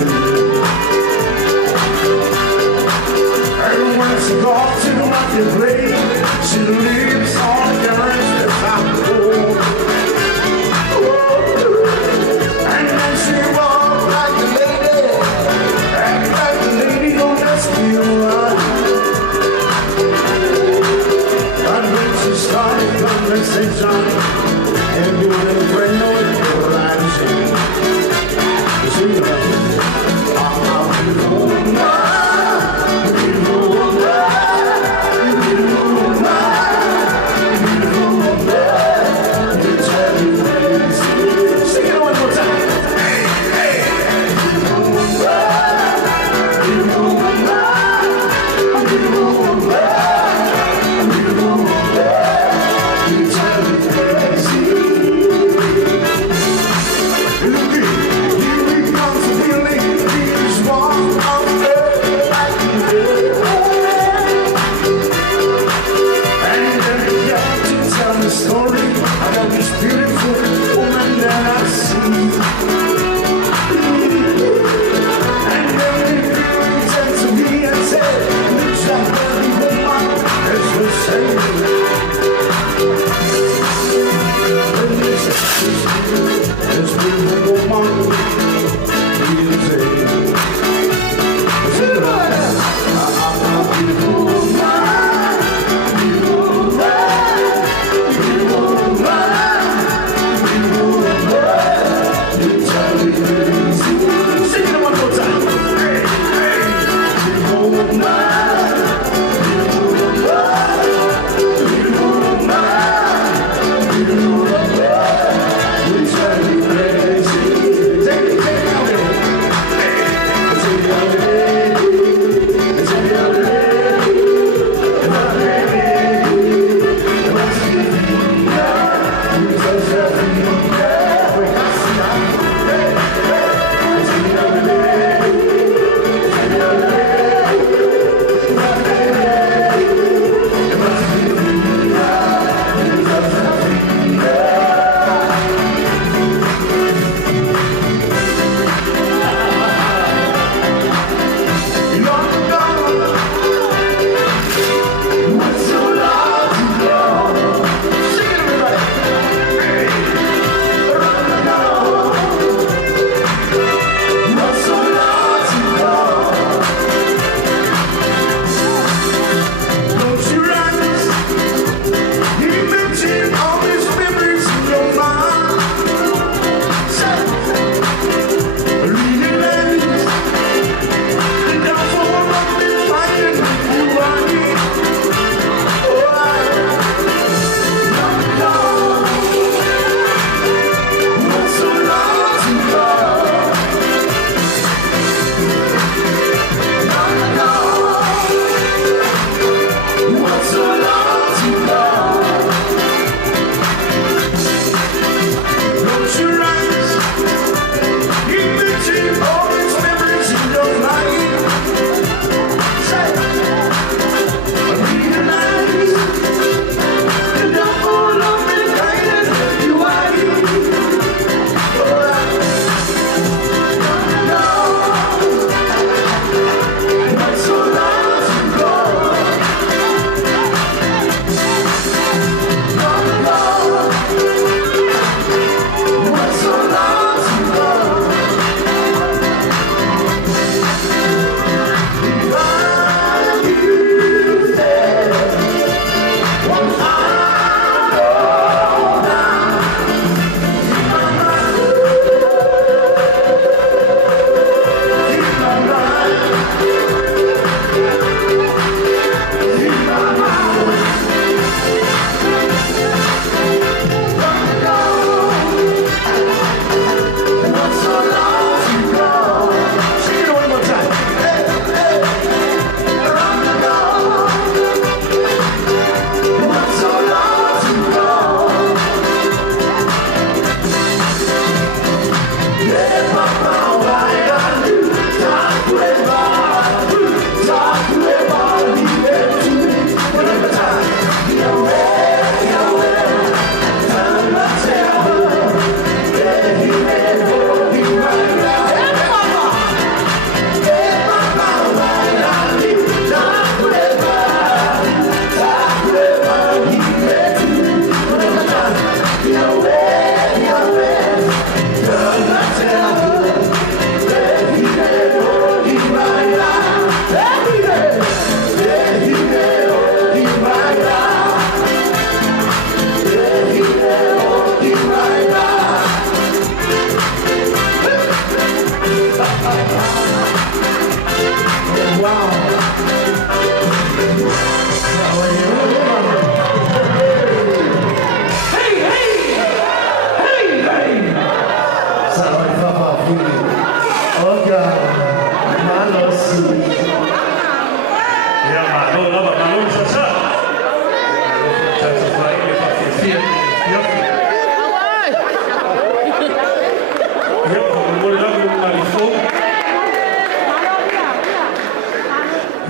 And when she got to the marketplace, she leaves all the carrots that I hold. And then she walked like a lady, act like a lady on that steel line. And when she started conversation, and you were a friend of the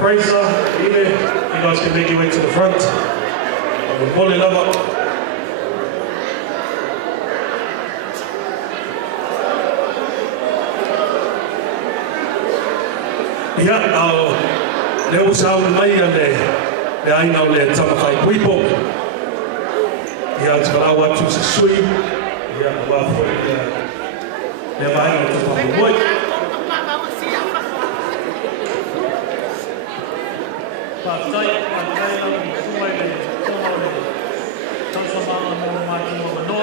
Fraser, Ine, you guys can make your way to the front. We'll pull it over. Le usa mai le aina o le tamakai puipo. Ia tala watu se sui. Ia wa foi le mai o te Moimoi. Patai la sua le toma le tanto mama mo mai no no.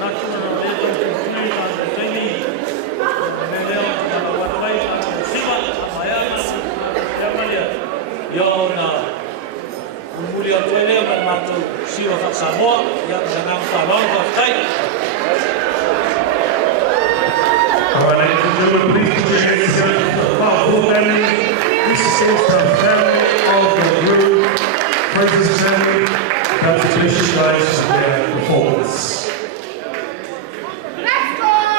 Latu no le to te tui la teni. Le leo na wa mai siwa maya ya malia. Yo na muli o tele ma mato siwa fa Samoa ya na fa lo fa tai. All right, ladies and gentlemen, please put your hands together. Paula family. This is the family of the Groom, Fraser's family. Congratulations, guys, on their performance. Paula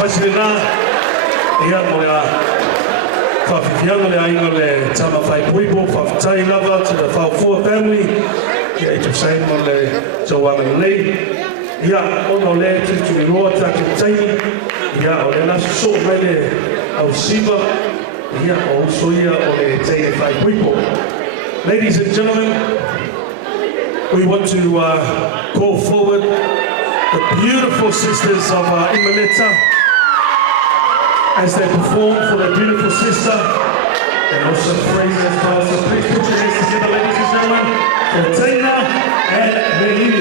Pasina, ia mo le whawhiwhianga le ainga le tama whai puipo, whawhitai lava to the Faofua family, ia i tu sei mo le tawanga nei, ia ono le tutu i roa take taini, ia o le nasu so mai le au siva, ia o usoia o le teine whai puipo. Ladies and gentlemen, we want to call forward the beautiful sisters of Imeleta as they perform for their beautiful sister and also Fraser as well. So please put your hands together, ladies and gentlemen, for Tina and Maid.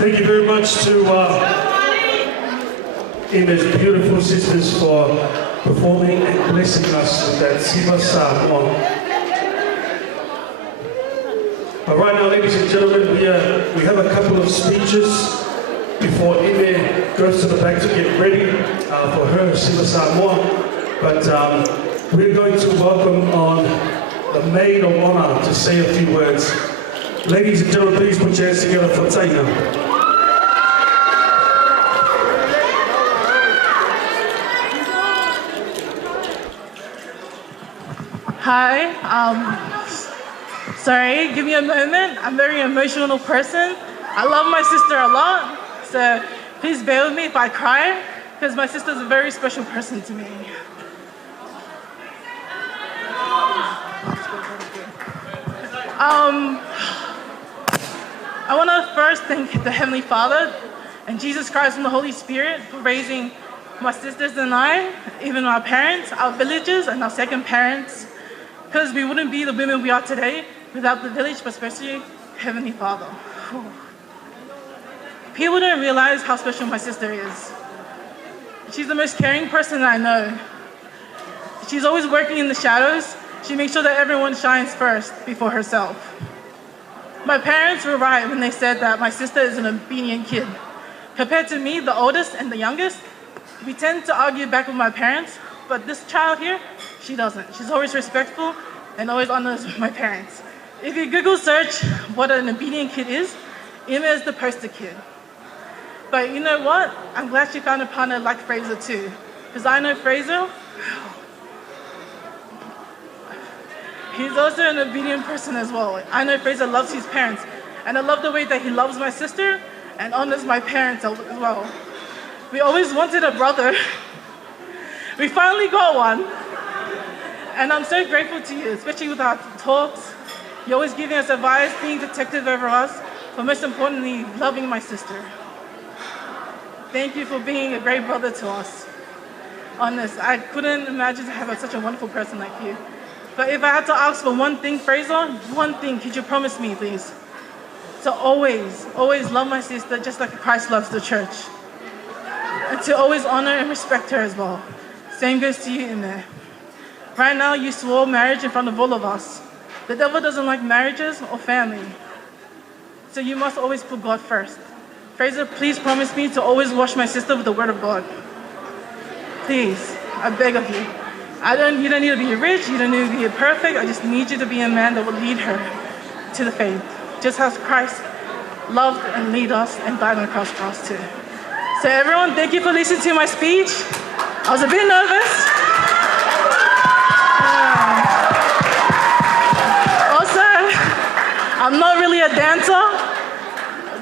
Thank you very much to Ime's beautiful sisters for performing and blessing us with that Siva Samoa. Right now, ladies and gentlemen, we have a couple of speeches before Ime goes to the back to get ready for her Siva Samoa. But we're going to welcome on the Maid of Honor to say a few words. Ladies and gentlemen, please put your hands together for Taina. Hi, sorry, give me a moment. I'm a very emotional person. I love my sister a lot, so please bear with me if I cry, because my sister's a very special person to me. I want to first thank the Heavenly Father and Jesus Christ and the Holy Spirit for raising my sisters and I, even our parents, our villages, and our second parents, because we wouldn't be the women we are today without the village, but especially Heavenly Father. People don't realize how special my sister is. She's the most caring person I know. She's always working in the shadows. She makes sure that everyone shines first before herself. My parents were right when they said that my sister is an obedient kid. Compared to me, the oldest and the youngest, we tend to argue back with my parents, but this child here, she doesn't. She's always respectful and always honors my parents. If you Google search what an obedient kid is, Ime is the poster kid. But you know what? I'm glad she found a partner like Fraser too. Because I know Fraser, he's also an obedient person as well. I know Fraser loves his parents. And I love the way that he loves my sister and honors my parents as well. We always wanted a brother. We finally got one. And I'm so grateful to you, especially with our talks. You're always giving us advice, being protective over us, but most importantly, loving my sister. Thank you for being a great brother to us. Honest, I couldn't imagine to have such a wonderful person like you. But if I had to ask for one thing, Fraser, one thing, could you promise me, please? To always, always love my sister just like Christ loves the church. And to always honor and respect her as well. Same goes to you in there. Right now, you swore marriage in front of all of us. The devil doesn't like marriages or family. So you must always put God first. Fraser, please promise me to always wash my sister with the word of God. Please, I beg of you. You don't need to be rich, you don't need to be perfect. I just need you to be a man that will lead her to the faith. Just as Christ loved and led us and died on the cross for us too. So everyone, thank you for listening to my speech. I was a bit nervous. I'm not really a dancer,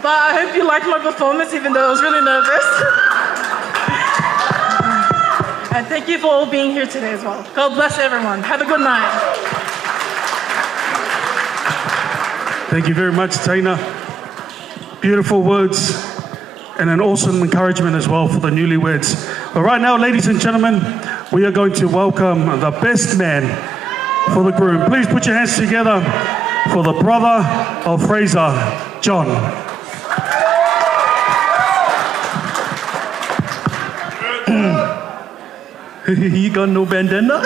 but I hope you liked my performance even though I was really nervous. And thank you for all being here today as well. God bless everyone. Have a good night. Thank you very much, Taina. Beautiful words and an awesome encouragement as well for the newlyweds. But right now, ladies and gentlemen, we are going to welcome the best man for the groom. Please put your hands together for the brother of Fraser, John. You got no bandana?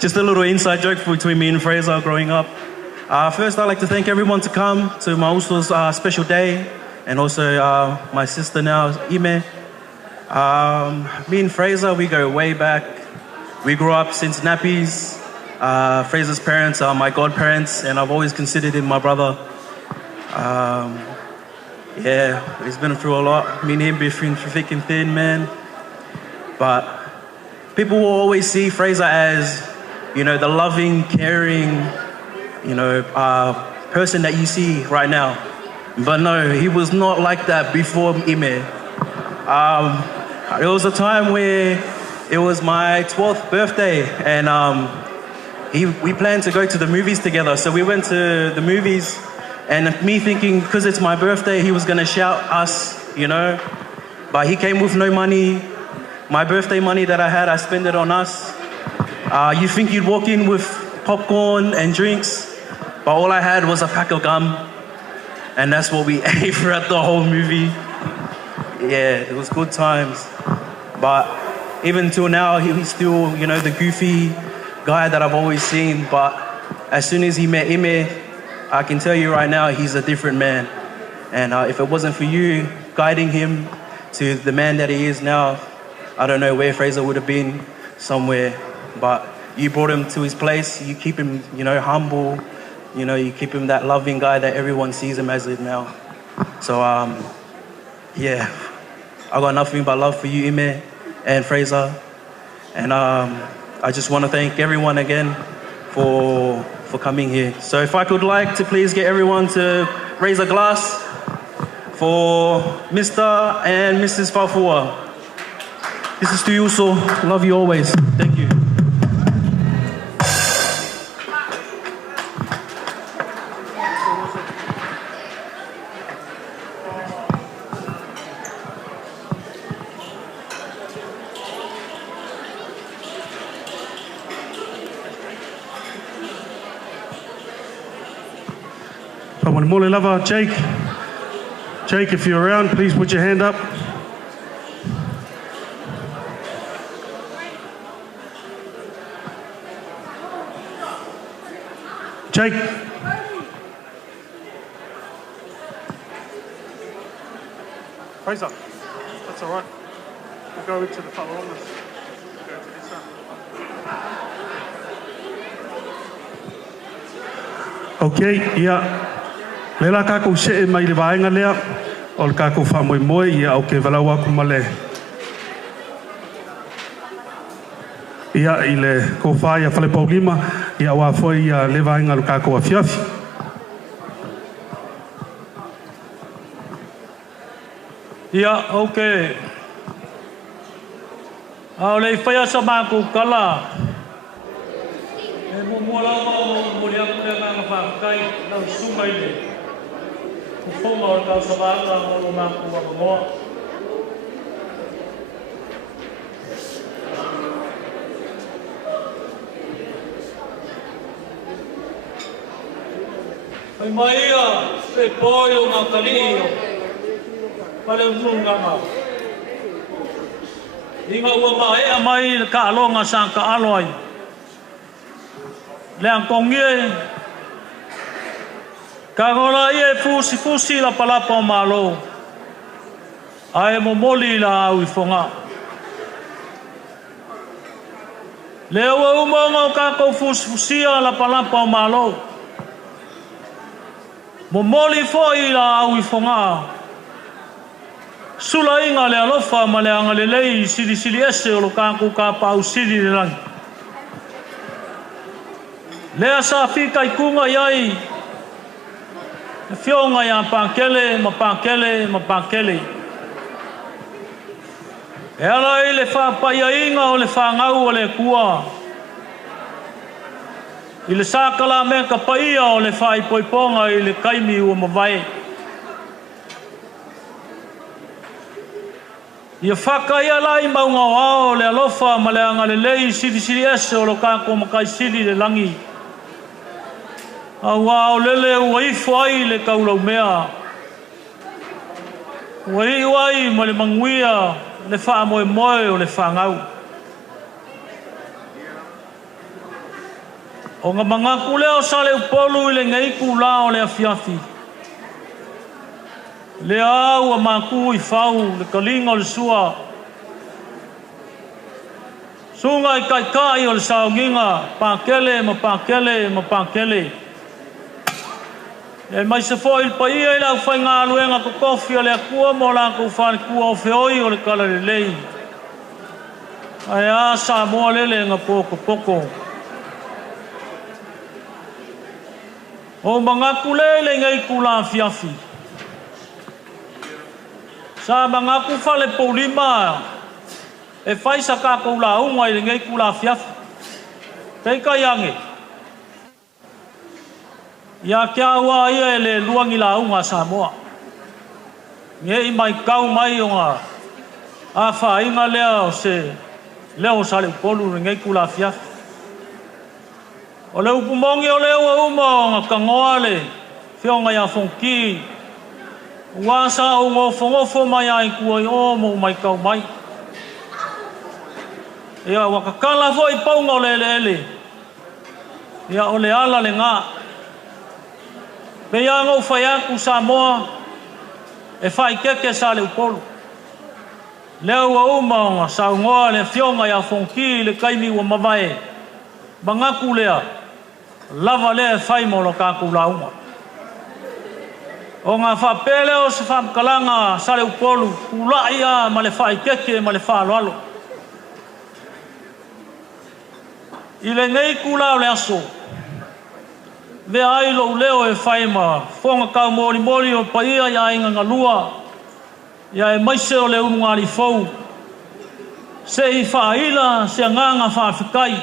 Just a little inside joke between me and Fraser growing up. First, I'd like to thank everyone to come to my uso's special day, and also my sister now, Ime. Me and Fraser, we go way back. We grew up since nappies. Fraser's parents are my godparents, and I've always considered him my brother. Yeah, he's been through a lot. Me and him between thick and thin, man. But people will always see Fraser as, you know, the loving, caring, you know, person that you see right now. But no, he was not like that before Ime. It was a time where it was my 12th birthday, and we planned to go to the movies together. So we went to the movies, and me thinking, because it's my birthday, he was gonna shout us, you know. But he came with no money. My birthday money that I had, I spent it on us. You think you'd walk in with popcorn and drinks, but all I had was a pack of gum. And that's what we ate throughout the whole movie. Yeah, it was good times. But even till now, he's still, you know, the goofy guy that I've always seen. But as soon as he met Ime, I can tell you right now, he's a different man. And if it wasn't for you guiding him to the man that he is now, I don't know where Fraser would have been, somewhere. But you brought him to his place. You keep him, you know, humble. You know, you keep him that loving guy that everyone sees him as now. So, yeah, I got nothing but love for you, Ime and Fraser. And I just want to thank everyone again for coming here. So if I could like to please get everyone to raise a glass for Mr. and Mrs. Faofua. This is to you, so love you always. Thank you. Mole lover, Jake. Jake, if you're around, please put your hand up. Jake. Fraser, that's all right. We'll go into the fellow on this. Go to this side. Okay, ia. Lela kako se mai le vaenga lea. O le kako wha Moimoi ia o ke walau aku male. Ia i le kowhai a whale paulima ia wa foi ia le vaenga le kako a fiafi. Ia, okay. Au le whaia sa māku kala. E mo la mo ria ku le ngā whakakai nau sumai le. Ku whonga o kau sa māka o māku wa ngoa. Ai mai ia, e poi o ngā kalio. Pale ununga ma. Inga ua mai a mai ka alonga sang ka aloi. Le ang kongie. Ka ngola ia fusi la palapa o malo. Ai mo moli la au i fonga. Le ua umonga ka ko fusi la palapa o malo. Mo moli foi la au i fonga. Sula inga le alofa ma le anga le lei sili ese o lo kanku ka pau sili le lang. Le asa fika i kunga iai. E fionga ia pankele, ma pankele. E ala i le whapaya inga o le whangau o le kua. I le sakala me ka paia o le whai poiponga i le kaimi ua mawai. Ia whaka ia lai maunga wao le alofa ma le anga le lei sili ese o lo kako makai sili le langi. A wao lele ua ifo ai le kaulau mea. Ua iu ai ma le manguia le wha moe o le whangau. O ngā mangaku leo sa le upolu i le ngeiku la o le afiafi. Le au a maku i whau, le kalinga o le sua. Sunga i kai o le saonginga, pankele, ma pankele. E mai se fo il paia i lau whai ngā luenga ko kofi o le akua mo la ko whani kua o whioi o le kala le lei. Ai a sa moa lele ngā poko. O mangaku le ngai kula fiafi. Sa mangaku fale paulima e fai sa ka ko la unga i ngai kula fiafi. Pei ka yange. Ya kia wa ia le luangi la unga sa moa. Nge i mai kau mai o ngā. A wha inga leo se leo sa le polu ngai kula fiafi. O le upumongi o leo a uma o ngā kangoa le whionga ia fonki. Wasa o ngofo mai ai kua i o mo mai kau mai. Ia wakakala fo i paunga o le. Ia o le ala le ngā. Me ia ngau whai aku sa moa e whai keke sa le upolu. Leo a uma o ngā sa ungoa le whionga ia fonki le kaimi ua mawai. Mangaku lea. Lava le whai mo lo kāku la uma. O ngā whapele o se whamkalanga sare upolu, kulai a ma le whai keke ma le whaloalo. I le ngei kula o le aso. Ve ai lo leo e whai ma, whonga kau mori o paia ia inga ngalua, ia e maise o le unungari fau. Se i whaila se nganga whawhikai.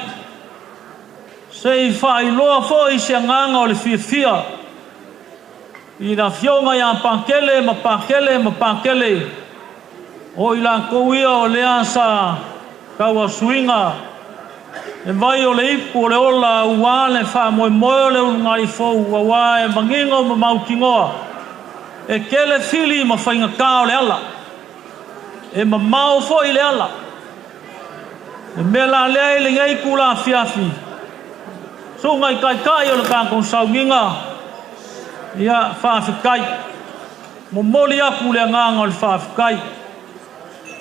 Se i whailoa fo i se nganga o le fia. I na whionga ia pankele, ma pankele. O i la kouia o lea sa kaua suinga. E vai o le ipu o le ola ua le wha moimoi o le ngari fau. Ua e mangingo ma maukingoa. E kele fili ma whainga ka o le ala. E ma mau fo i le ala. E me la lea i le ngai kula fiafi. So ngai kai o le kākou saunginga. Ia whaafikai. Momoli aku le nganga o le whaafikai.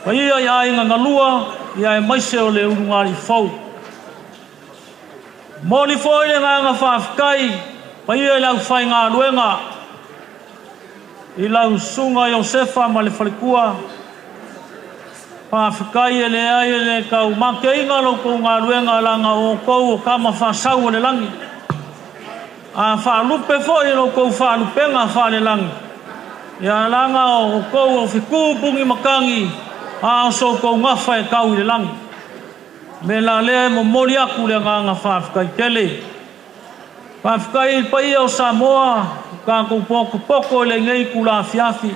Pa ia i ainga ngalua, ia e maise o le urungari fau. Moli foi le nganga whaafikai, pa ia i lau whai ngā luenga. I lau sunga Iosefa ma le whalikua. Whaafikai e le ai e le kau make inga lo kou ngā luenga langa o kou o kama whaasau o le langi. A whaalupe foi lo kou whaalupenga wha le langi. Ia langa o kou o whiku pungi makangi, a so kou ngawha e kau i le langi. Me la lea mo mori aku le nganga whaafikai kele. Whaafikai pa ia o Samoa, ka kou poko le ngei kula fiafi.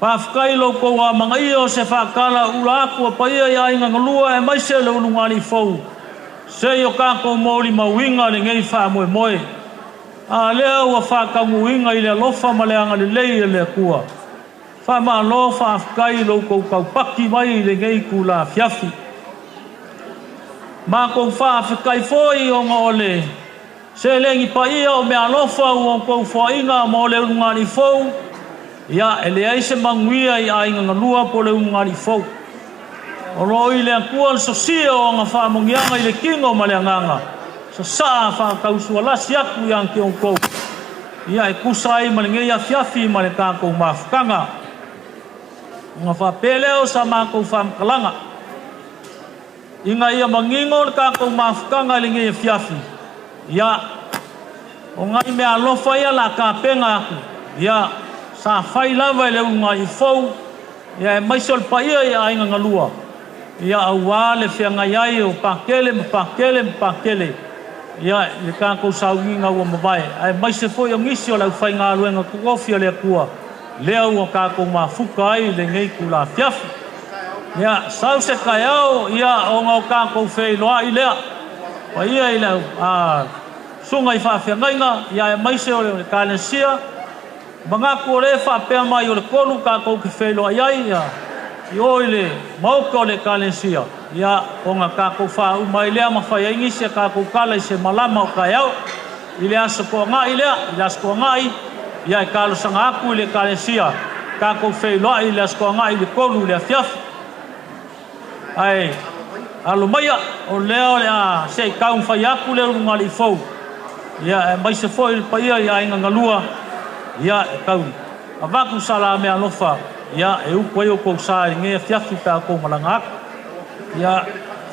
Whaafikai lo kou a mga ia o se whaakala ula aku a pa ia i ainga ngalua e maise le ulungani fau. Se o ka kou mori mawinga le ngei wha moe. A lea ua whakamuinga i le alofa ma le anga le lei e le kua. Wha maa lo whaafikai lo kou kaupaki mai i le ngei kula fiafi. Mā kou whaafikai foi o ngā ole. Se lengi pa ia o mea alofa ua kou whainga ma o le ungani fau. Ia e le aise manguia i ainga ngalua po le ungani fau. O roi le akua so sia o ngā whaamungianga i le kingo ma le anganga. Sa saa whakausu alasi aku i anke o kou. Ia e kusai ma le ngei a fiafi ma le kākou mawhukanga. Ngā whapeleo sa mā kou whamkalanga. Inga ia mangingo le kākou mawhukanga le ngei a fiafi. Ia o ngai mea alofa ia la kāpenga aku. Ia sa whai lava le unga i fau. Ia e maisol pa ia i ainga ngalua. Ia au wā le whianga iai o pakele. Ia le kākou sauinga ua mawai. Ai maise foi o ngisi o lau whai ngā luenga kukofia le kua. Lea ua kākou mawhuka ai le ngei kula fiafi. Ia sau se kai au ia o ngau kākou whei loa i lea. Pa ia i lau sunga i whawhiangainga. Ia e maise o le kālensia. Mangaku o le whapea mai o le kolu kākou ki whei loa iai. I oi le mauka o le kālensia. Ia o ngā kākou wha umai lea ma whai aingisi a kākou kala i se malama o kai au. I le asa koa ngai lea, i le asa koa ngai. Ia e kālo sanga aku i le kālensia. Kākou whei loa i le asa koa ngai i le kolu i le awhiafi. Ai, alo maia o lea o le a se i kaun whai aku le urunga li fau. Ia e maise fo i pa ia i ainga ngalua. Ia e kaun. A waku sala mea lofa. Ia e upo e o kou sa i ngea fiafi pēa kou malanga aku. Ia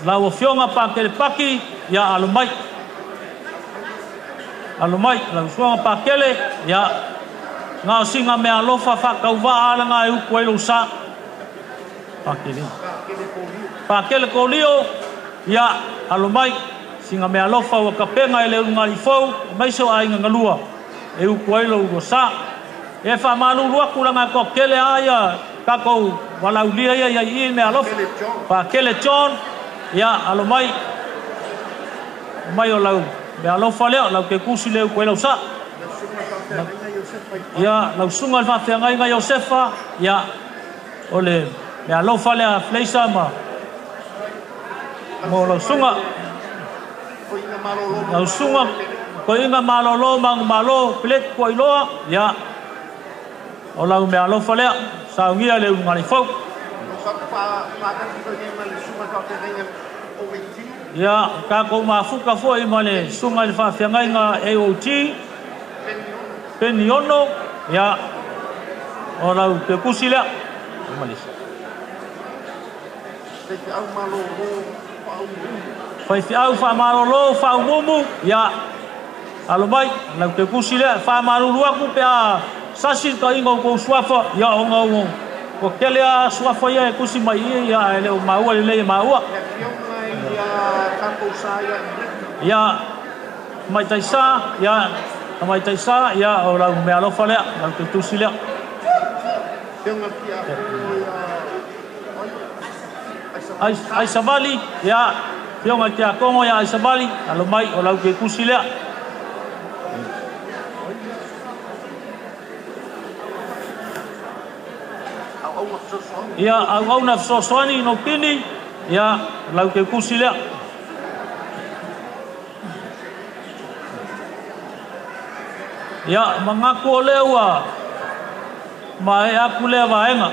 lau o fionga pākele paki. Ia alo mai. Alo mai, lau fionga pākele. Ia ngā o singa mea lofa whakau waa alanga e upo e lo sa. Pākele. Pākele kōlio. Ia alo mai. Singa mea lofa ua kapenga e le ungari fau. Maiso a inga ngalua. E upo e lo ugo sa. E wha malu lua kuranga ko kele aia kako walau lia ia i me alof pa kele John ia alo mai o lau me alof leo lau ke kusi leo ko lau sa ia lau sunga fa fianga inga Iosefa ia ole me alof leo Fraser ma mo lau sunga ko inga malolo mang malo plet ko iloa ia o lau mea alofa lea, saungia leu ngani fau. Ia, kākou mawhuka fo i mane sunga i whawhiangai ngā AOT, peni ono, ia, o lau te kusi lea. Whaifi au whamarolo, whaumumu, ia, alo mai, lau te kusi lea, whamarulu aku pea, sasil ka ingo ko swafa ya onga ko kelea swafa ya kusi mai ya ele maua le maua ya mai taisa ya ora me alo fale la tu sila ai sabali ya yonga kia kongo ya ai sabali alo mai ola ke kusi le ia au na soani no pini ia lau ke kusi lea Ia mangaku o le ua mai aku le vaenga.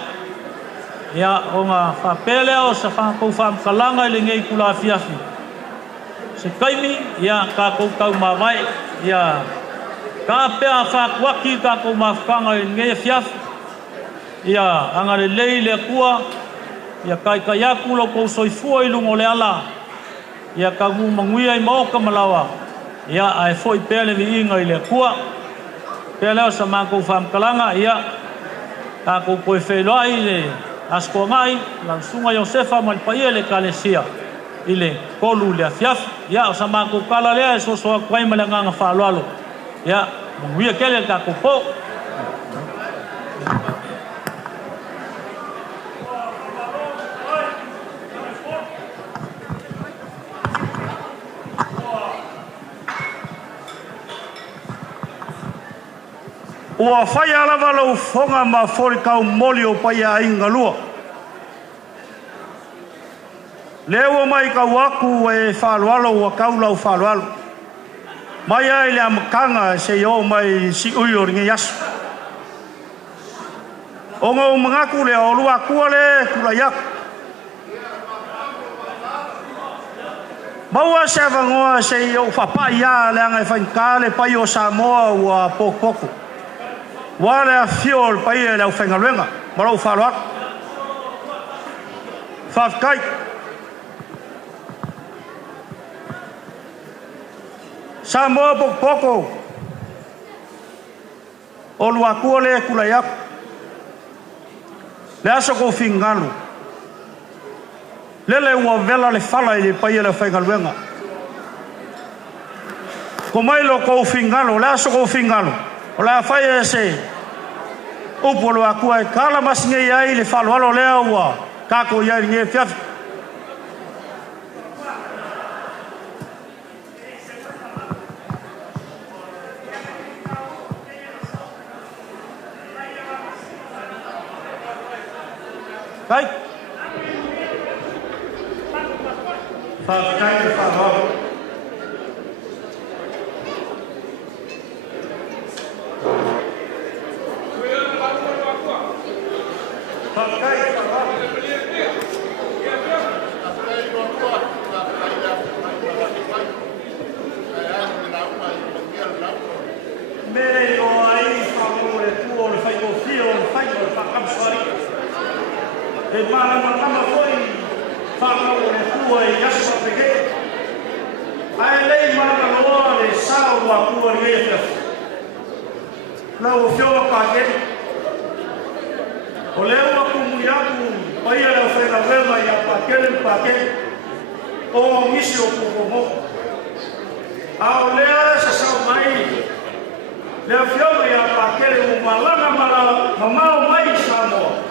Ia o ngā whapele o sa whakakou whamkalanga i le ngei kula fiafi. Se kaimi, ia ka kou kau mawai, ia ka pea whakuaki ka kou mawhakanga i ngei fiafi. Ia angare lei le kua, ia kai aku lo kou soifua i lungo le ala. Ia ka ngu manguia i maoka malawa. Ia ai foi pele vi inga i le kua. Pele o sa mākou whamkalanga, ia ka kou koe wheloa i le asko ngai, lang sunga Josefa mal paia le kalesia. I le kolu le afiaf, ia o sa mākou kala lea e sosoa kwai malanganga whaloalo. Ia, manguia kele ka kou po. Ua whai alawa lau whonga ma whorikau moli o pai a inga lua. Lewa mai kau aku e whalualo ua kaulau whalualo. Mai ai le amakanga se o mai si ui o ringi yasu. O ngau mangaku le o lua kua le kula yaku. Maua se avangoa se o whapai a le angai whainka le pai o Samoa ua pokoko. Wale a fiol pai e lau whengaluenga, marau whaloak. Whafkai. Samoa pokoko. O lua kua le kulaiak. Le aso ko fingalu. Lele ua vela le whala i le pai e lau whengaluenga. Ko mai lo ko fingalu, le aso ko fingalu. O la whai e se upolo a kua e kala masinga i ai le whalualo lea ua kako i ai nge fiafi. Kai? Whakai e whalualo. E mara matama foi whaka o le kua i asa peke. Ai lei mara loa le sao wa kua i e whiafu. Lau o whioa pākeri. O leo a kumui aku pai e lau whaina wema i a pākeri. O misi o kukongo. A o lea sa sao mai. Lea whioa i a pākeri o malanga mara mamao mai Samoa.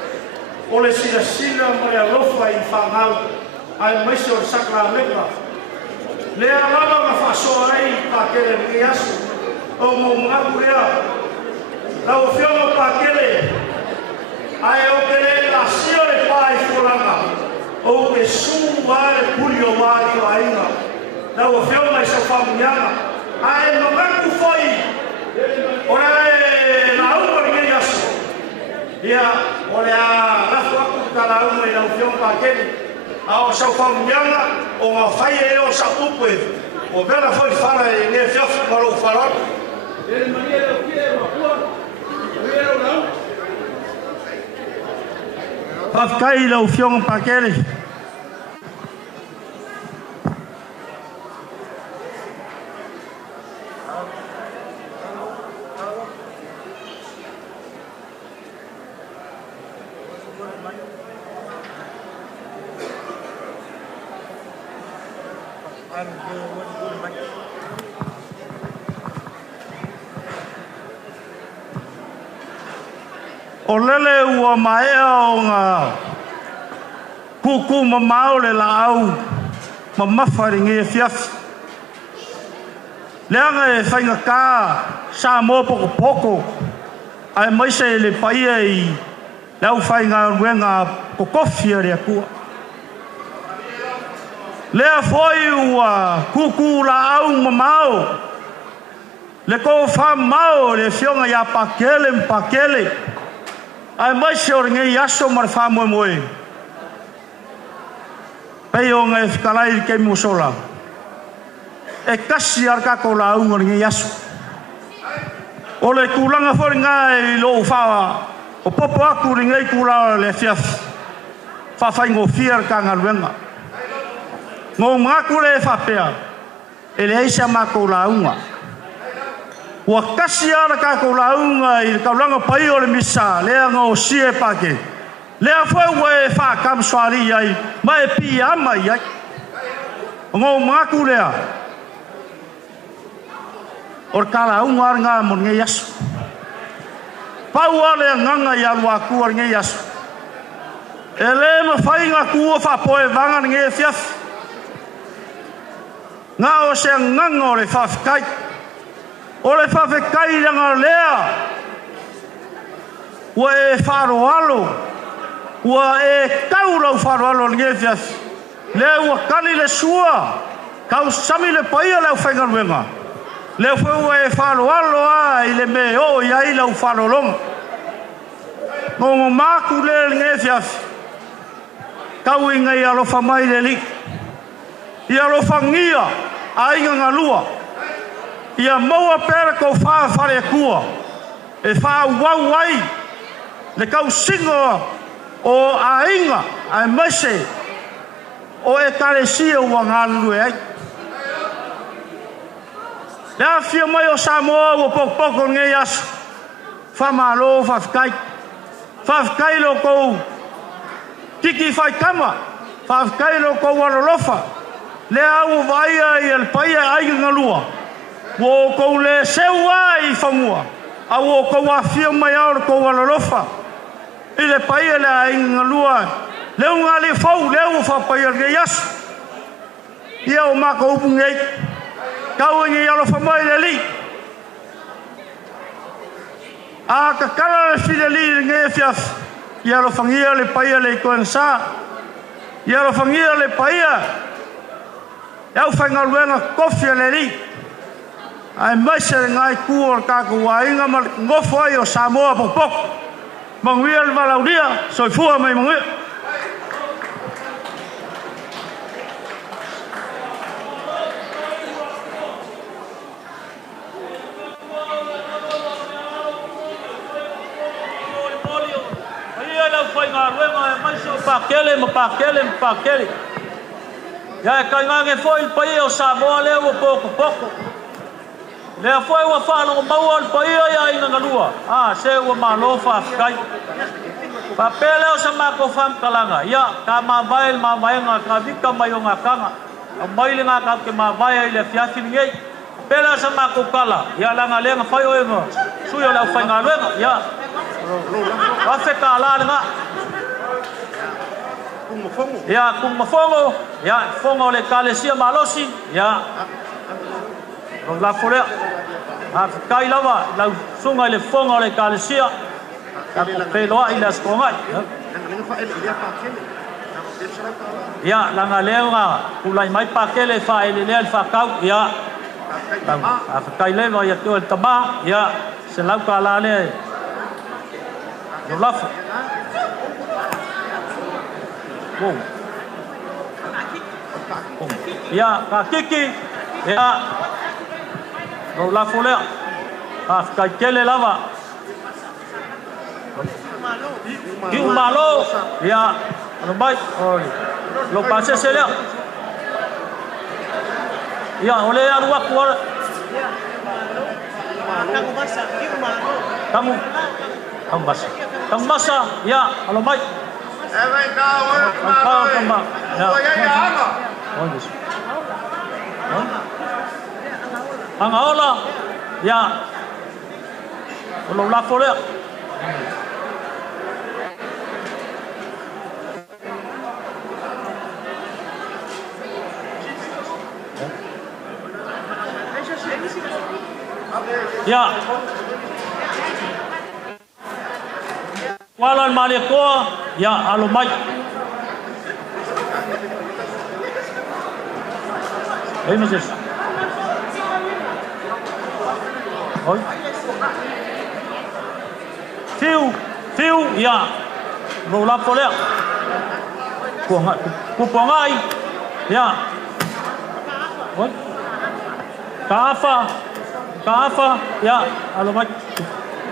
O le sina mai a lofa i whangau ai maise o sakra lepa. Lea lava ma whasoa ai pākere ni asu o mo ngaku rea. Lau whionga pākere ai o kere la sio le pāi wholanga o ke sū wāre puli o wāri o ainga. Lau whionga i sa whamunianga ai no ngaku whai o rai na umari ni asu. Ia, o le a rafu aku kala umu i lau whiong pākeri. A o sau whamunianga, o ngā whai e o sa upe. O vera whai whara e nge whiofu karo wharar. E mani e o kia e wakua, e o nau. Whafkai lau whiong pākeri. O lele ua maea o ngā kuku mamao le la au ma mawhari nge fiafi. Leanga e whainga kā sa mō poko poko ai maise le paia i lau whainga ruenga kokofia rea kua. Lea foi ua kuku la au mamao Le ko fa mau le fionga ya pakele. Ai mai se o ngai aso mar fa Moimoi. Pei o ngai whakalai ke musola. E kasi ar kako la unga ngai aso. O le kulanga fori ngai lo whawa. O popo aku ngai kula le fiaf. Whawhai ngō fiar ka ngaruenga. Ngō ngaku le whapea. E le eisa mako la unga. Ua kasi ara kako la unga i kaulanga pai o le misa. Lea ngō sie pake. Lea whau e whakam swari ai. Mai pi ama ai. Ngō ngaku lea. Or kala unga ar ngā mon ngai aso. Pau ale nganga i alua kua ngai aso. E le ma whainga kua whapoe vanga ngai fiaf. Ngā o se nganga o le whawhikai. O le whawhikai ranga lea. Ua e wharoalo. Ua e kaurau wharoalo ngai fiaf. Lea ua kani le sua. Kau sami le paia leo whainga ruenga. Leo whau e wharoalo a i le me o i ai lau wharolonga. Ngō māku le ngai fiaf. Kau inga i alofa mai le li. I alofa ngia a inga ngalua. Ia maua pera ko whare kua. E whau ai. Le kau singoa o a inga a mese. O e kare sia ua ngalu e ai. Lea fia mai o Samoa ua pokpoko ngai aso. Whamalo whawhikai. Whawhikai lo kou. Kiki whai kama. Whawhikai lo kou alolofa. Lea au vaia i al paia ai ngalua. Wo kou le seua i whamua. A wo kou a fia mai aur kou alolofa. I le paia le ai ngalua. Leo ngā le whau leo whapaia ngai aso. Ia o maka upu ngai. Kau ingi alofa mai le li. A ka kara le fide li ngai fiaf. I alofa ngia le paia le koen sa. I alofa ngia le paia. Iau whainga luenga kofia le li. Ai maise ngai kua kako wa inga ma ngofo ai o Samoa pokpok. Manguia le malauria. Soifua mai manguia. Pakele. Ya kai ngange foi pai o Samoa le o poko. Le foi o falo mau al pai ya ina ngalua. Se o malofa kai. Papele o sama ko fam kalanga. Ya ka ma vai nga ka vika mai o nga kanga. Mai le nga ka ke ma vai le fiafi ngai. Pele sama ko kala. Ya langa le nga foi o nga. Suyo la foi nga luenga. Ya. Wa fe kala nga. Ya kung mafongo, ya fongo le kalesia malosi, ya. La folea. Kai lava, la sunga le fongo le kalesia. Ya peloa ila skonga. Ya langa lenga, kulai mai pakele fa ele le fa kau, ya. Kai leva ya to el taba, ya se lau kala le. Yo la Ya, kaki, ya, la folea, kele lava, malo, ya, lo baik, lo pase selia, ya, oleh arwah kuar, kamu basa, ya, lo baik. Ang aula, ya, lo la folea. Ya. Walan malikoa, ya alumai. Hey, Mrs. Oi. Fiu, ya. Lo la po le. Ku pongai. Ya. Oi. Kafa, ya. Alo mai.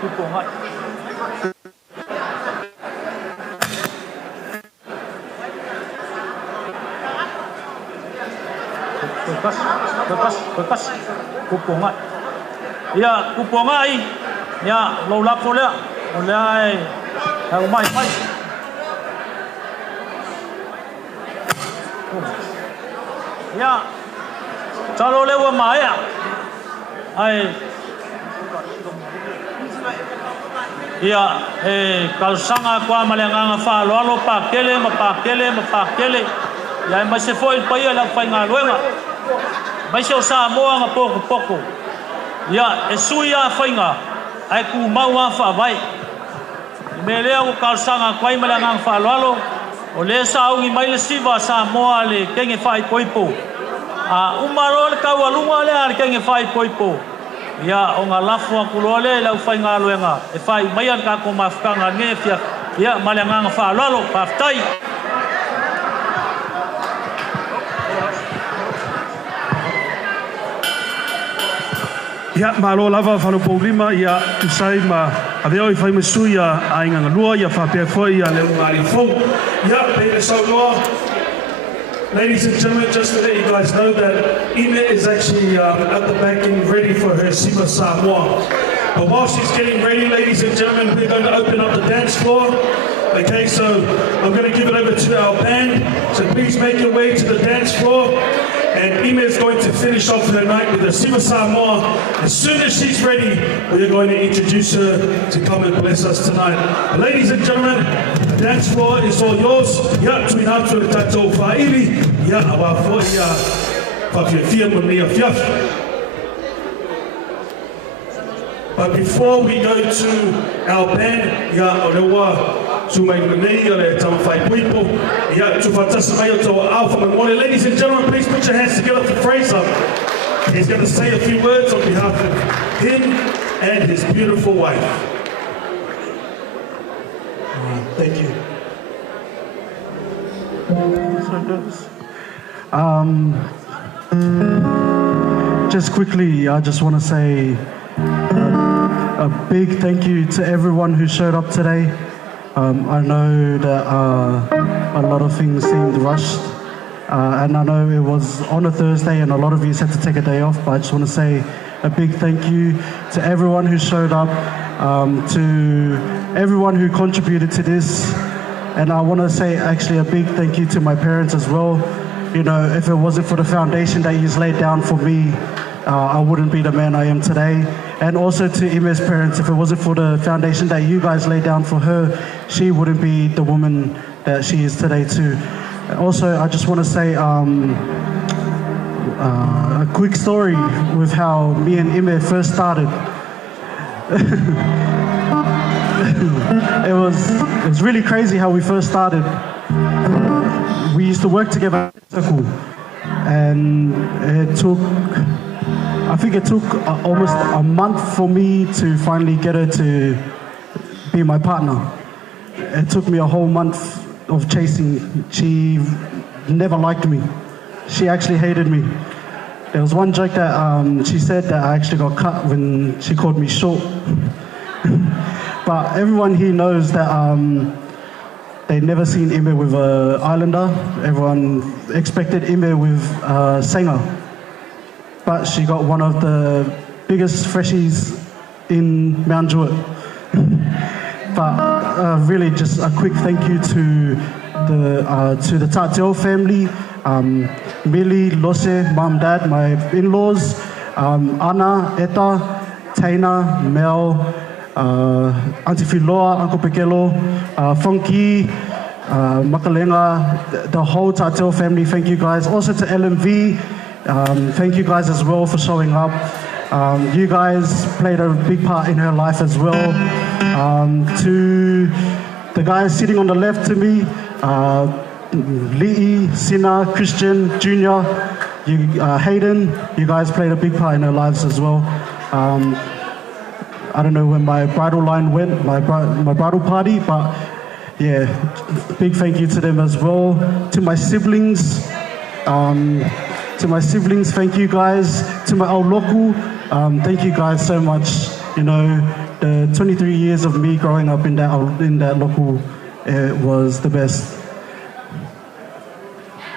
Ku pongai. Bekas. Kupongai. Ya, kupongai. Ya, lo la po le. Oleh. Hai mai. Ya. Calo lewa mai ya. Ai. Ya, kalsanga kwa malenganga fa lo pa kele. Ya mai se foi pa ia la fa ngaluenga. Mai se sa moa nga poko. Ya, esuia fa nga. Ai ku mau fa vai. Me lea o kalsanga kwai malenganga fa lo. O le sa ungi mai le siva sa moa le kenge fai poipo. Umaro le kaualunga le ar kenge fai poipo. Ya o nga lafu aku lole la ufai nga luenga. E fai mai an ka ko mafkanga nge fia. Ya malenganga fa lolo paftai. Ya malo lava falo problema ya usai ma aveo fai mesuia ainga lua ya fa pe foi ya le ngari fo ya pe so lo. Ladies and gentlemen, just to let you guys know that Ime is actually at the back getting ready for her Siva Samoa. But while she's getting ready, ladies and gentlemen, we're going to open up the dance floor. Okay, so I'm going to give it over to our band. So please make your way to the dance floor. And Ime is going to finish off her night with the Siva Samoa. As soon as she's ready, we are going to introduce her to come and bless us tonight. But ladies and gentlemen, the dance floor is all yours. Ya tui nātua le tātou whaili. Ya awa fo ia whawhiawhia mo nia whiawh. But before we go to our band, ya o rewa tu mai manei o le tamawhai puipo. Ya tu whatasa mai o tō Alpha Moimoi. Ladies and gentlemen, please put your hands together for Fraser. He's going to say a few words on behalf of him and his beautiful wife. Thank you. Just quickly, I just want to say a big thank you to everyone who showed up today. I know that a lot of things seemed rushed, and I know it was on a Thursday and a lot of you had to take a day off, but I just want to say a big thank you to everyone who showed up, to everyone who contributed to this. And I want to say actually a big thank you to my parents as well. You know, if it wasn't for the foundation that he's laid down for me, I wouldn't be the man I am today. And also to Ime's parents, if it wasn't for the foundation that you guys laid down for her, she wouldn't be the woman that she is today too. Also, I just want to say a quick story with how me and Ime first started. It was really crazy how we first started. We used to work together at school, and I think it took almost a month for me to finally get her to be my partner. It took me a whole month of chasing. She never liked me. She actually hated me. There was one joke that she said that I actually got cut when she called me short. But everyone here knows that they'd never seen Ime with an Islander. Everyone expected Ime with a Sanger. But she got one of the biggest freshies in Mount Jewett. But really just a quick thank you to the Tateo family, Millie, Lose, Mom, Dad, my in-laws, Anna, Eta, Taina, Mel, Auntie Filoa, Uncle Pekelo, Funky, Makalenga, the whole Tateo family, thank you guys. Also to LMV, thank you guys as well for showing up. You guys played a big part in her life as well. To the guys sitting on the left to me, Lee, Sina, Christian, Junior, Hayden, you guys played a big part in her lives as well. I don't know when my bridal line went, my bridal party, but yeah, big thank you to them as well. To my siblings, thank you guys. To my old local, thank you guys so much. You know, the 23 years of me growing up in that local was the best.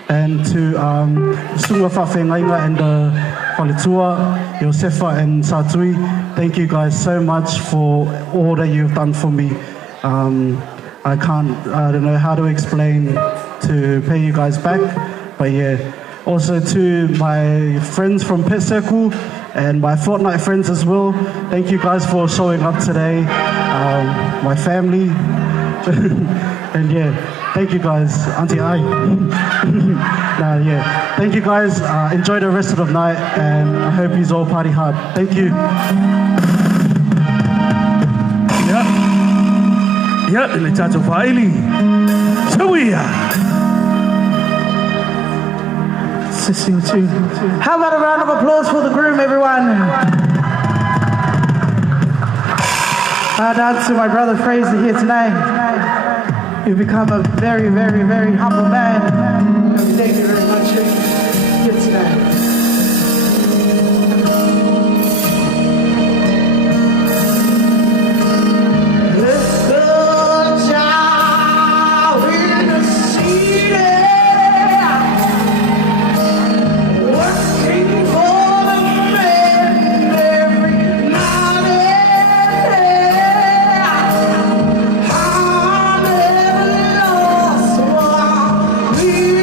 And to Sunga Whawhengainga and Whaletua, Josefa and Satui, thank you guys so much for all that you've done for me. I don't know how to explain to pay you guys back, but yeah. Also to my friends from Pet Circle and my Fortnite friends as well, thank you guys for showing up today. My family, and yeah. Thank you guys, Auntie Ai. Yeah. Thank you guys. Enjoy the rest of the night, and I hope you all party hard. Thank you. Yeah, le tato faili. Tawia. Sissing too. How about a round of applause for the groom, everyone? Down to my brother Fraser here tonight. You've become a very, very, very humble man. Thank you very much here tonight. Let's go down in the city, working for the men every night and day. We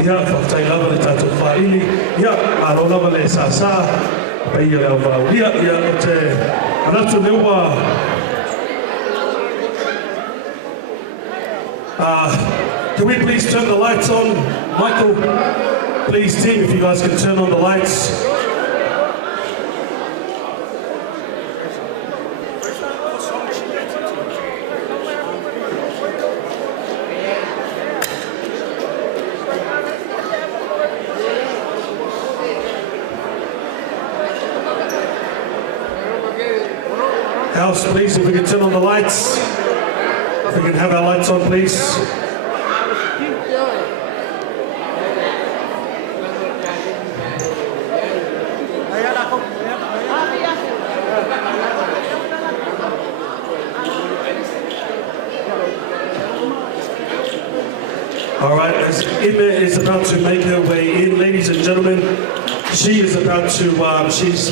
Ia whaftai lava le tātou whaili. Ia aro lava le sāsā. Pei ia vaulia ia o te Latu leua. Can we please turn the lights on? Michael, please team, if you guys can turn on the lights. House, please, if we can turn on the lights. If we can have our lights on, please. All right, as Ime is about to make her way in, ladies and gentlemen, she is about to, she's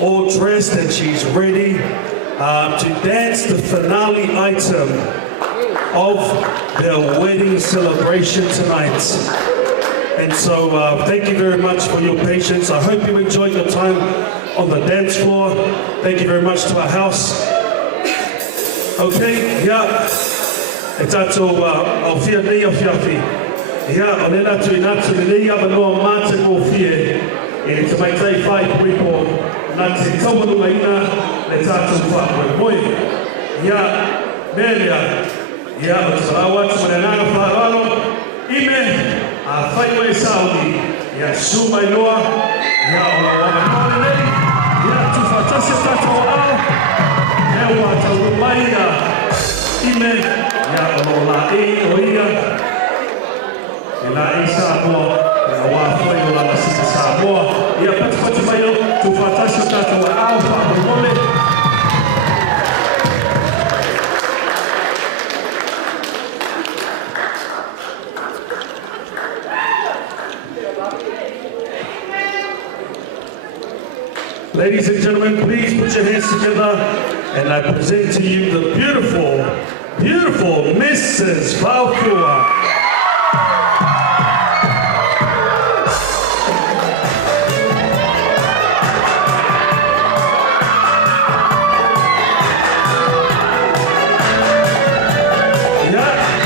all dressed and she's ready to dance the finale item of their wedding celebration tonight. And so thank you very much for your patience. I hope you enjoyed your time on the dance floor. Thank you very much to our house. Okay, yeah. E tātou au fia nei au fiafi. Ia, o le natu I natu le nei ama noa māte mō fie. E te maitai whai puipo nati tauanu ina le tātou Moimoi. Ia, Melia. Ia, o te salawa tu mene nanga whaaralo. Ime, a whai mai sauni. Ia, su mai noa. Ia, o la wama kore nei. Ia, tu whatasi tātou ao. Ia, ua tau mai ia. Ime, ia o la e o ia. E la e Samoa, e la wāwhoi o la masita Samoa. Ia pati mai o, tu whatasi tātou ao whaamole. Ladies and gentlemen, please put your hands together and I present to you the beautiful, beautiful Mrs. Faofua. Bye.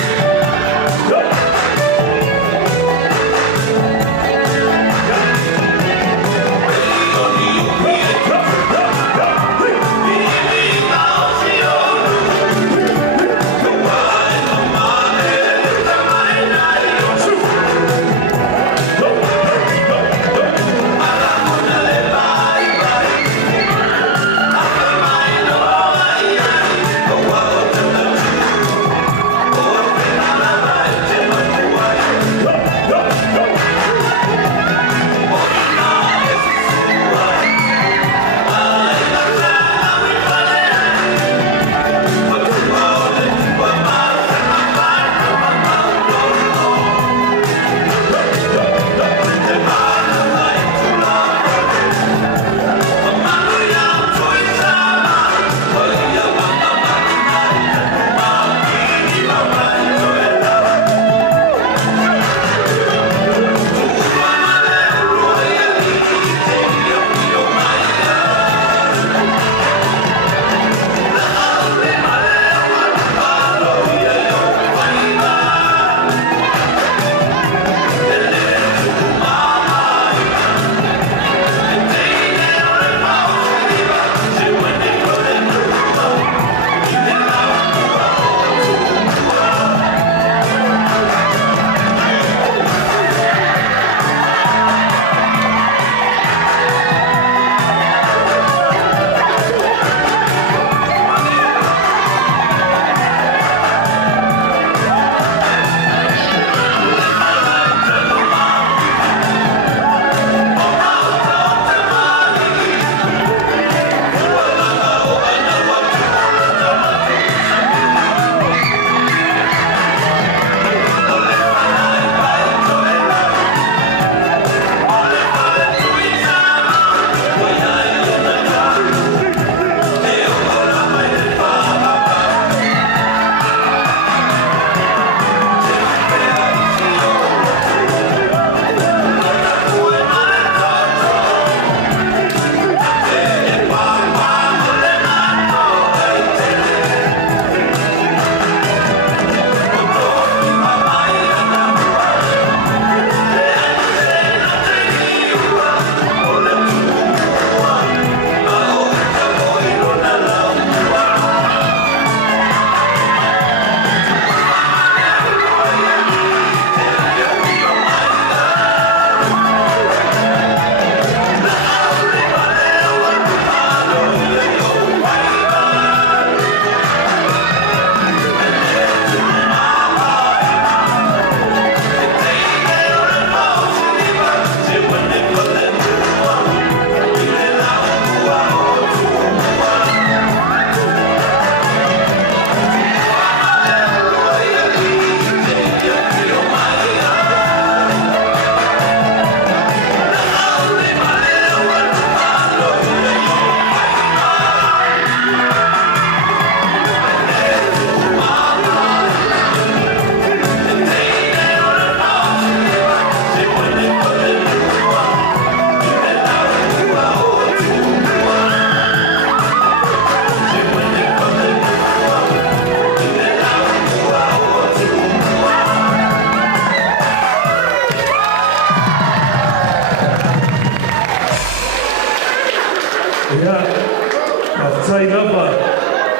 whakatei lava.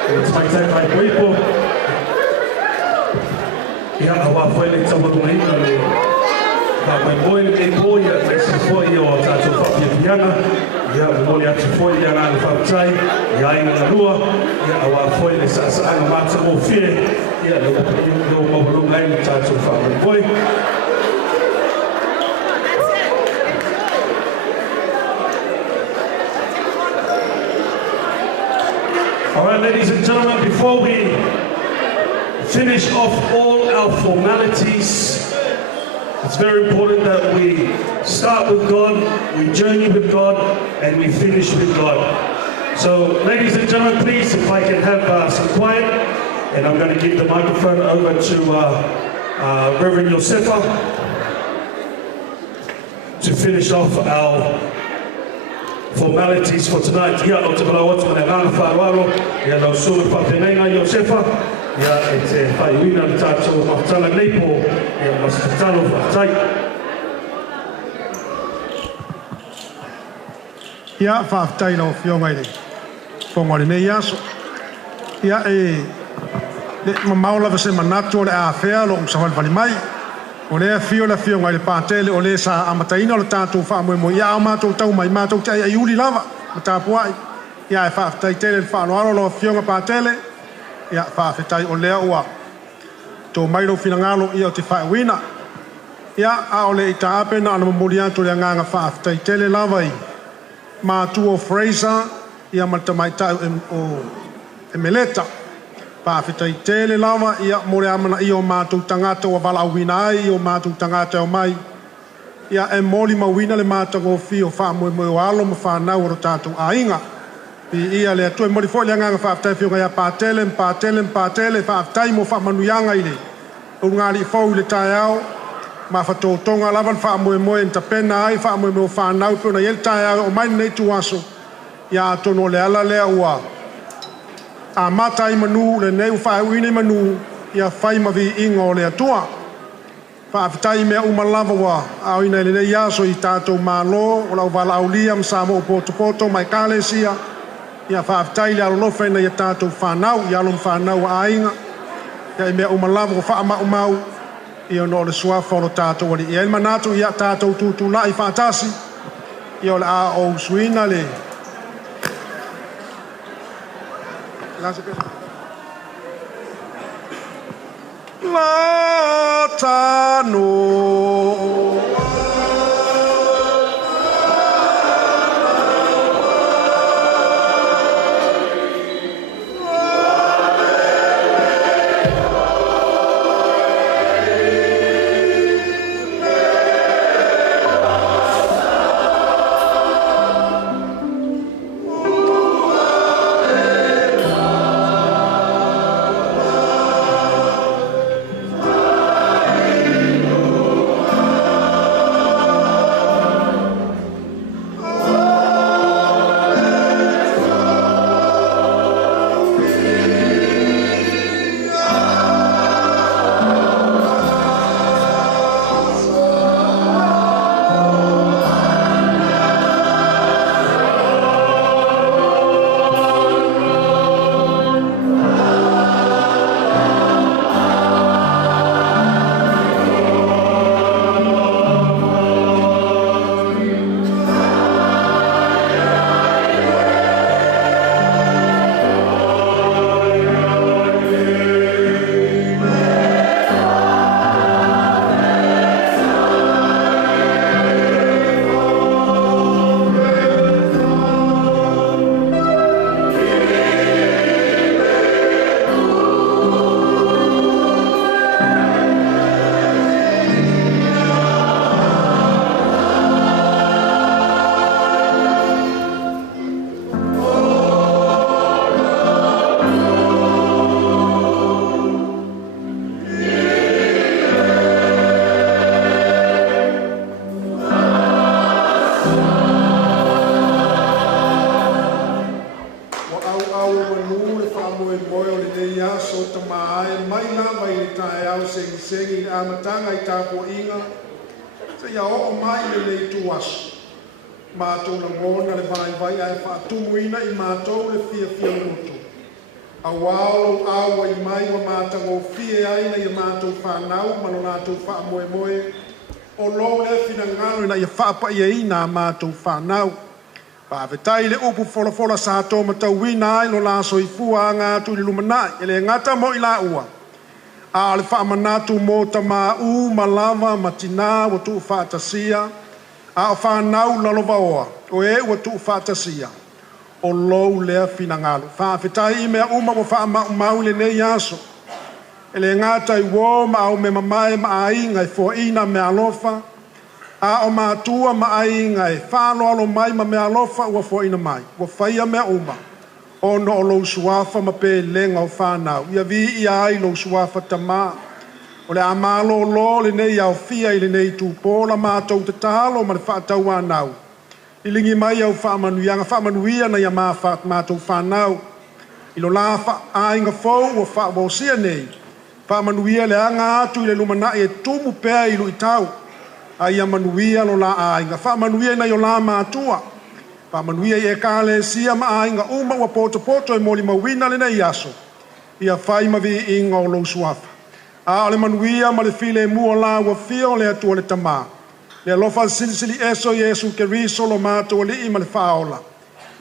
E te maitai kai koipo. Ia awa whaile tawarumaina le ka Moimoi le keipo ia te si fwoi o tātou whapia ia mole atu fwoi ia ngā whakatai ia inga na rua ia awa whaile sa anga mata o fie ia leo mawalunga i tātou whapia All right, ladies and gentlemen, before we finish off all our formalities, it's very important that we start with God, we journey with God, and we finish with God. So, ladies and gentlemen, please, if I can have some quiet, and I'm going to give the microphone over to Reverend Josefa to finish off our formalities for tonight. Ia o te palawatu mana ngana whaarwaro, ia lau sura whapenenga Josefa, ia e te whaiuina le tātou mahatanga neipo, ia masakatano whakatai. Ia whaafitai lau whionga i le whongore nei aso. Ia le mamaula vase manatu o le āwhea lo msawal vali mai. O lea fio la fio ngai le pātele o le sa amataina o le tātou wha Moimoi. Ia o mātou tau mai mātou te ai uli lava ma tāpuai. Ia e whaafetai tele le whaanoaro lo fio ngā pātele. Ia whaafetai o lea ua. Tō mairo whinangalo ia o te whaewina. Ia a o le i tāpe na ana mamorianto le nganga whaafetai tele lava i. Mātu o Fraser ia maltamai tau o Imeleta. Pāwhitai tele lava ia more amana i o mātou tangata o wala awina ai i o mātou tangata o mai. Ia e moli mawina le mātou o fi o wha Moimoi o alo ma whanau o tātou a inga. I ia le atu e moli fo le nganga whaaftai fio ngai a pātele, whaaftai mo wha manuianga i le. O ngāri i fau i le tai au, ma whatōtonga lawan wha Moimoi en tapena ai, wha Moimoi o whanau pio na iel tai au o mai nei tu aso. Ia atono le ala lea ua. A mata i manu le neu whaewine manu ia whai mawi ingo o le atua. Whaafitai mea umalawa wa au ina le nei aso i tātou mālo o lau wala au liam sa mo poto mai kālesia. Ia whaafitai le alolofa ina ia tātou whanau, i alom whanau a inga. Ia i mea umalawa o wha mau ia no le suafa o lo tātou wali. Ia ilma nātou ia tātou tūtū la i whaatasi. Ia o le a o suina le. Latano. Mātou na ngona le vai ai whaatumuina I mātou le fia lutu. A wālo awa I mai wa mātango fie aina I mātou whanau, mano nātou wha moe. O lo le fina ngalo na I whaapa I eina mātou whanau. Pāwetai le upu fola sa tō matau wina ai lo la soifua ngā tu li lumanai. Ele ngata mo I la ua. A le wha manatu mo ta mā malava matina wa tu whaatasia. A o whanau lalova oa. O wa tu whaatasia. O lou lea fina ngalo. Whawhetai I mea uma wa wha mau le nei aso. Ele ngata I wō ma au me mamae ma ai ngai fo ina me alofa. A o mātua ma ai ngai whāno alo mai ma me alofa ua fo ina mai. Ua whaia mea uma. O no o lou suafa ma pe lenga o whanau. Ia vi I ai lou suafa tamā. O le amalo lo le nei au fia I le nei tūpōla mātou te tālo ma le whaatau anau. I lingi mai au whaamanuia na ia mātou whanau. I lo la ainga fau ua whaavosia nei. Whaamanuia le anga atu I le lumana e tumu pea I lu I tau. Ai a manuia lo la ainga. Whaamanuia na I o la mātua. Whaamanuia I e kāle sia ma ainga uma ua poto e moli mawina le nei aso. Ia whai ma vi inga o lo suafa. A ole manuia ma le file mua la ua fia o le atua le tamā. Le alofa silisili eso Yesu ke riso lo mātua li I ma le whaola.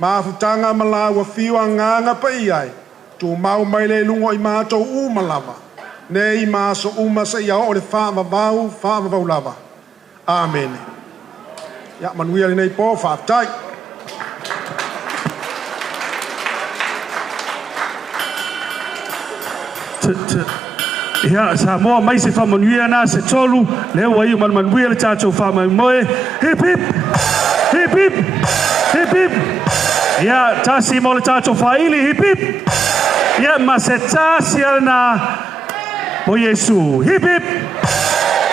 Māwhutanga ma la ua fia nganga pa I ai. Tu mau mai le lungo I mātou uma lava. Nei māso uma sa ia o le whaavavau lava. Amen. Ya manuia le nei po whaatai. Ia sa moa mai se whamanuia na se tolu le ua I manuia le tātou whamaimoe. Hip hip! Hip hip! Hip hip! Ia tāsi mo le tātou whaili hip hip! Ia ma se tāsi alana po Yesu. Hip hip!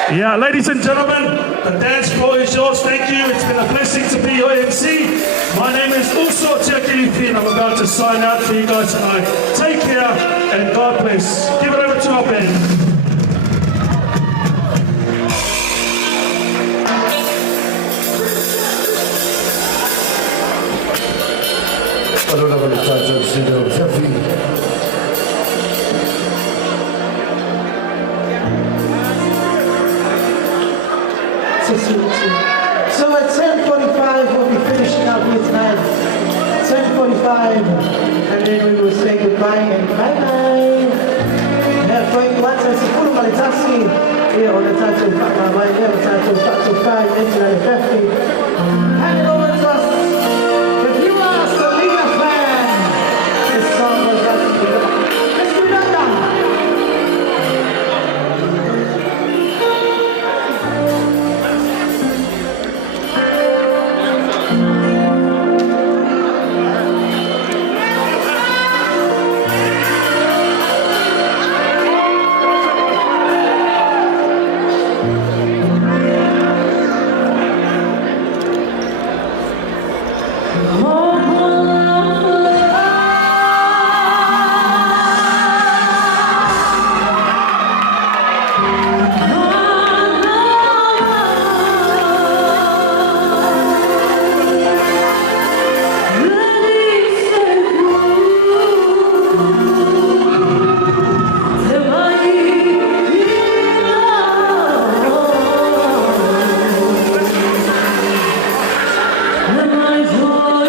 Yeah, ladies and gentlemen, the dance floor is yours. Thank you. It's been a blessing to be your MC. My name is Uso Tiakirifi and I'm about to sign out for you guys tonight. Take care and God bless. Give it over to our band. So at 10:45 we'll be finishing up here tonight. 10:45 and then we will say goodbye and bye-bye. Foi kuacha sikuru malitasi here on the tattoo partner right here, tattoo 5 into the 50. Hand it over to us. If you are a Selena fan, this song was actually let's do that now. Let my joy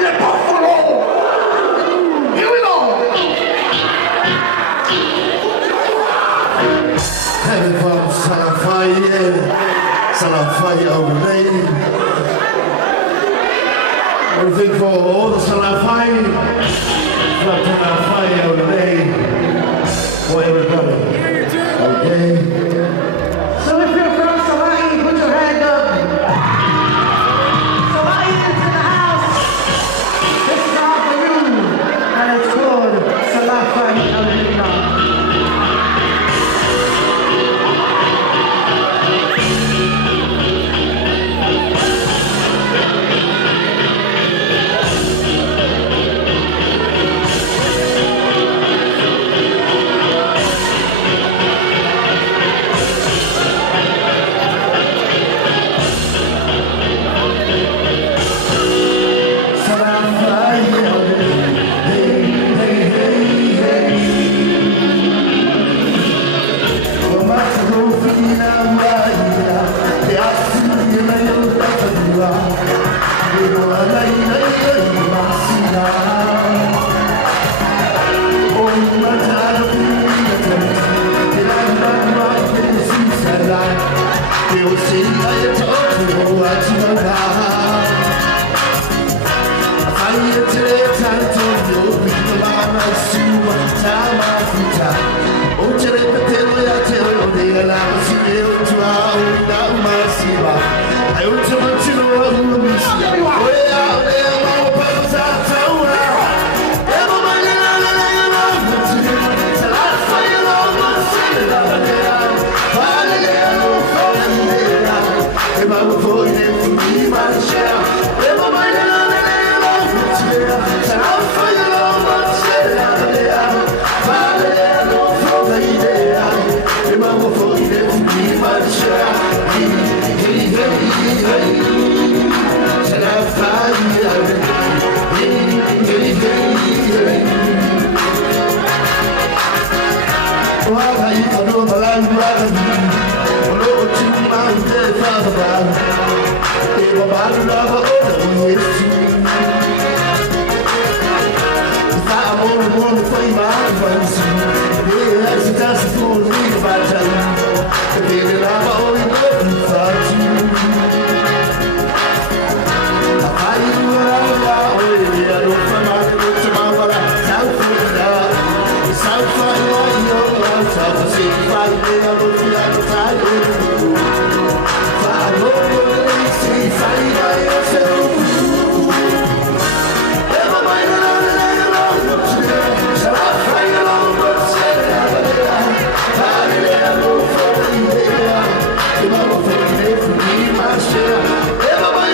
le buffalo. Here we go. Heaven from Salafaya over there. Everything for all the Salafai. Salafai over there. For everybody. Okay. So if you're from Hawaii, put your hand up. Hawaiians in the house. This is all for you. And it's called Salafai Alhamdulillah.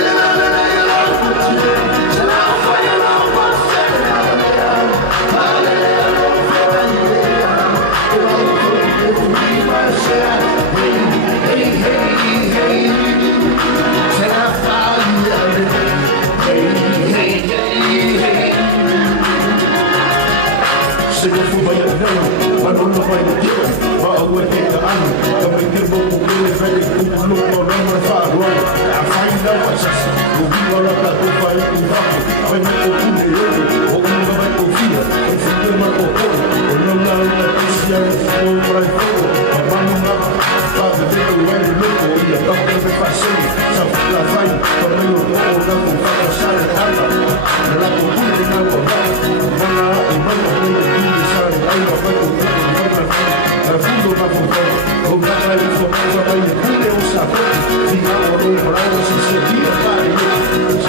Yeah.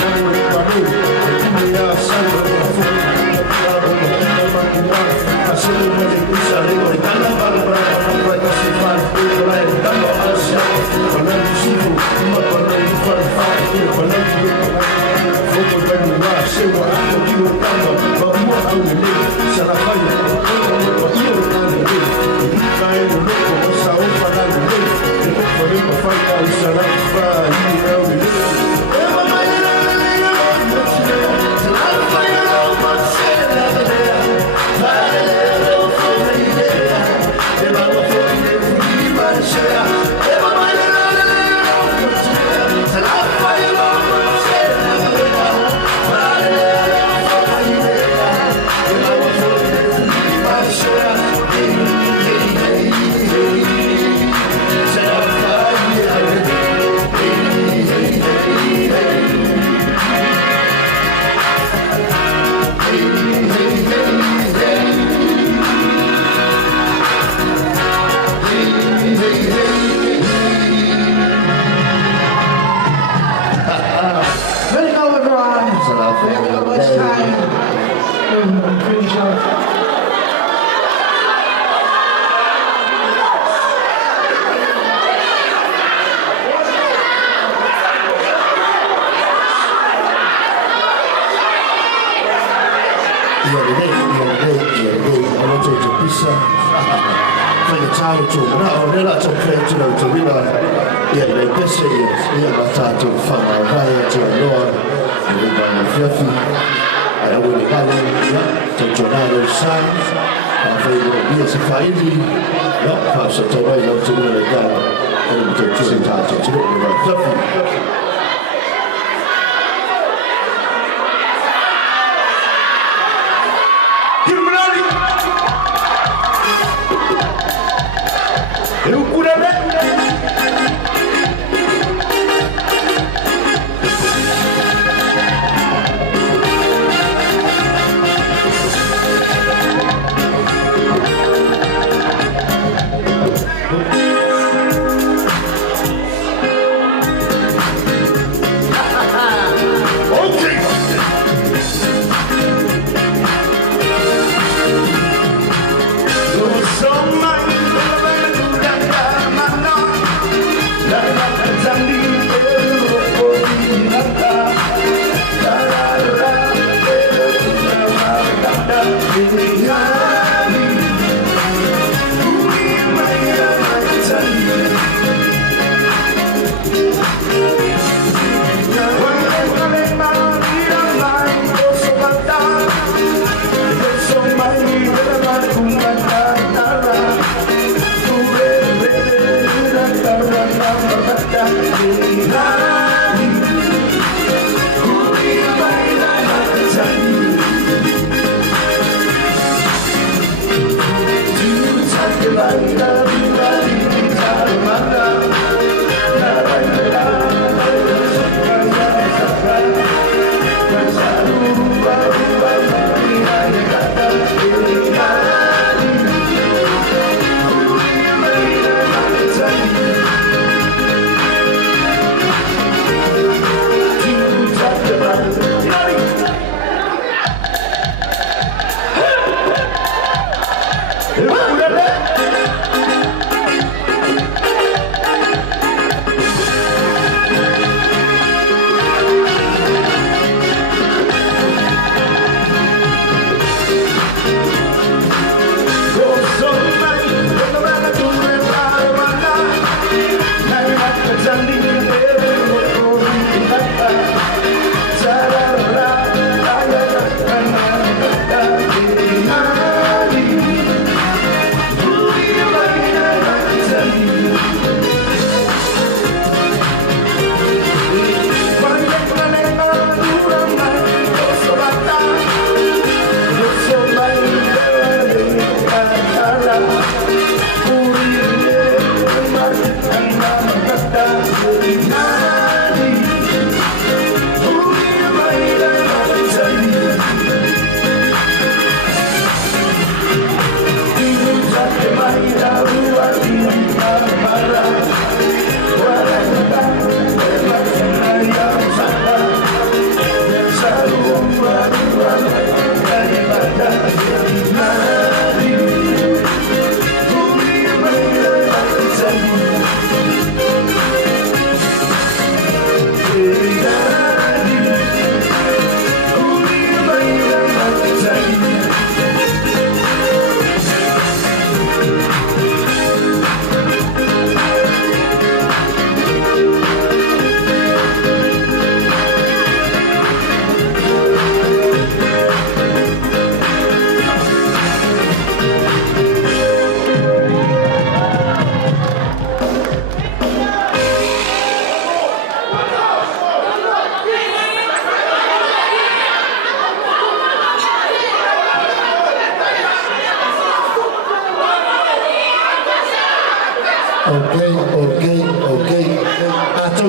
Thank you so much time. Finish up. I want to pizza. Fai che ciao tu, no, non era ciò che tu non tu vila. Le pesse, la tato fa la vai tu allora. Mi va il fiafi. Ai vuoi cale, tu giornale sai. A fai via si fai lì. No, fa sotto vai non tu non le dai. E tu ci tato, tu non va fiafi. Eu curarei.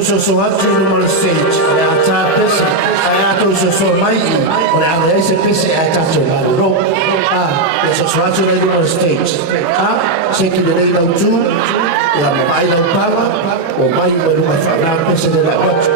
So atu no mal stage e ata pese e ato so mai ora ave ese pese e ata ro e so atu no mal stage se que dei da tu e a mai da pava o mai o uma fara pese de la watch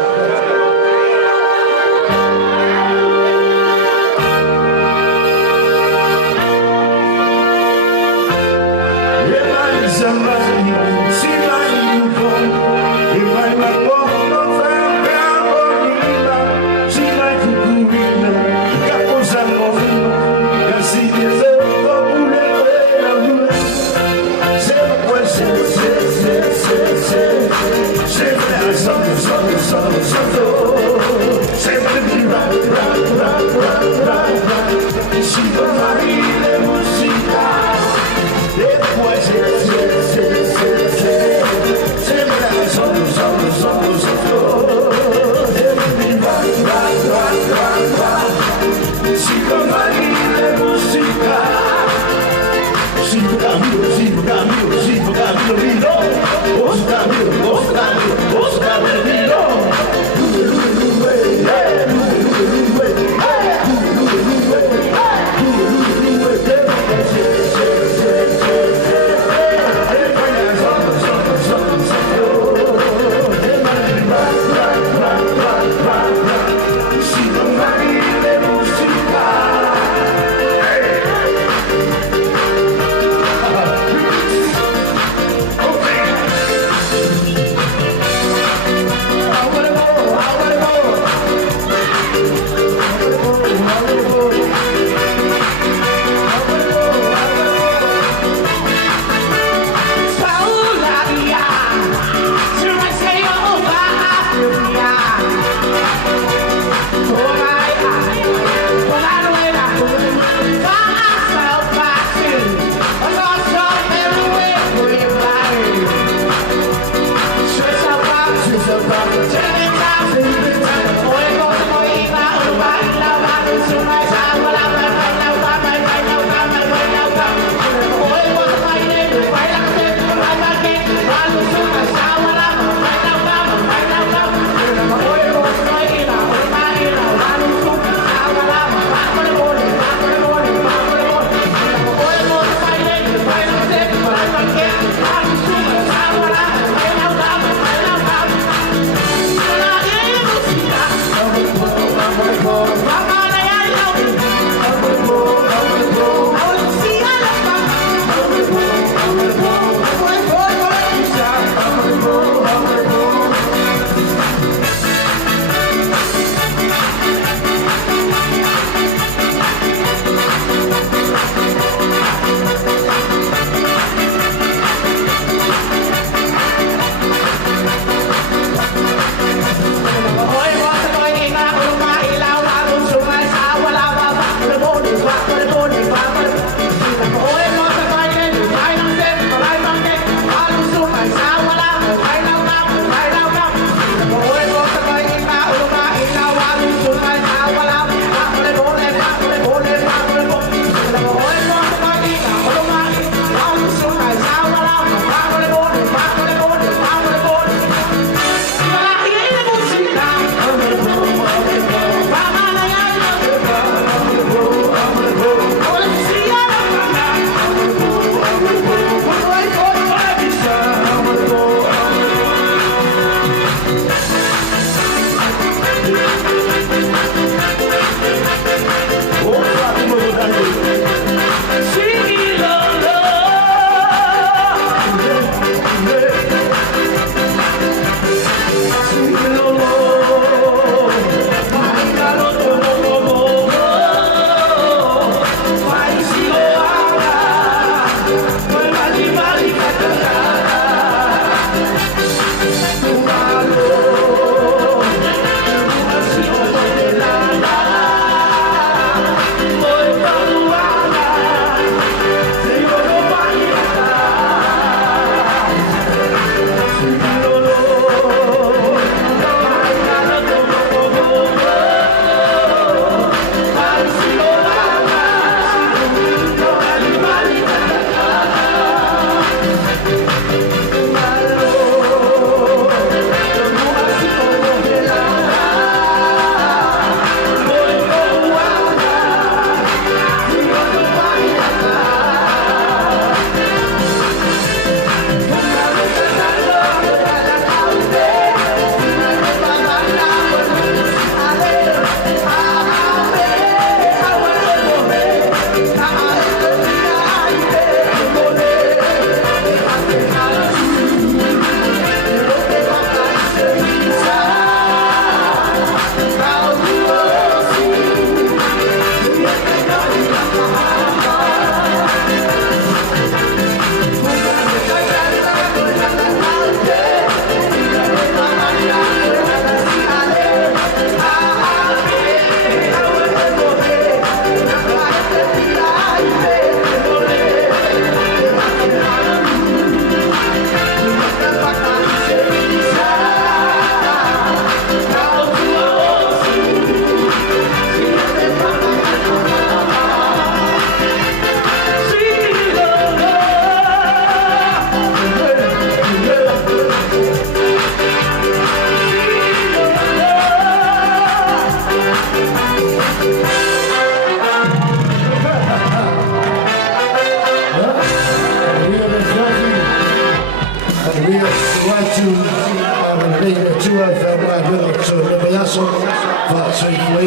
Faofua,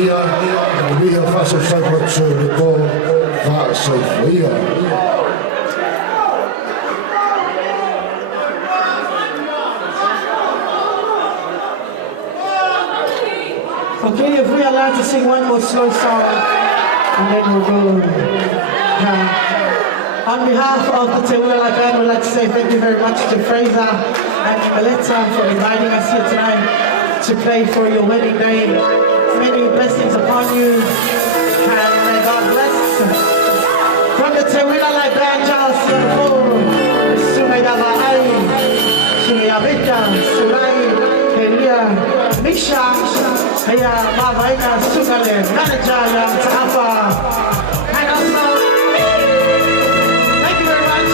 we are Faofua to the ball, Faofua. Okay, if we are allowed to sing one more slow song, and then we'll go. On behalf of the Tewala Band, we'd like to say thank you very much to Fraser and Imeleta for inviting us here tonight to play for your wedding day. Many blessings upon you, and may God bless. From the Tewala Band, Charles Yamapuru, Sumayava Ai, Sumayavita, Sulai, Kelia, Misha, Haya Mavaina Sugale, Manager Yang Taapa, and also thank you very much.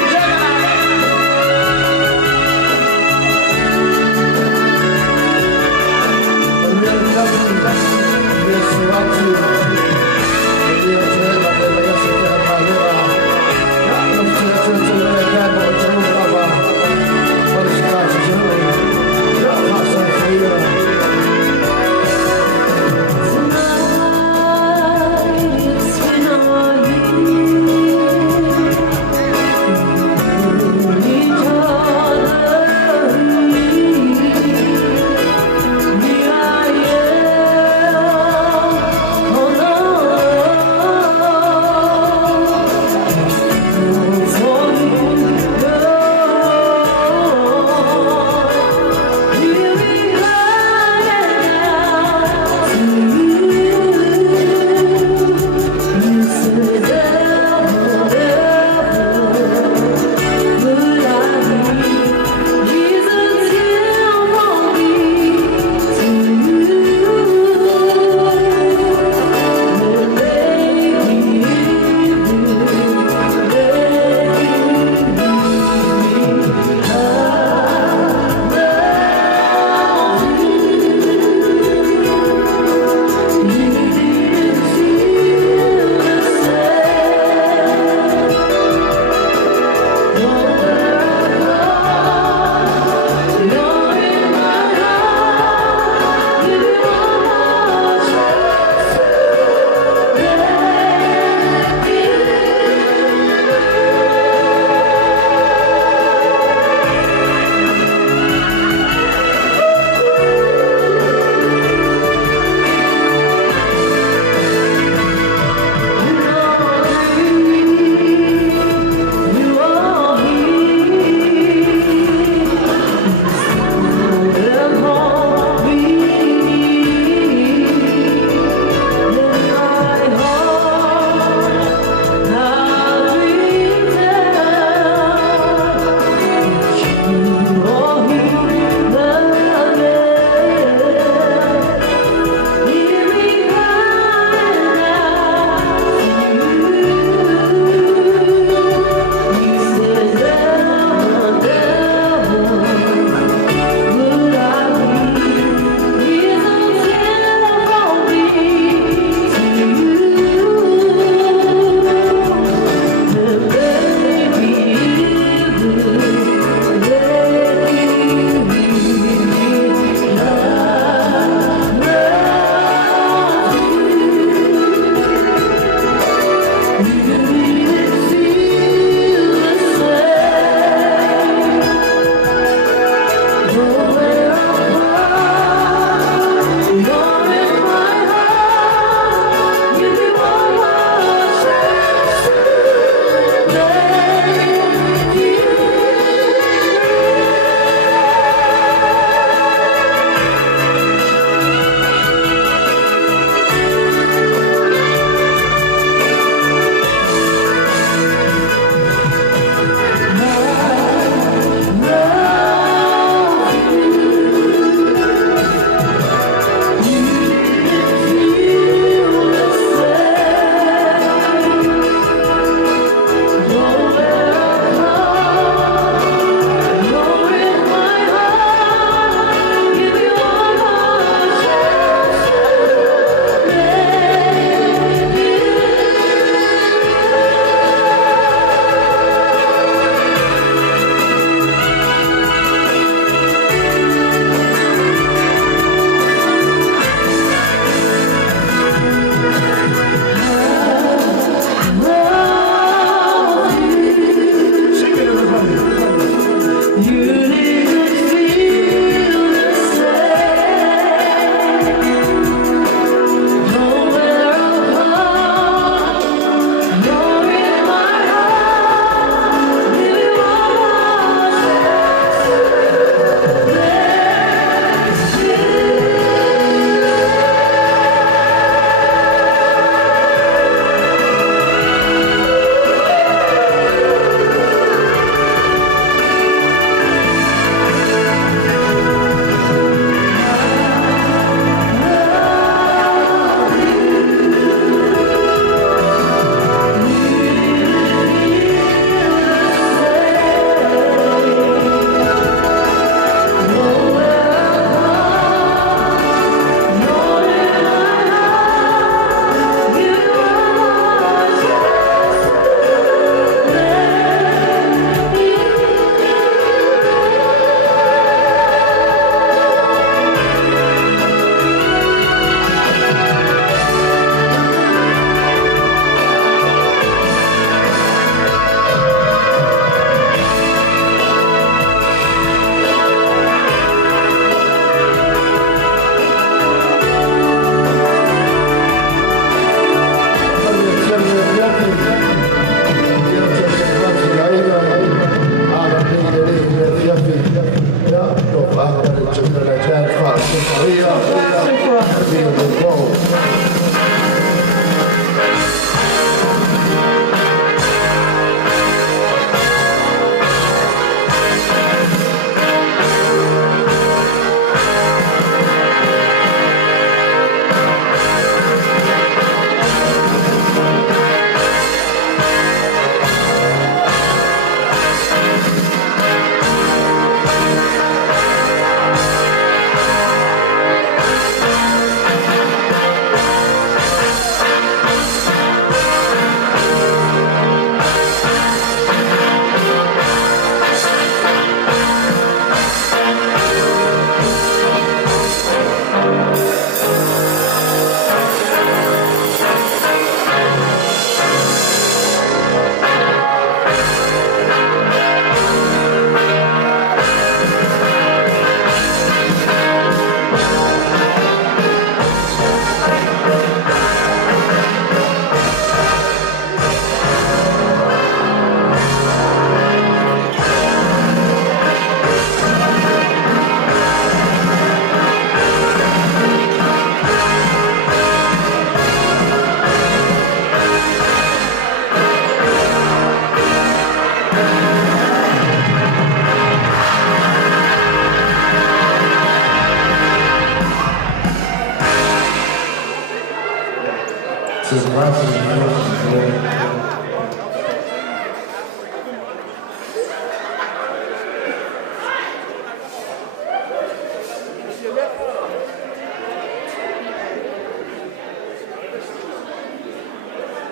Enjoy the night. We are coming back. We are surrounded. We are together. We are together. Terima kasih.